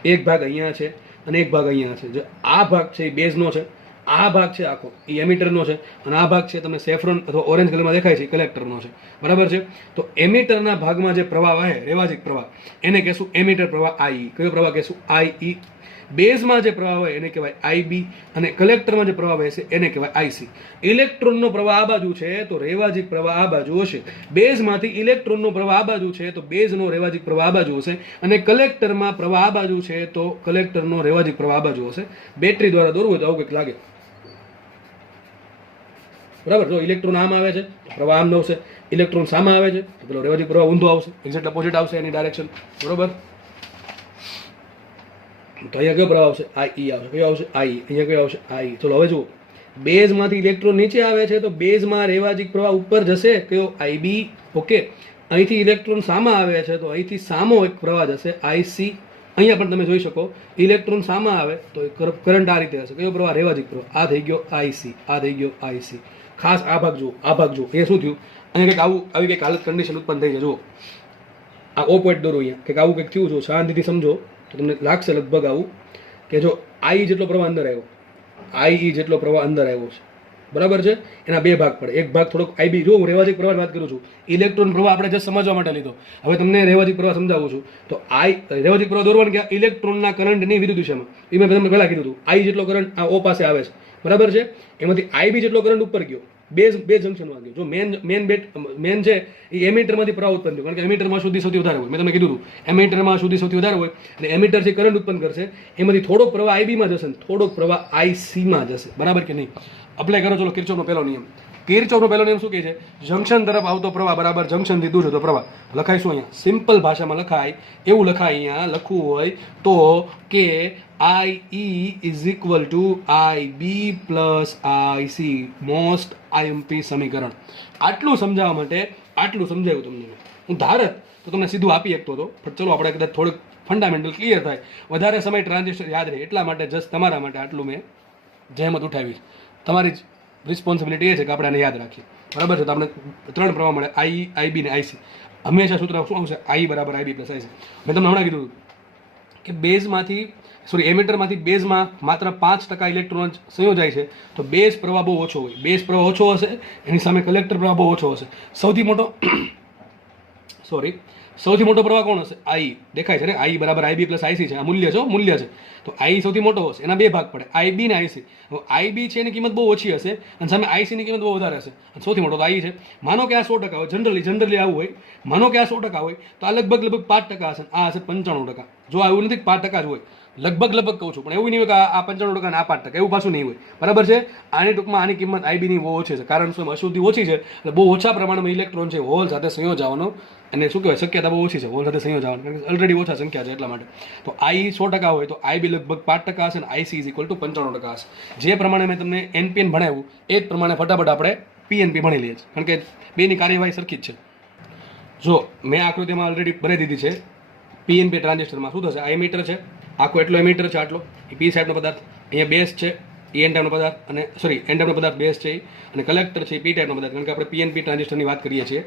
એક ભાગ અહીંયા છે અને એક ભાગ અહીંયા છે. જો આ ભાગ છે એ બેઝનો છે, આ ભાગ છે આખો એ એમિટરનો છે અને આ ભાગ છે તમને સેફ્રોન અથવા ઓરેન્જ કલરમાં દેખાય છે કલેક્ટરનો છે, બરાબર છે. તો એમિટરના ભાગમાં જે પ્રવાહ વહે, રેવાજીક પ્રવાહ, એને કહેશું એમિટર પ્રવાહ આઈ. કયો પ્રવાહ કહેશું? આઈ. બેઝમાં જે પ્રવાહ હોય એને કહેવાય આઈબી અને કલેક્ટરમાં જે પ્રવાહ વહે છે એને કહેવાય આઈસી. ઇલેક્ટ્રોનનો પ્રવાહ આ બાજુ છે તો રેવાજીક પ્રવાહ આ બાજુ હશે. બેઝમાંથી ઇલેક્ટ્રોનનો પ્રવાહ આ બાજુ છે તો બેઝનો રેવાજીક પ્રવાહ આ બાજુ હશે અને કલેક્ટરમાં પ્રવાહ આ બાજુ છે તો કલેક્ટરનો રેવાજીક પ્રવાહ આ બાજુ હશે. બેટરી દ્વારા દોરવું તો આવું કંઈક લાગે. બરાબર. જો ઇલેક્ટ્રોન આમ આવે છે તો પ્રવાહ આમ આવશે, ઇલેક્ટ્રોન સામે આવે છે તો પેલો રેવાજી પ્રવાહ ઊંધો આવશે, એક્ઝેક્ટ ઓપોઝિટ આવશે એની ડાયરેક્શન. બરોબર. તો અહીંયા કયો પ્રવાહ આવશે? આઈ આવશે. કયો આવશે? આઈ. અહીંયા કયો આવશે? આઈ. ચલો હવે જુઓ, બેઝમાંથી ઇલેક્ટ્રોન નીચે આવે છે તો બેઝમાં રેવાજીક પ્રવાહ ઉપર જશે, કયો? આઈબી. ઓકે. અહીંથી ઇલેક્ટ્રોન સામે આવે છે તો અહીંથી સામો એક પ્રવાહ જશે, આઈસી. અહીંયા પણ તમે જોઈ શકો ઇલેક્ટ્રોન સામે આવે તો કરંટ આ રીતે હશે, કયો પ્રવાહ? રેવાજીક પ્રવાહ. આ થઈ ગયો આઈસી, આ થઈ ગયો આઈસી. ખાસ આ ભાગ જુઓ, આ ભાગ જુઓ. એ શું થયું? અહીંયા કંઈક આવું આવી કંઈક હાલત કન્ડિશન ઉત્પન્ન થઈ છે. જુઓ આ ઓ પોઈન્ટ દોરો, અહીંયા કંઈક આવું કંઈક થયું. જો શાંતિથી સમજો તો તમને લાગશે લગભગ આવું કે જો આઈ જેટલો પ્રવાહ અંદર આવ્યો, આઈ જેટલો પ્રવાહ અંદર આવ્યો છે, બરાબર છે. એના બે ભાગ પડે. એક ભાગ થોડોક આઈબી, જો હું રેવાજીક પ્રવાહ વાત કરું છું, ઇલેક્ટ્રોન પ્રવાહ આપણે જસ્ટ સમજવા માટે લીધો. હવે તમને રેવાજીક પ્રવાહ સમજાવું છું. તો આઈ રેવાજીક પ્રવાહ દોરવાનું કે ઇલેક્ટ્રોનના કરંટની વિરુદ્ધ દિશામાં. એ મેં તમને પહેલા કીધું હતું. આઈ જેટલો કરંટ આ ઓ પાસે આવે છે, બરાબર છે. એમાંથી આઈબી જેટલો કરંટ ઉપર ગયો, બે જંક્શનમાં ગયો. જો મેન છે એ એમીટરમાંથી પ્રવાહ ઉત્પન્ન થયો, કારણ કે એમીટરમાં સુધી સૌથી વધારે હોય. મેં તમને કીધું હતું એમીટરમાં સુધી સૌથી વધારે હોય એટલે એમીટર જે કરંટ ઉત્પન્ન કરશે એમાંથી થોડોક પ્રવાહ આઈબીમાં જશે ને થોડોક પ્રવાહ આઈસીમાં જશે, બરાબર કે નહીં? અપ્લાય કરો. ચલો કિર્ચોફનો પહેલો નિયમ. કિર્ચોફનો પહેલો નિયમ શું કહે છે? જંક્શન તરફ આવતો પ્રવાહ બરાબર જંક્શનથી દૂર જતો પ્રવાહ. લખાય શું અહીંયા? સિમ્પલ ભાષામાં લખાય એવું લખાય. અહીંયા લખવું હોય તો કે I is equal to I B plus IC, most IMP સમીકરણ. આટલું સમજાવવા માટે આટલું સમજાવ્યું તમને. હું ધારત તો તમને સીધું આપી શકતો હતો, પણ ચલો આપણે કદાચ થોડુંક ફંડામેન્ટલ ક્લિયર થાય, વધારે સમય ટ્રાન્ઝિસ્ટર યાદ રહે એટલા માટે જસ્ટ તમારા માટે આટલું મેં જહેમત ઉઠાવી. તમારી જ રિસ્પોન્સિબિલિટી એ છે કે આપણે આને યાદ રાખીએ, બરાબર છે. તો આપણે ત્રણ પ્રવાહ મળે, આઈ, આઈબી ને આઈસી. હંમેશા સૂત્ર શું આવશે? આઈ બરાબર આઈબી પ્લસ આઈસી. મેં તમને હમણાં કીધું કે બેઝમાંથી એમીટરમાંથી બેઝમાં માત્ર 5% ઇલેક્ટ્રોન સંયોજાય છે તો બેઝ પ્રવાહ બહુ ઓછો હોય. બેઝ પ્રવાહ ઓછો હશે એની સામે કલેક્ટર પ્રવાહ બહુ ઓછો હશે. સૌથી મોટો પ્રવાહ કોણ હશે? આઈ. દેખાય છે ને? આઈ બરાબર આઈબી પ્લસ આઈસી છે. આ મૂલ્ય છે. તો આઈ સૌથી મોટો હશે. એના બે ભાગ પડે, આઈબી ને આઈસી. આઈબી છે એની કિંમત બહુ ઓછી હશે અને સામે આઈસીની કિંમત બહુ વધારે હશે. અને સૌથી મોટો તો આઈ છે. માનો કે આ 100% હોય, જનરલી આવું હોય. માનો કે આ 100% હોય તો આ લગભગ 5% હશે, આ હશે 95%. જો આવું નથી 5% જ હોય, લગભગ કહું છું, પણ એવું નહીં હોય કે આ 95% ને આ 5%, એવું પાછું નહીં હોય, બરાબર છે. આની ટૂંકમાં આની કિંમત આઈબીની બહુ ઓછી છે, કારણ શું? અશુદ્ધિ ઓછી છે એટલે બહુ ઓછા પ્રમાણમાં ઇલેક્ટ્રોન છે હોલ સાથે સંયોજાવાનો, અને શું કહેવાય, શક્યતા બહુ ઓછી છે હોલ સાથે સંયોજાવાની, કારણ કે ઓલરેડી ઓછા સંખ્યા છે એટલા માટે. તો આઈ 100% હોય તો આઈબી લગભગ 5% હશે અને આઈસી ઇઝ ઇક્વલ ટુ 95% હશે. જે પ્રમાણે મેં તમને એનપીએન ભણાવ્યું એ જ પ્રમાણે ફટાફટ આપણે પીએનપી ભણી લઈએ છીએ, કારણ કે બેની કાર્યવાહી સરખી જ છે. જો મેં આકૃતિમાં ઓલરેડી ભરી દીધી છે. પીએનપી ટ્રાન્ઝિસ્ટરમાં શું થશે? આ એમીટર છે, આખો એટલો એમીટર છે, આટલો એ પી સાઈડનો પદાર્થ. અહીંયા બેઝ છે, એ એન ટાઈપનો પદાર્થ, અને એન ટાઈપનો પદાર્થ બેઝ છે, અને કલેક્ટર છે એ પી ટાઈપનો પદાર્થ. કારણ કે આપણે પીએનપી ટ્રાન્ઝિસ્ટરની વાત કરીએ છીએ.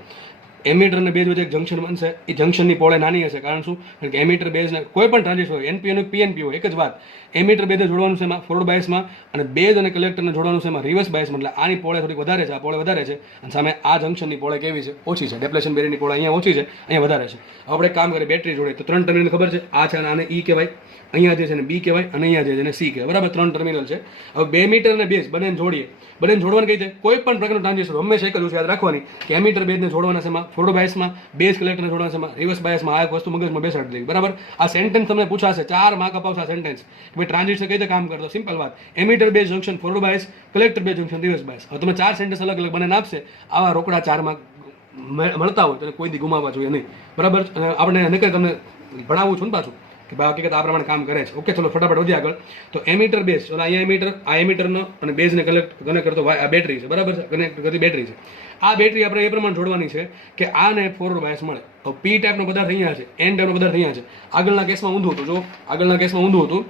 એમીટર અને બેઝ વચ્ચે એક જંક્શન બનશે. એ જંક્શનની પહોળાઈ નાની હશે, કારણ શું? કારણ કે એમીટર બેઝને કોઈ પણ ટ્રાન્ઝિસ્ટર હોય, એનપી અને પીએનપી હોય, એક જ વાત. એમીટર બેઝને જોડવાનું છે એમાં ફોરવર્ડ બાયસમાં, અને બેઝ અને કલેક્ટરને જોડવાનું છે એમાં રિવર્સ બાયસમાં. એટલે આની પહોળાઈ થોડીક વધારે છે, આ પહોળાઈ વધારે છે, અને સામે આ જંક્શનની પહોળાઈ કેવી છે? ઓછી છે. ડેપ્લેશન બેરિયરની પહોળાઈ અહીંયા ઓછી છે, અહીંયા વધારે છે. હવે આપણે કામ કરીએ, બેટરી જોડે તો 3 ટર્મિનલ ખબર છે. આ છે અને આને ઈ કહેવાય, અહીંયા જે છે ને બી કહેવાય, અને અહીંયા જે છે ને સી કહેવાય, બરાબર? 3 ટર્મિનલ છે. હવે 2 મીટર અને બેઝ બંનેને જોડીએ. બંનેને જોડવાનું કઈ છે? કોઈ પણ પ્રકારનું ટ્રાન્ઝિસ્ટર હંમેશા એક જ વસ્તુ યાદ રાખવાની કે એમીટર બેઝને જોડવાના છે એમાં ફોરવર્ડ બાયસમાં, બેઝ કલેક્ટરને જોડવાના છે એમાં રિવર્સ બાયસમાં. આ એક વસ્તુ મગજમાં બેસાડી દેવી, બરાબર? આ સેન્ટેન્સ તમને પૂછાશે, 4 માર્ક અપાવશે આ સેન્ટેન્સ કે ભાઈ ટ્રાન્ઝિસ્ટર કઈ રીતે કામ કરતો. સિમ્પલ વાત, emitter base junction forward bias, collector base junction reverse bias. હવે તમે 4 સેન્ટેન્સ અલગ અલગ બંને આપશે, આવા રોકડા 4 માર્ક મળતા હોય તો કોઈ દી ગુમાવવા જોઈએ નહીં, બરાબર? અને આપણે નકર તમને ભણાવું છું ને પાછું કે ભાઈ હકીકત આ પ્રમાણે કામ કરે છે. ઓકે, ચલો ફટાફટ વધીએ આગળ. તો એમીટર બેઝ, ચલો અહીંયા એમીટર, આ એમીટરનો અને બેઝને કનેક્ટ કરતો આ બેટરી છે, બરાબર છે? કનેક્ટ કરતી બેટરી છે. આ બેટરી આપણે એ પ્રમાણે જોડવાની છે કે આને ફોરવર્ડ બાયસ મળે. તો પી ટાઈપનો પદાર્થ અહીંયા છે, એન ટાઈપનો પદાર્થ અહીંયા છે. આગળના કેસમાં ઊંધું હતું. જો આગળના કેસમાં ઊંધું હતું,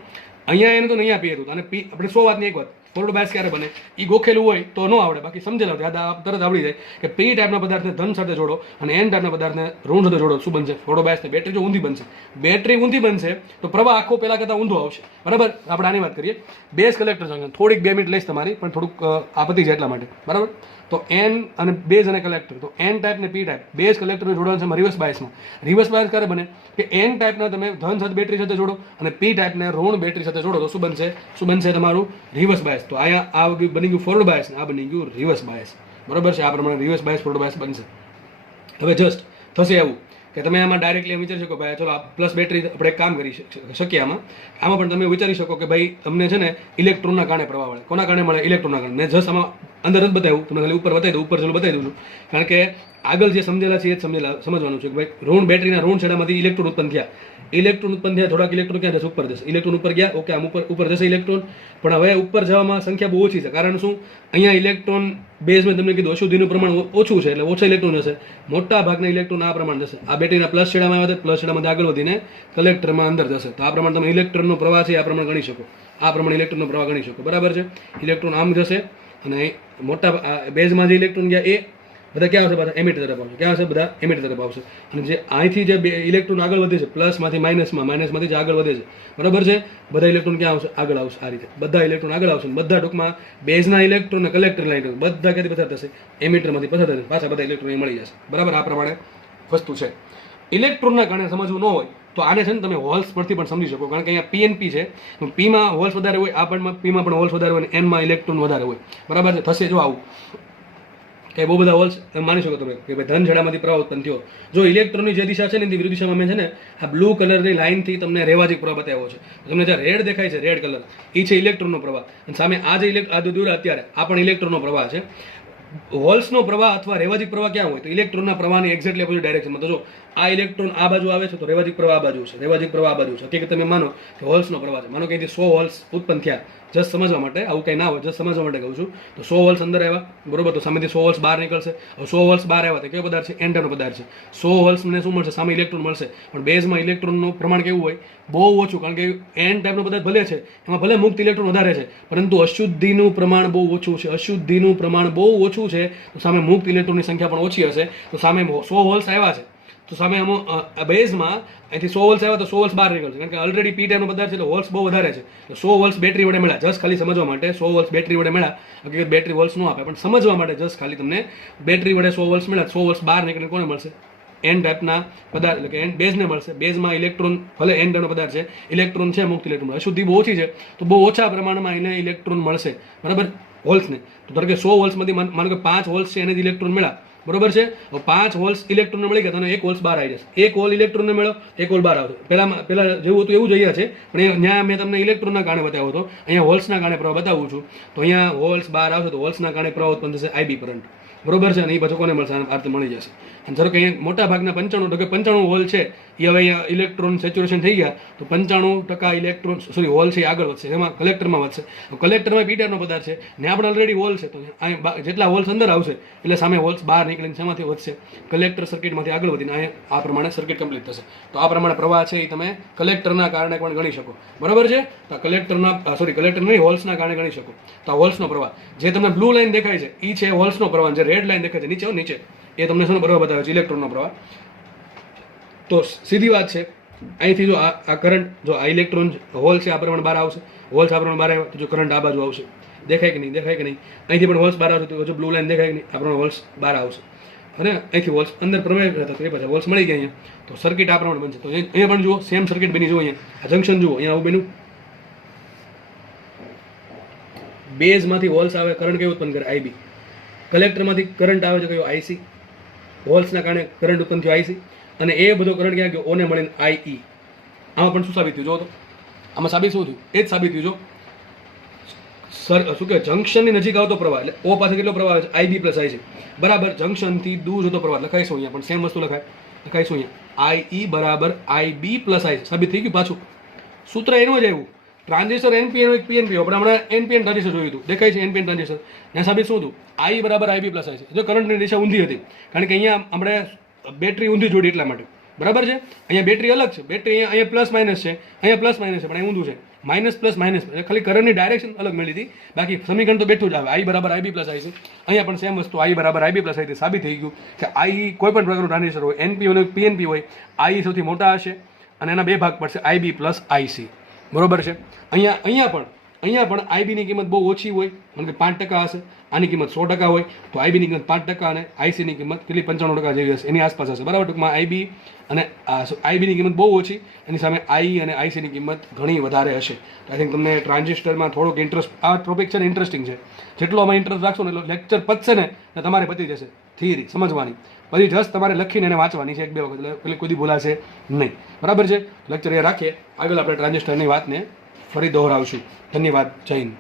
અહીંયા એનું તો અહીંયા પી હતું. અને પી આપણે 100 વાતની એક વાત, ફોરવર્ડ બાયસ ક્યારે બને? એ ગોખેલું હોય તો ન આવડે, બાકી સમજેલા યાદ તરત આવડી જાય કે પી ટાઈપના પદાર્થને ધન સાથે જોડો અને એન ટાઈપના પદાર્થને ઋણ સાથે જોડો. શું બનશે? Forward bias. બેટરી જો ઊંધી બનશે, બેટરી ઊંધી બનશે તો પ્રવાહ આખો પહેલા કરતાં ઊંધો આવશે, બરાબર? આપણે આની વાત કરીએ. બેઝ કલેક્ટર જંક્શન થોડીક 2 મિનિટ લઈશ તમારી, પણ થોડુંક આપત્તિ છે એટલા માટે, બરાબર? તો એન અને બેઝ અને કલેક્ટર, તો એન ટાઈપ ને પી ટાઈપ, બેઝ કલેક્ટરને જોડવાનું છે રિવર્સ બાયસમાં. રિવર્સ બાયસ ક્યારે બને? કે એન ટાઈપના તમે ધન સાથે બેટરી સાથે જોડો અને પી ટાઈપને ઋણ બેટરી સાથે જોડો તો શું બનશે તમારું? Reverse bias. તો અહીંયા આ બની ગયું ફોરવર્ડ બાયસ, આ બની ગયું રિવર્સ બાયસ, બરાબર છે? આ પ્રમાણે રિવર્સ બાયસ ફોરવર્ડ બાયસ બનશે. હવે જસ્ટ થશે એવું કે તમે આમાં ડાયરેક્ટલી વિચારી શકો ભાઈ ચલો પ્લસ બેટરી આપણે એક કામ કરી શકીએ આમાં પણ તમે વિચારી શકો કે ભાઈ તમને છે ને ઇલેક્ટ્રોનના કારણે પ્રવાહ મળે. કોના કારણે મળે? ઇલેક્ટ્રોનના કારણે. મેં જસ્ટ આમાં અંદર જ બતાવ્યું, તમને ખાલી ઉપર બતાવી દઉં, ઉપર ચલો બતાવી દઉં છું. કારણ કે આગળ જે સમજેલા છે એ જ સમજવાનું છે કે ભાઈ ઋણ બેટરીના ઋણ છેડામાંથી ઇલેક્ટ્રોન ઉત્પન્ન થયા. ઇલેક્ટ્રોન ઉત્પન્ન થયા, થોડાક ઇલેક્ટ્રોન ક્યાં જશે? ઉપર જશે. ઇલેક્ટ્રોન ઉપર ગયા, ઓકે, આમ ઉપર જશે ઇલેક્ટ્રોન. પણ હવે ઉપર જવામાં સંખ્યા બહુ ઓછી છે. કારણ શું? અહીંયા ઇલેક્ટ્રોન બેઝ મેં તમને કીધું અશુદ્ધિનું પ્રમાણ ઓછું છે, એટલે ઓછા ઇલેક્ટ્રોન હશે. મોટા ભાગના ઇલેક્ટ્રોન આ પ્રમાણ જશે. આ બેટરીના પ્લસ છેડામાં આવ્યા, પ્લસ છેડામાંથી આગળ વધીને કલેક્ટરમાં અંદર જશે. તો આ પ્રમાણે તમે ઇલેક્ટ્રોનનો પ્રવાહ છે આ પ્રમાણે ગણી શકો. આ પ્રમાણે ઇલેક્ટ્રોનનો પ્રવાહ ગણી શકો. બરાબર છે? ઇલેક્ટ્રોન આમ જશે અને મોટા બેઝમાં જે ઇલેક્ટ્રોન ગયા એ બધા ક્યાં આવશે? બધા એમિટર તરફ આવશે. ક્યાં આવશે? બધા એમિટર તરફ આવશે. અને જે અહીંથી જે ઇલેક્ટ્રોન આગળ વધે છે પ્લસમાંથી માઇનસમાંથી જે આગળ વધે છે, બરાબર છે, બધા ઇલેક્ટ્રોન ક્યાં આવશે? આગળ આવશે. આ રીતે બધા ઇલેક્ટ્રોન આગળ આવશે. બધા ટૂંકમાં બેઝના ઇલેક્ટ્રોન અને કલેક્ટરના ઇલેક્ટ્રોન બધા ક્યાંથી પસાર થશે? એમિટરમાંથી પસાર થશે. પાછા બધા ઇલેક્ટ્રોન મળી જશે. બરાબર? આ પ્રમાણે વસ્તુ છે. ઇલેક્ટ્રોનના કારણે સમજવું ન હોય તો આને છે ને તમે હોલ્સ પરથી પણ સમજી શકો. કારણ કે અહીંયા પીએનપી છે, પીમાં હોલ્સ વધારે હોય, આ પણ પીમાં પણ હોલ્સ વધારે હોય, અને એનમાં ઇલેક્ટ્રોન વધારે હોય. બરાબર છે? થશે જો આવું કે બહુ બધા હોલ્સ માની શકો તમે કે ભાઈ ધન છેડામાંથી પ્રવાહ ઉત્પન્ન થયો. જો ઇલેક્ટ્રોનની જે દિશા છે ને એની વિરુદ્ધ દિશામાં મેં છે ને આ બ્લુ કલરની લાઇનથી તમને રેવાજિક પ્રવાહ બતાવ્યો છે. તમને જે રેડ દેખાય છે, રેડ કલર, એ છે ઇલેક્ટ્રોનનો પ્રવાહ. અને સામે આ જે આ દૂર અત્યારે આ પણ ઇલેક્ટ્રોનનો પ્રવાહ છે. હોલ્સનો પ્રવાહ અથવા રેવાજિક પ્રવાહ ક્યાં હોય? તો ઇલેક્ટ્રોનના પ્રવાહની એક્ઝેક્ટલી ઓપોઝિટ ડાયરેક્શનમાં. તો જો આ ઇલેક્ટ્રોન આ બાજુ આવે છે તો રેવાજિક પ્રવાહ આ બાજુ છે, રેવાજિક પ્રવાહ આ બાજુ છે. હકીકત તમે માનો કે હોલ્સનો પ્રવાહ છે. માનો કે અહીંથી 100 હોલ્સ ઉત્પન્ન થયા. જસ્ટ સમજવા માટે, આવું કંઈ ના હોય, જસ્ટ સમજવા માટે કહું છું. તો 100 હોલ્સ અંદર આવ્યા, બરોબર, તો સામેથી 100 હોલ્સ બહાર નીકળશે. હવે 100 હોલ્સ બહાર આવ્યા તો કયો પદાર્થ છે? એન્ડનો પદાર્થ છે. 100 હોલ્સ મને શું મળશે? સામે ઇલેક્ટ્રોન મળશે. પણ બેઝમાં ઇલેક્ટ્રોનનું પ્રમાણ કેવું હોય? બહુ ઓછું. કારણ કે એન ટાઈપનો પદાર્થ ભલે છે, એમાં ભલે મુક્ત ઇલેક્ટ્રોન વધારે છે, પરંતુ અશુદ્ધિનું પ્રમાણ બહુ ઓછું છે. અશુદ્ધિનું પ્રમાણ બહુ ઓછું છે, તો સામે મુક્ત ઇલેક્ટ્રોનની સંખ્યા પણ ઓછી હશે. તો સામે 100 હોલ્સ આવ્યા છે, તો સામે બેઝમાં અહીંથી 100 હોલ્સ આવ્યા તો 100 હોલ્સ બહાર નીકળશે. કારણ કે ઓલરેડી પી ટાઈપનો પદાર્થ છે, એટલે હોલ્સ બહુ વધારે છે. તો 100 હોલ્સ બેટરી વડે મળ્યા. જસ્ટ ખાલી સમજવા માટે 100 હોલ્સ બેટરી વડે મળ્યા. હકીકત બેટરી હોલ્સ ન આપે, પણ સમજવા માટે જસ્ટ ખાલી તમને બેટરી વડે 100 હોલ્સ મળ્યા. 100 હોલ્સ બહાર નીકળીને કોને મળશે? એન ટાઈપના પદાર્થ, એટલે કે એન બેઝને મળશે. બેઝમાં ઇલેક્ટ્રોન ભલે એન ટાઈપનો પદાર્થ છે, ઇલેક્ટ્રોન છે, મુક્ત ઇલેક્ટ્રોન. અશુદ્ધિ બહુ ઓછી છે, તો બહુ ઓછા પ્રમાણમાં એને ઇલેક્ટ્રોન મળશે. બરાબર? હોલ્સને તો ધારો કે 100 હોલ્સમાંથી માનો કે 5 હોલ્સ છે એને જ ઇલેક્ટ્રોન મળ્યા. બરોબર છે? 5 હોલ્સ ઇલેક્ટ્રોનને મળી ગયા તો એક હોલ્સ બહાર આવી જશે. એક હોલ ઇલેક્ટ્રોનને મળ્યો, એક હોલ બહાર આવશે. પહેલા જેવું હતું એવું જ અહીંયા છે, પણ ત્યાં મેં તમને ઇલેક્ટ્રોનના કારણે બતાવ્યો હતો. અહીંયા હોલ્સના કારણે પ્રવાહ બતાવું છું. તો અહીંયા હોલ્સ બહાર આવશે તો હોલ્સના કારણે પ્રવાહ ઉત્પન્ન થશે, આઈબી કરંટ. બરોબર છે? અને એ પાછું કોને મળશે? આ રીતે મળી જશે. અને ધારો કે અહીંયા મોટા ભાગના 95 હોલ છે, એ હવે અહીંયા ઇલેક્ટ્રોન સેચ્યુરેશન થઈ ગયા તો 95% ઇલેક્ટ્રોન હોલ છે એ આગળ વધશે. એમાં કલેક્ટરમાં વધશે. કલેક્ટરમાં પી ટાઈપનો પદાર્થ છે ને આપણે ઓલરેડી હોલ છે, તો જેટલા હોલ્સ અંદર આવશે એટલે સામે હોલ્સ બહાર નીકળીને શેમાંથી વધશે? કલેક્ટર સર્કિટમાંથી આગળ વધીને અહીંયા આ પ્રમાણે સર્કિટ કમ્પ્લીટ થશે. તો આ પ્રમાણે પ્રવાહ છે એ તમે કલેક્ટરના કારણે પણ ગણી શકો. બરાબર છે? તો કલેક્ટર નહીં, હોલ્સના કારણે ગણી શકો. તો આ હોલ્સનો પ્રવાહ જે તમને બ્લુ લાઈન દેખાય છે એ છે હોલ્સનો પ્રવાહ. જે રેડ લાઈન દેખાય છે નીચે એ તમને શું પ્રવાહ બતાવે છે? ઇલેક્ટ્રોનનો પ્રવાહ. તો સીધી વાત છે, અહીંથી જો આ કરંટ, જો આ ઇલેક્ટ્રોન હોલ છે આ પ્રમાણે બહાર આવશે, હોલ્સ આ પ્રમાણે બહાર આવ્યા તો જો કરંટ આ બાજુ આવશે. દેખાય કે નહીં? દેખાય કે નહીં? અહીંથી પણ હોલ્સ બહાર આવશે તો જો બ્લુ લાઈન દેખાય કે નહીં? આ પ્રમાણે હોલ્સ બહાર આવશે. અને અહીંથી હોલ્સ અંદર પ્રવેશ હતા તો એ પાછા હોલ્સ મળી ગયા અહીંયા. તો સર્કિટ આ પ્રમાણે બનશે. તો અહીંયા પણ જુઓ સેમ સર્કિટ બની. જુઓ અહીંયા આ જંક્શન જુઓ, અહીંયા આવું બન્યું. બેઝમાંથી હોલ્સ આવે, કરંટ કેવું ઉત્પન્ન કરે? આઈબી. કલેક્ટરમાંથી કરંટ આવે છે કયો? આઈસી. હોલ્સના કારણે કરંટ ઉત્પન્ન થયો આઈસી. અને એ બધો કરંટ ક્યાં ગયો? ઓને મળીને આઈ. આમાં પણ શું સાબિત થયું? જો તો આમાં સાબિત શું થયું? એ જ સાબિત થયું. જો શું કહે, જંક્શનની નજીક આવતો પ્રવાહ એટલે ઓ પાસે કેટલો પ્રવાહ આવે છે? આઈબી પ્લસ આઈ છે. બરાબર? જંક્શનથી દૂર જતો પ્રવાહ લખાઈશું અહીંયા, પણ સેમ વસ્તુ લખાઈશું અહીંયા. આઈ બરાબર આઈબી પ્લસ આઈ. સાબિત થઈ ગયું. પાછું સૂત્ર એનું જ આવ્યું. ટ્રાન્ઝિસ્ટર એનપીએન એક પીએનપી. આપણે હમણાં એનપીએન ટ્રાન્ઝિસ્ટર જોયું હતું, દેખાય છે એનપીએન ટ્રાન્ઝિસ્ટર. ત્યાં સાબિત શું હતું? આઈ બરાબર આઈબી પ્લસ આઈ છે. જો કરંટની દિશા ઊંધી હતી, કારણ કે અહીંયા આપણે બેટરી ઊંધી જોડી એટલા માટે. બરાબર છે? અહીંયા બેટરી અલગ છે. બેટરી અહીંયા પ્લસ માઇનસ છે, અહીંયા પ્લસ માઇનસ છે, પણ અહીં ઊંધું છે. માઇનસ પ્લસ માઇનસ, ખાલી કરંટની ડાયરેક્શન અલગ મળી હતી. બાકી સમીકરણ તો બેઠું જ આવે. આઈ બરાબર આઈબી પ્લસ આઈ છે. અહીંયા પણ સેમ વસ્તુ આઈ બરાબર આઈબી પ્લસ આઈ સાબિત થઈ ગયું કે આઈ કોઈ પણ પ્રકારનું ટ્રાન્ઝિસ્ટર હોય, એનપી હોય પીએનપી હોય, આઈ સૌથી મોટા હશે અને એના બે ભાગ પડશે, આઈબી પ્લસ આઈસી. બરોબર છે? અહીંયા પણ આઈબીની કિંમત બહુ ઓછી હોય, કારણ કે 5% હશે. આની કિંમત 100% હોય તો આઈબીની કિંમત 5% અને આઈસીની કિંમત કેટલી 95% જેવી હશે, એની આસપાસ હશે. બરાબર? ટૂંકમાં આઈબી અને આઈબીની કિંમત બહુ ઓછી, એની સામે આઈ અને આઈસીની કિંમત ઘણી વધારે હશે. આઈ થિંક તમને ટ્રાન્ઝિસ્ટરમાં થોડોક ઇન્ટરેસ્ટ, આ ટોપિક છે ને ઇન્ટરેસ્ટિંગ છે. જેટલો આમાં ઇન્ટરેસ્ટ રાખશો ને એટલો લેક્ચર પતશે ને તમારે પતી જશે. થિયરી સમજવાની, પછી જસ્ટ તમારે લખીને એને વાંચવાની છે 1-2 વખત, એટલે પેલી કોઈ દી ભૂલાશે નહીં. બરાબર છે? લેક્ચર એ રાખીએ, આગળ આપણે ટ્રાન્ઝિસ્ટરની વાતને ફરી દોહરાવશું. ધન્યવાદ. જય હિન્દ.